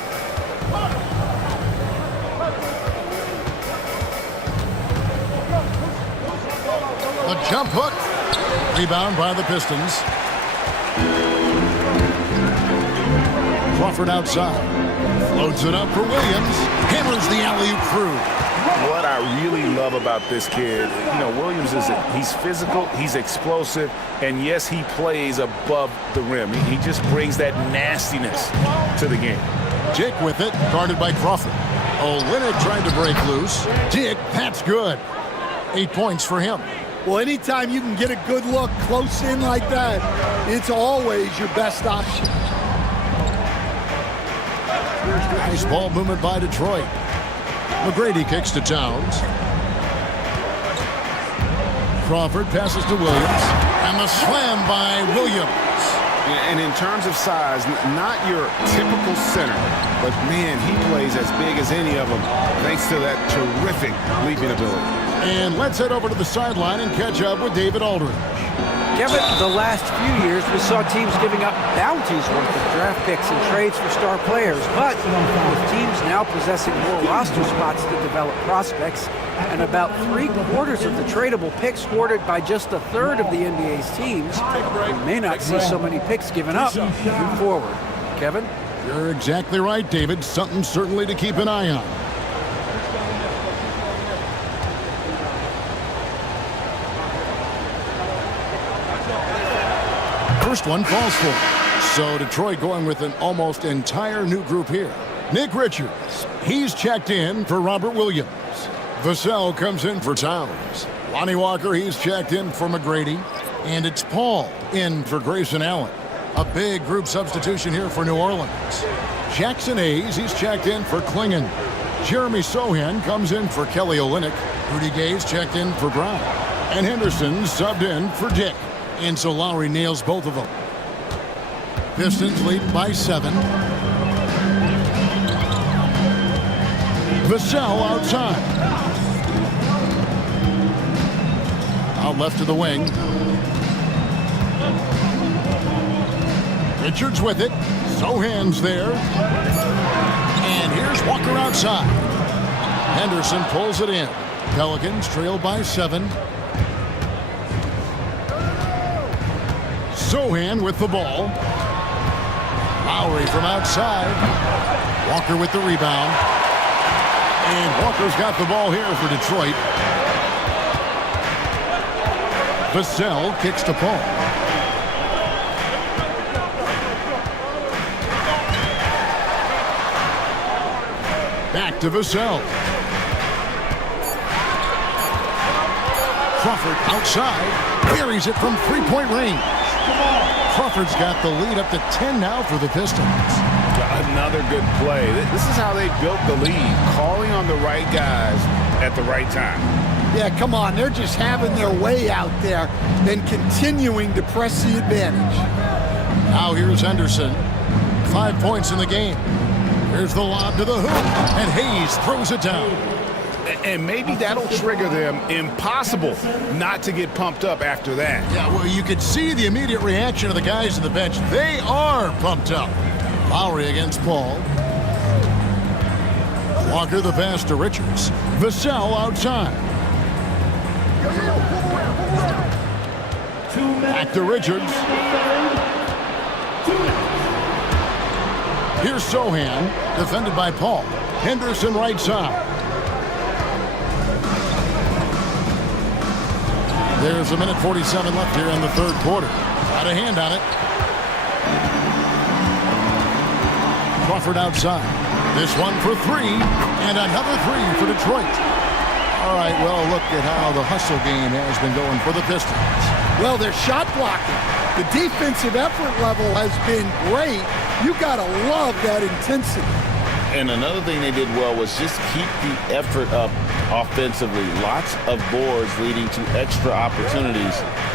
A jump hook. Rebound by the Pistons. Crawford outside. Floats it up for Williams. Hammers the alley-oop through. What I really love about this kid, Williams he's physical, he's explosive, and yes, he plays above the rim. He just brings that nastiness to the game. Dick with it, guarded by Crawford. Olynyk trying to break loose. Dick, that's good. 8 points for him. Well, anytime you can get a good look close in like that, it's always your best option. Nice ball movement by Detroit. McGrady kicks to Towns. Crawford passes to Williams. And the slam by Williams. And in terms of size, not your typical center, but man, he plays as big as any of them thanks to that terrific leaping ability. And let's head over to the sideline and catch up with David Aldridge. Kevin, the last few years we saw teams giving up bounties worth of draft picks and trades for star players, but with teams now possessing more roster spots to develop prospects and about 3/4 of the tradable picks hoarded by just 1/3 of the NBA's teams, we may not see so many picks given up moving forward. Kevin? You're exactly right, David. Something certainly to keep an eye on. first one falls for him. So Detroit going with an almost entire new group here. Nick Richards, he's checked in for Robert Williams. Vassell comes in for Towns. Lonnie Walker, he's checked in for McGrady. And it's Paul in for Grayson Allen. A big group substitution here for New Orleans. Jackson Hayes, he's checked in for Klingon. Jeremy Sohan comes in for Kelly Olynyk. Rudy Gay's checked in for Brown. And Henderson subbed in for Dick. And so Lowry nails both of them. Pistons lead by 7. Vassell outside. Out left to the wing. Richards with it. Sohan's there. And here's Walker outside. Henderson pulls it in. Pelicans trail by 7. Sohan with the ball. Lowry from outside. Walker with the rebound. And Walker's got the ball here for Detroit. Vassell kicks to Paul. Back to Vassell. Crawford outside. Carries it from three-point range. Crawford's got the lead up to 10 now for the Pistons. Another good play. This is how they built the lead, calling on the right guys at the right time. Yeah, come on. They're just having their way out there and continuing to press the advantage. Now here's Henderson. 5 points in the game. Here's the lob to the hoop, and Hayes throws it down. And maybe that'll trigger them. Impossible not to get pumped up after that. Yeah, well, you could see the immediate reaction of the guys on the bench. They are pumped up. Lowry against Paul. Walker the pass to Richards. Vassell outside. Back to Richards. Here's Sohan, defended by Paul. Henderson right side. There's a minute 47 left here in the third quarter. Got a hand on it. Crawford outside. This one for 3, and another 3 for Detroit. All right, well, look at how the hustle game has been going for the Pistons. Well, they're shot blocking. The defensive effort level has been great. You got to love that intensity. And another thing they did well was just keep the effort up offensively. Lots of boards leading to extra opportunities,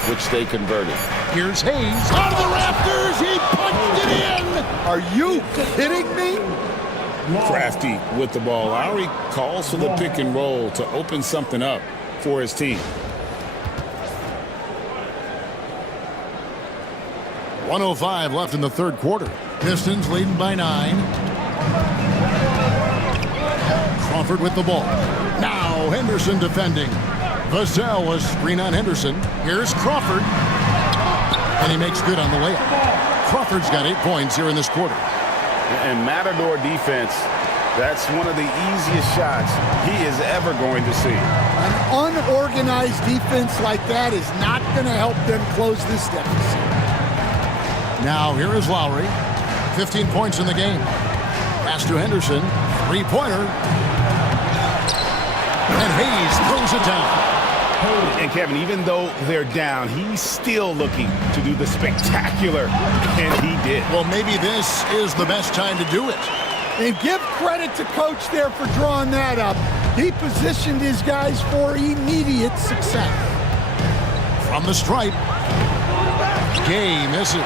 which they converted. Here's Hayes out of the rafters. He punched it in. Are you kidding me? Crafty with the ball. Lowry calls for the pick and roll to open something up for his team. 1:05 left in the third quarter. Pistons leading by 9. Crawford with the ball. Now Henderson defending. Vassell was screen on Henderson. Here's Crawford. And he makes good on the layup. Crawford's got 8 points here in this quarter. And Matador defense, that's one of the easiest shots he is ever going to see. An unorganized defense like that is not going to help them close this deficit. Now here is Lowry. 15 points in the game. Pass to Henderson. 3-pointer. And Hayes throws it down. And Kevin, even though they're down, he's still looking to do the spectacular, and he did. Well, maybe this is the best time to do it. And give credit to Coach there for drawing that up. He positioned his guys for immediate success. From the stripe. Gay misses.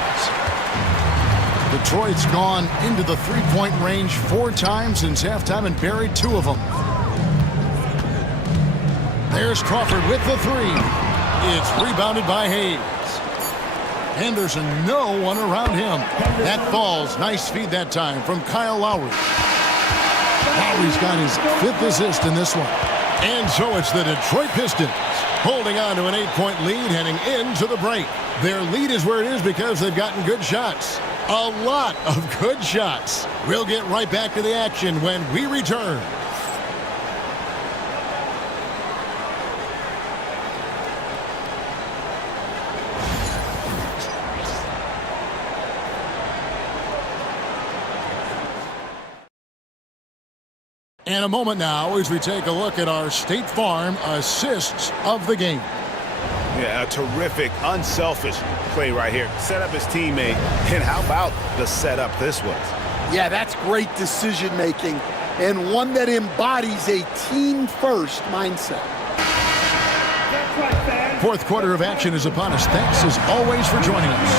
Detroit's gone into the three-point range 4 times since halftime and buried 2 of them. There's Crawford with the 3. It's rebounded by Hayes. Henderson, no one around him. That falls. Nice feed that time from Kyle Lowry. Lowry's got his 5th assist in this one. And so it's the Detroit Pistons holding on to an 8-point lead heading into the break. Their lead is where it is because they've gotten good shots. A lot of good shots. We'll get right back to the action when we return. And a moment now as we take a look at our State Farm assists of the game. Yeah, a terrific, unselfish play right here. Set up his teammate, and how about the setup this was? Yeah, that's great decision making and one that embodies a team-first mindset. Fourth quarter of action is upon us. Thanks as always for joining us.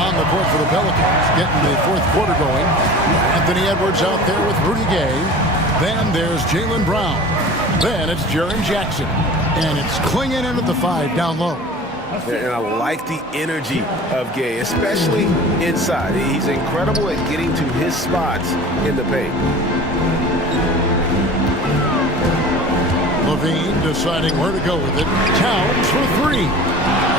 On the court for the Pelicans, getting the fourth quarter going. Anthony Edwards out there with Rudy Gay. Then there's Jaylen Brown. Then it's Jaren Jackson. And it's Clingan in at the 5 down low. And I like the energy of Gay, especially inside. He's incredible at getting to his spots in the paint. Levine deciding where to go with it. Towns for 3.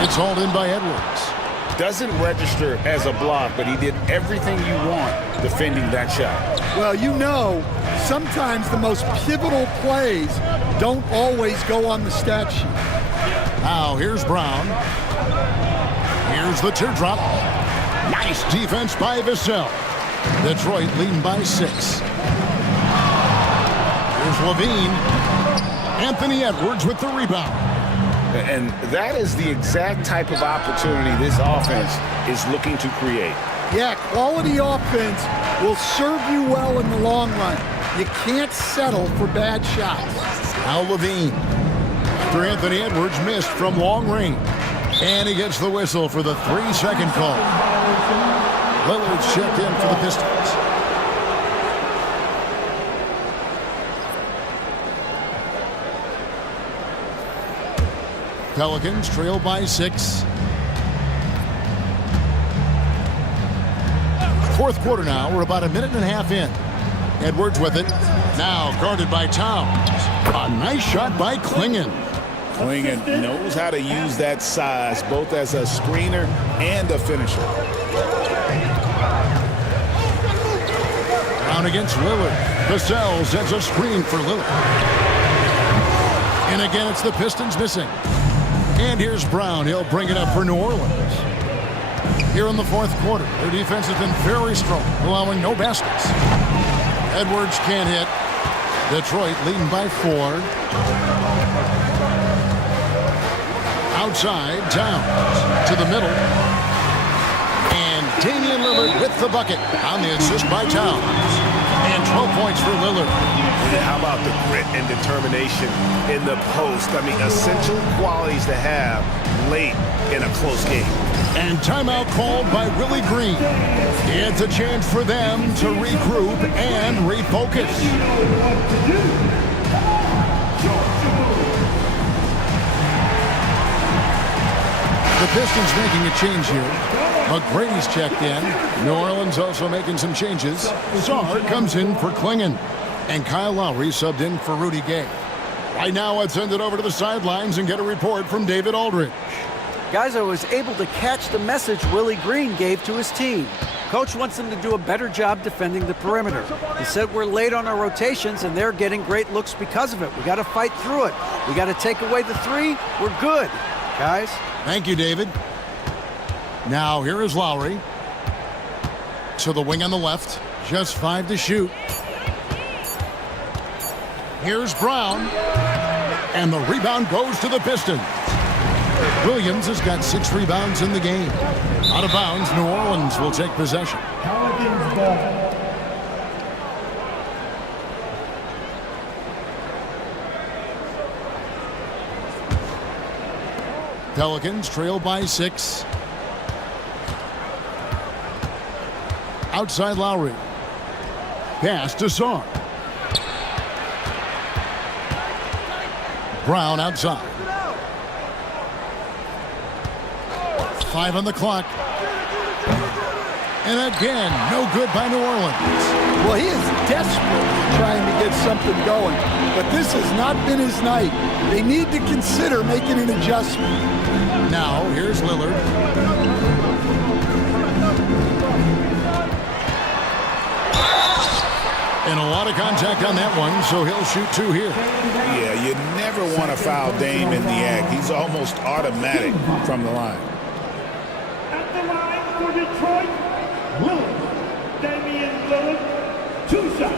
It's hauled in by Edwards. Doesn't register as a block, but he did everything you want defending that shot. Well, you know, sometimes the most pivotal plays don't always go on the stat sheet. Now here's Brown. Here's the teardrop. Nice defense by Vassell. Detroit leading by 6. Here's Levine. Anthony Edwards with the rebound. And that is the exact type of opportunity this offense is looking to create. Yeah, quality offense will serve you well in the long run. You can't settle for bad shots. Now Levine. After Anthony Edwards missed from long range. And he gets the whistle for the 3-second call. Lillard's checked in for the Pistons. Pelicans trail by 6. Fourth quarter now. We're about a minute and a half in. Edwards with it. Now guarded by Towns. A nice shot by Clingan. Clingan knows how to use that size both as a screener and a finisher. Brown against Lillard. Vassell sends a screen for Lillard. And again, it's the Pistons missing. And here's Brown. He'll bring it up for New Orleans. Here in the fourth quarter, their defense has been very strong, allowing no baskets. Edwards can't hit. Detroit leading by 4. Outside, Towns to the middle. And Damian Lillard with the bucket on the assist by Towns. And 12 points for Lillard. And how about the grit and determination in the post? I mean, essential qualities to have late in a close game. And timeout called by Willie Green. It's a chance for them to regroup and refocus. The Pistons making a change here. McGrady's checked in. New Orleans also making some changes. Sarr comes in for Clingan. And Kyle Lowry subbed in for Rudy Gay. Right now, let's send it over to the sidelines and get a report from David Aldridge. Guys, I was able to catch the message Willie Green gave to his team. Coach wants them to do a better job defending the perimeter. He said we're late on our rotations and they're getting great looks because of it. We got to fight through it. We got to take away the 3. We're good, guys. Thank you, David. Now here is Lowry. To the wing on the left. Just 5 to shoot. Here's Brown. And the rebound goes to the Pistons. Williams has got 6 rebounds in the game. Out of bounds, New Orleans will take possession. Pelicans trail by 6. Outside Lowry. Pass to Sarr. Brown outside. 5 on the clock. And again, no good by New Orleans. Well, he is desperately trying to get something going, but this has not been his night. They need to consider making an adjustment. Now, here's Lillard. And a lot of contact on that one, so he'll shoot 2 here. Yeah, you never want to foul Dame in the act. He's almost automatic from the line. At the line for Detroit, Lillard. Damian Lillard, 2 shots.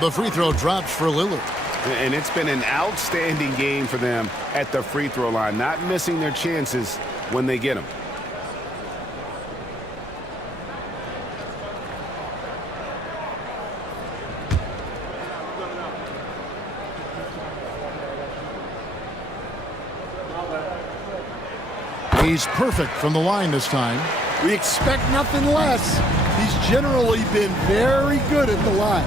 The free throw drops for Lillard. And it's been an outstanding game for them at the free throw line, not missing their chances when they get them. He's perfect from the line this time. We expect nothing less. He's generally been very good at the line.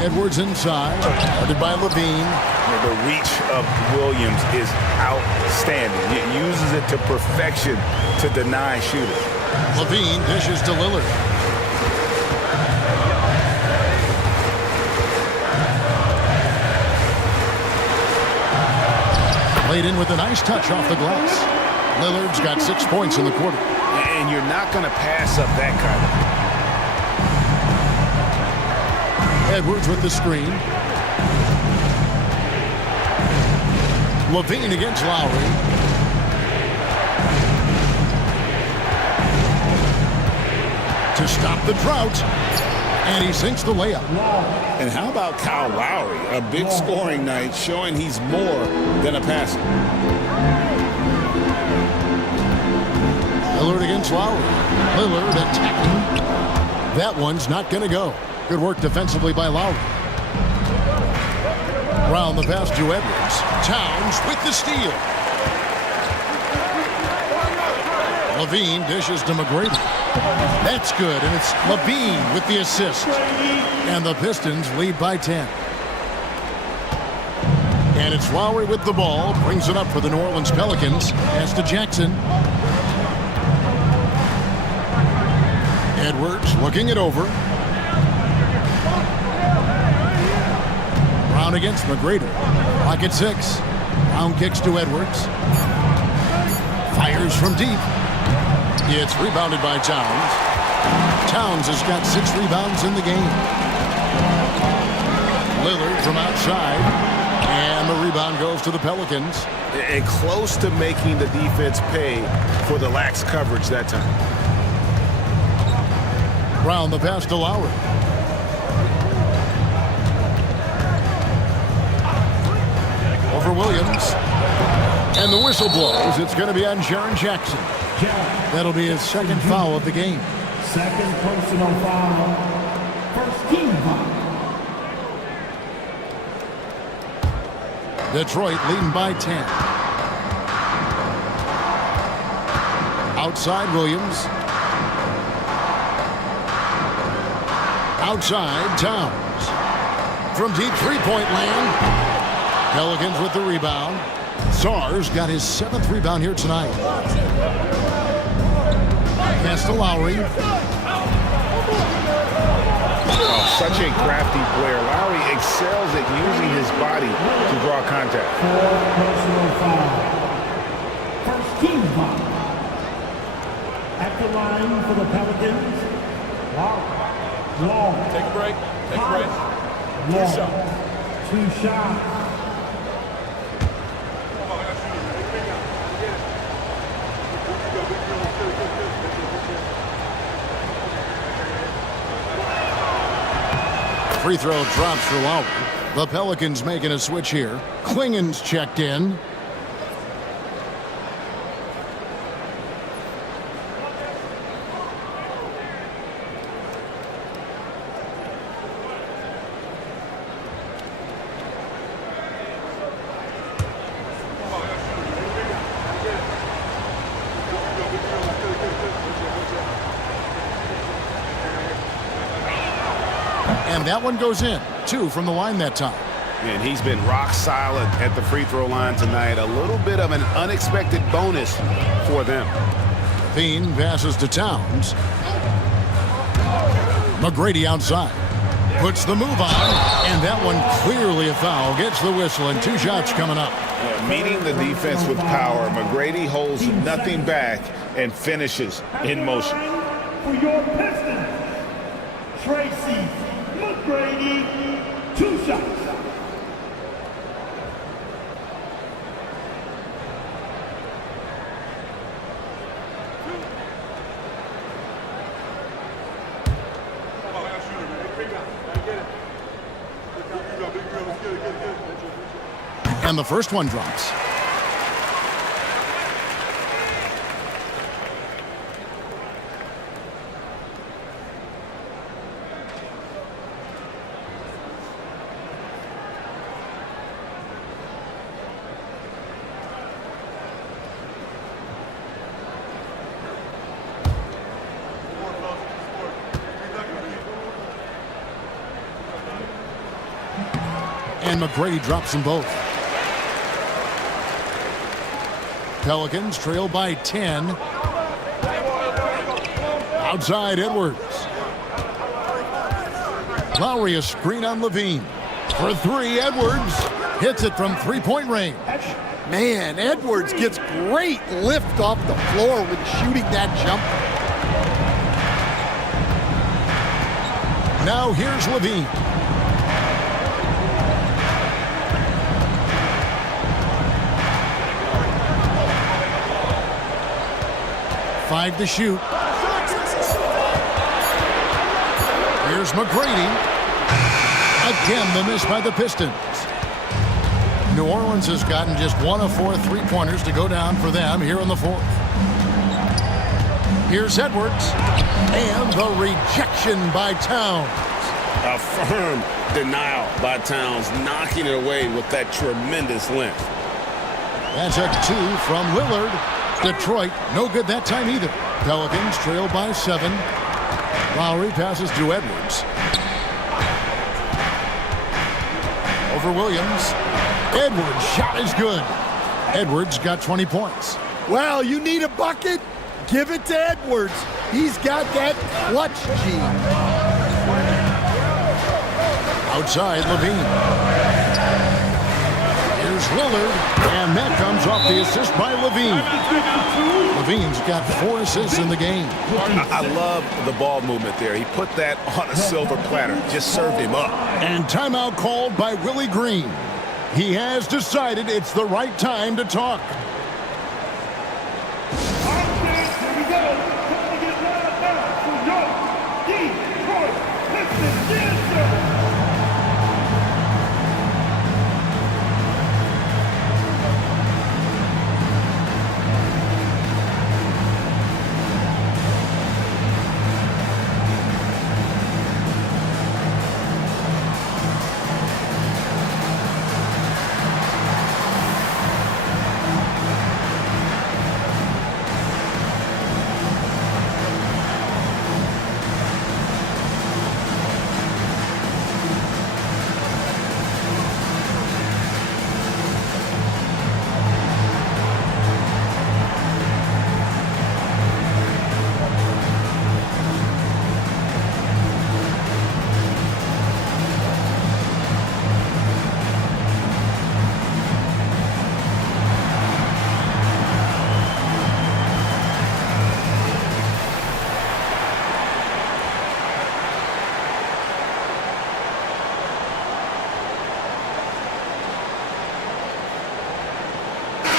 Edwards inside, guarded by Levine. The reach of Williams is outstanding. It uses it to perfection to deny shooters. Levine dishes to Lillard. Laid in with a nice touch off the glass. Lillard's got 6 points in the quarter. And you're not going to pass up that kind of. Edwards with the screen. Levine against Lowry. To stop the drought. And he sinks the layup. And how about Kyle Lowry? A big scoring night showing he's more than a passer. Lillard against Lowry. Lillard attacking. That one's not going to go. Good work defensively by Lowry. Round the pass to Edwards. Towns with the steal. Levine dishes to McGrady. That's good, and it's Levine with the assist. And the Pistons lead by 10. And it's Lowry with the ball. Brings it up for the New Orleans Pelicans. Pass to Jackson. Edwards looking it over. Brown against McGrady. Clock at 6. Brown kicks to Edwards. Fires from deep. It's rebounded by Towns. Towns has got 6 rebounds in the game. Lillard from outside. And the rebound goes to the Pelicans. And close to making the defense pay for the lax coverage that time. Round the pass to Lowry. Over Williams. And the whistle blows. It's going to be on Jaren Jackson. That'll be his second foul of the game. Second personal foul. First team foul. Detroit leading by 10. Outside Williams. Outside Towns. From deep three-point land. Pelicans with the rebound. Sarr's got his 7th rebound here tonight. Pass to Lowry. Oh, such a crafty player. Lowry excels at using his body to draw contact. Personal foul. First team foul. At the line for the Pelicans. Long. Take a break. Take a break. Long. 2 shots. Free throw drops for Lowry. The Pelicans making a switch here. Klingen's checked in. And that one goes in. 2 from the line that time. And he's been rock solid at the free throw line tonight. A little bit of an unexpected bonus for them. Bean passes to Towns. McGrady outside. Puts the move on. And that one clearly a foul. Gets the whistle and 2 shots coming up. Meeting the defense with power, McGrady holds nothing back and finishes in motion. For your Pistons, Tracy McGrady, 2 shots. And the first one drops. And McGrady drops them both. Pelicans trail by 10. Outside Edwards. Lowry a screen on Levine. For three, Edwards hits it from three-point range. Man, Edwards gets great lift off the floor when shooting that jumper. Now here's Levine. Five to shoot. Here's McGrady. Again, the miss by the Pistons. New Orleans has gotten just one of 4 three-pointers to go down for them here in the fourth. Here's Edwards. And the rejection by Towns. A firm denial by Towns, knocking it away with that tremendous length. That's a 2 from Lillard. Detroit, no good that time either. Pelicans trail by 7. Lowry passes to Edwards. Over Williams. Edwards' shot is good. Edwards got 20 points. Well, you need a bucket? Give it to Edwards. He's got that clutch gene. Outside, Levine. Here's Lillard, and that comes off the assist by Levine. Levine's got 4 assists in the game. I love the ball movement there. He put that on a silver platter, just served him up. And timeout called by Willie Green. He has decided it's the right time to talk.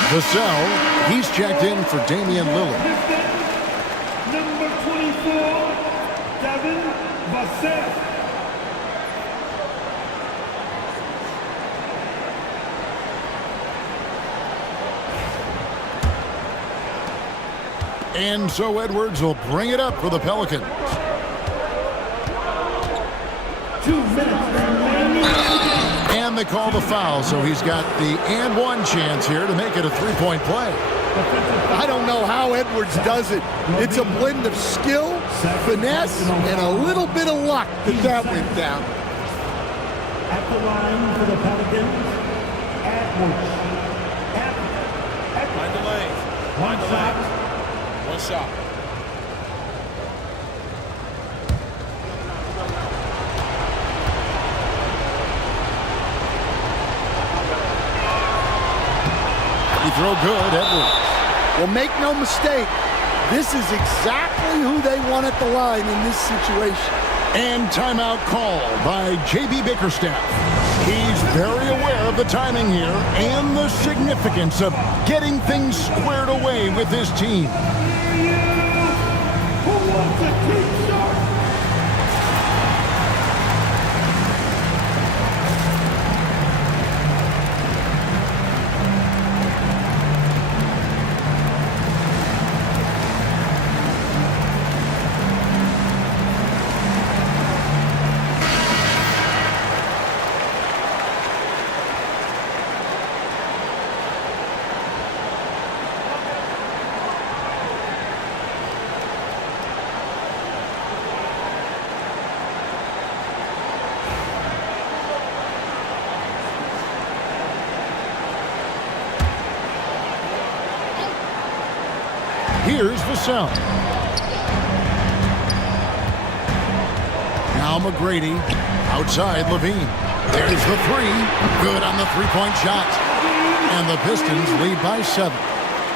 Vassell, he's checked in for Damian Lillard. Number 24, Devin Vassell. And so Edwards will bring it up for the Pelicans. 2 minutes remaining. And they call the foul, so he's got the and one chance here to make it a three-point play. I don't know how Edwards does it. It's a blend of skill, finesse, and a little bit of luck that went down. At the line for the Pelicans, Edwards. Mind the lanes. Mind the lanes. One shot. He throw good, Edwards. Well, make no mistake, this is exactly who they want at the line in this situation. And timeout call by J.B. Bickerstaff. He's very aware of the timing here and the significance of getting things squared away with his team. Who wants to keep short? Here's Vassell. Now McGrady. Outside Levine. There's the three. Good on the three-point shot. And the Pistons lead by 7.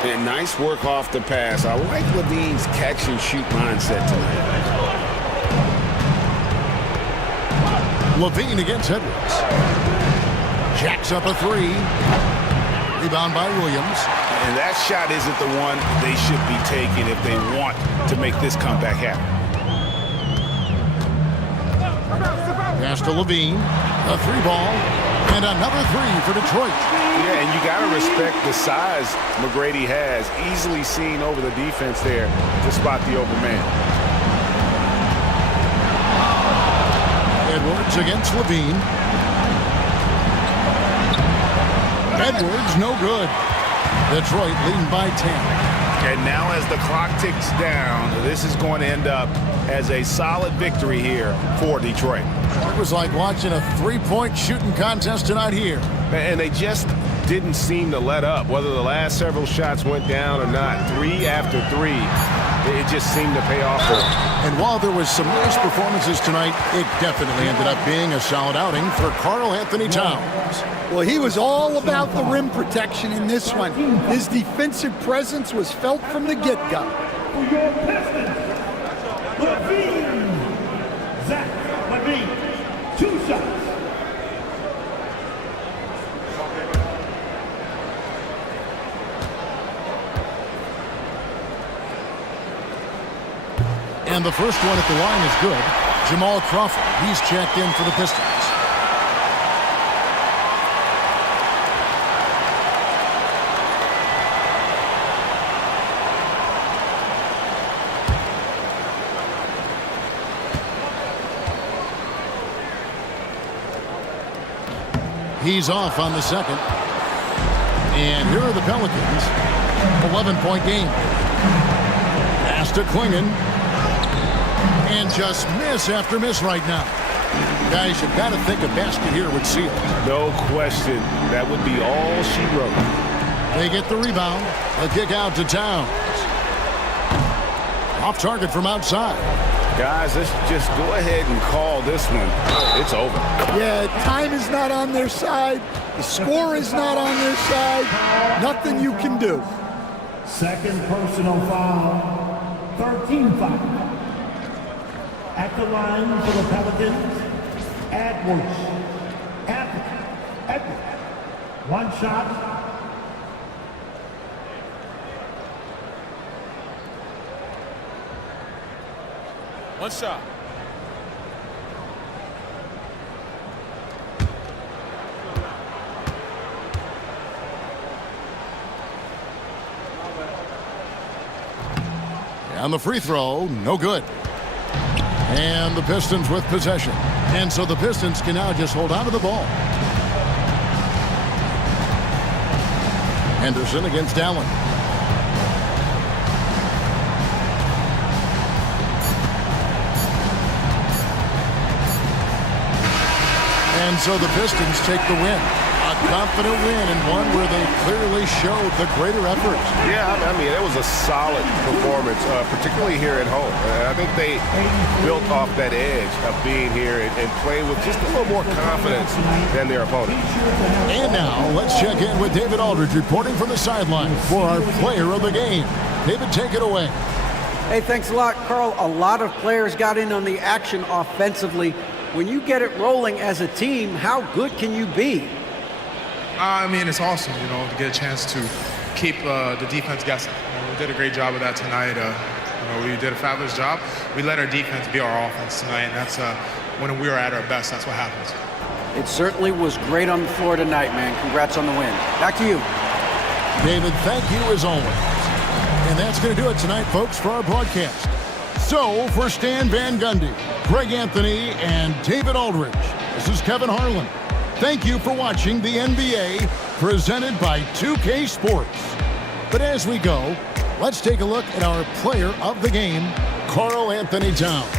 And nice work off the pass. I like Levine's catch-and-shoot mindset tonight. Levine against Edwards. Jacks up a three. Rebound by Williams. And that shot isn't the one they should be taking if they want to make this comeback happen. Pass to Levine. A three ball. And another three for Detroit. Yeah, and you got to respect the size McGrady has. Easily seen over the defense there to spot the open man. Edwards against Levine. Edwards, no good. Detroit leading by 10. And now as the clock ticks down, this is going to end up as a solid victory here for Detroit. It was like watching a three-point shooting contest tonight here. And they just didn't seem to let up, whether the last several shots went down or not. 3 after 3, it just seemed to pay off for them. And while there was some nice performances tonight, it definitely ended up being a solid outing for Karl-Anthony Towns. Well, he was all about the rim protection in this one. His defensive presence was felt from the get-go. For your Pistons, Levine. Zach Levine, 2 shots. And the first one at the line is good. Jamal Crawford, he's checked in for the Pistons. He's off on the second. And here are the Pelicans. 11-point game. Pass to Klingon. And just miss after miss right now. Guys, you've got to think a basket here would seal it. No question. That would be all she wrote. They get the rebound. A kick out to Towns. Off target from outside. Guys, let's just go ahead and call this one. It's over. Yeah, time is not on their side. The score is not on their side. Nothing you can do. Second personal foul, 13 foul. At the line for the Pelicans, Edwards. Edwards. 1 shot. One shot. On the free throw, no good. And the Pistons with possession. And so the Pistons can now just hold on to the ball. Henderson against Allen. And so the Pistons take the win. A confident win and one where they clearly showed the greater effort. Yeah, I mean, it was a solid performance, particularly here at home. I think they built off that edge of being here and played with just a little more confidence than their opponent. And now let's check in with David Aldridge reporting from the sideline for our player of the game. David, take it away. Hey, thanks a lot, Carl. A lot of players got in on the action offensively. When you get it rolling as a team, how good can you be? I mean, it's awesome, you know, to get a chance to keep the defense guessing. You know, we did a great job of that tonight. We did a fabulous job. We let our defense be our offense tonight, and that's when we are at our best, that's what happens. It certainly was great on the floor tonight, man. Congrats on the win. Back to you. David, thank you as always. And that's going to do it tonight, folks, for our broadcast. So, for Stan Van Gundy, Greg Anthony, and David Aldridge, this is Kevin Harlan. Thank you for watching the NBA, presented by 2K Sports. But as we go, let's take a look at our player of the game, Karl-Anthony Towns.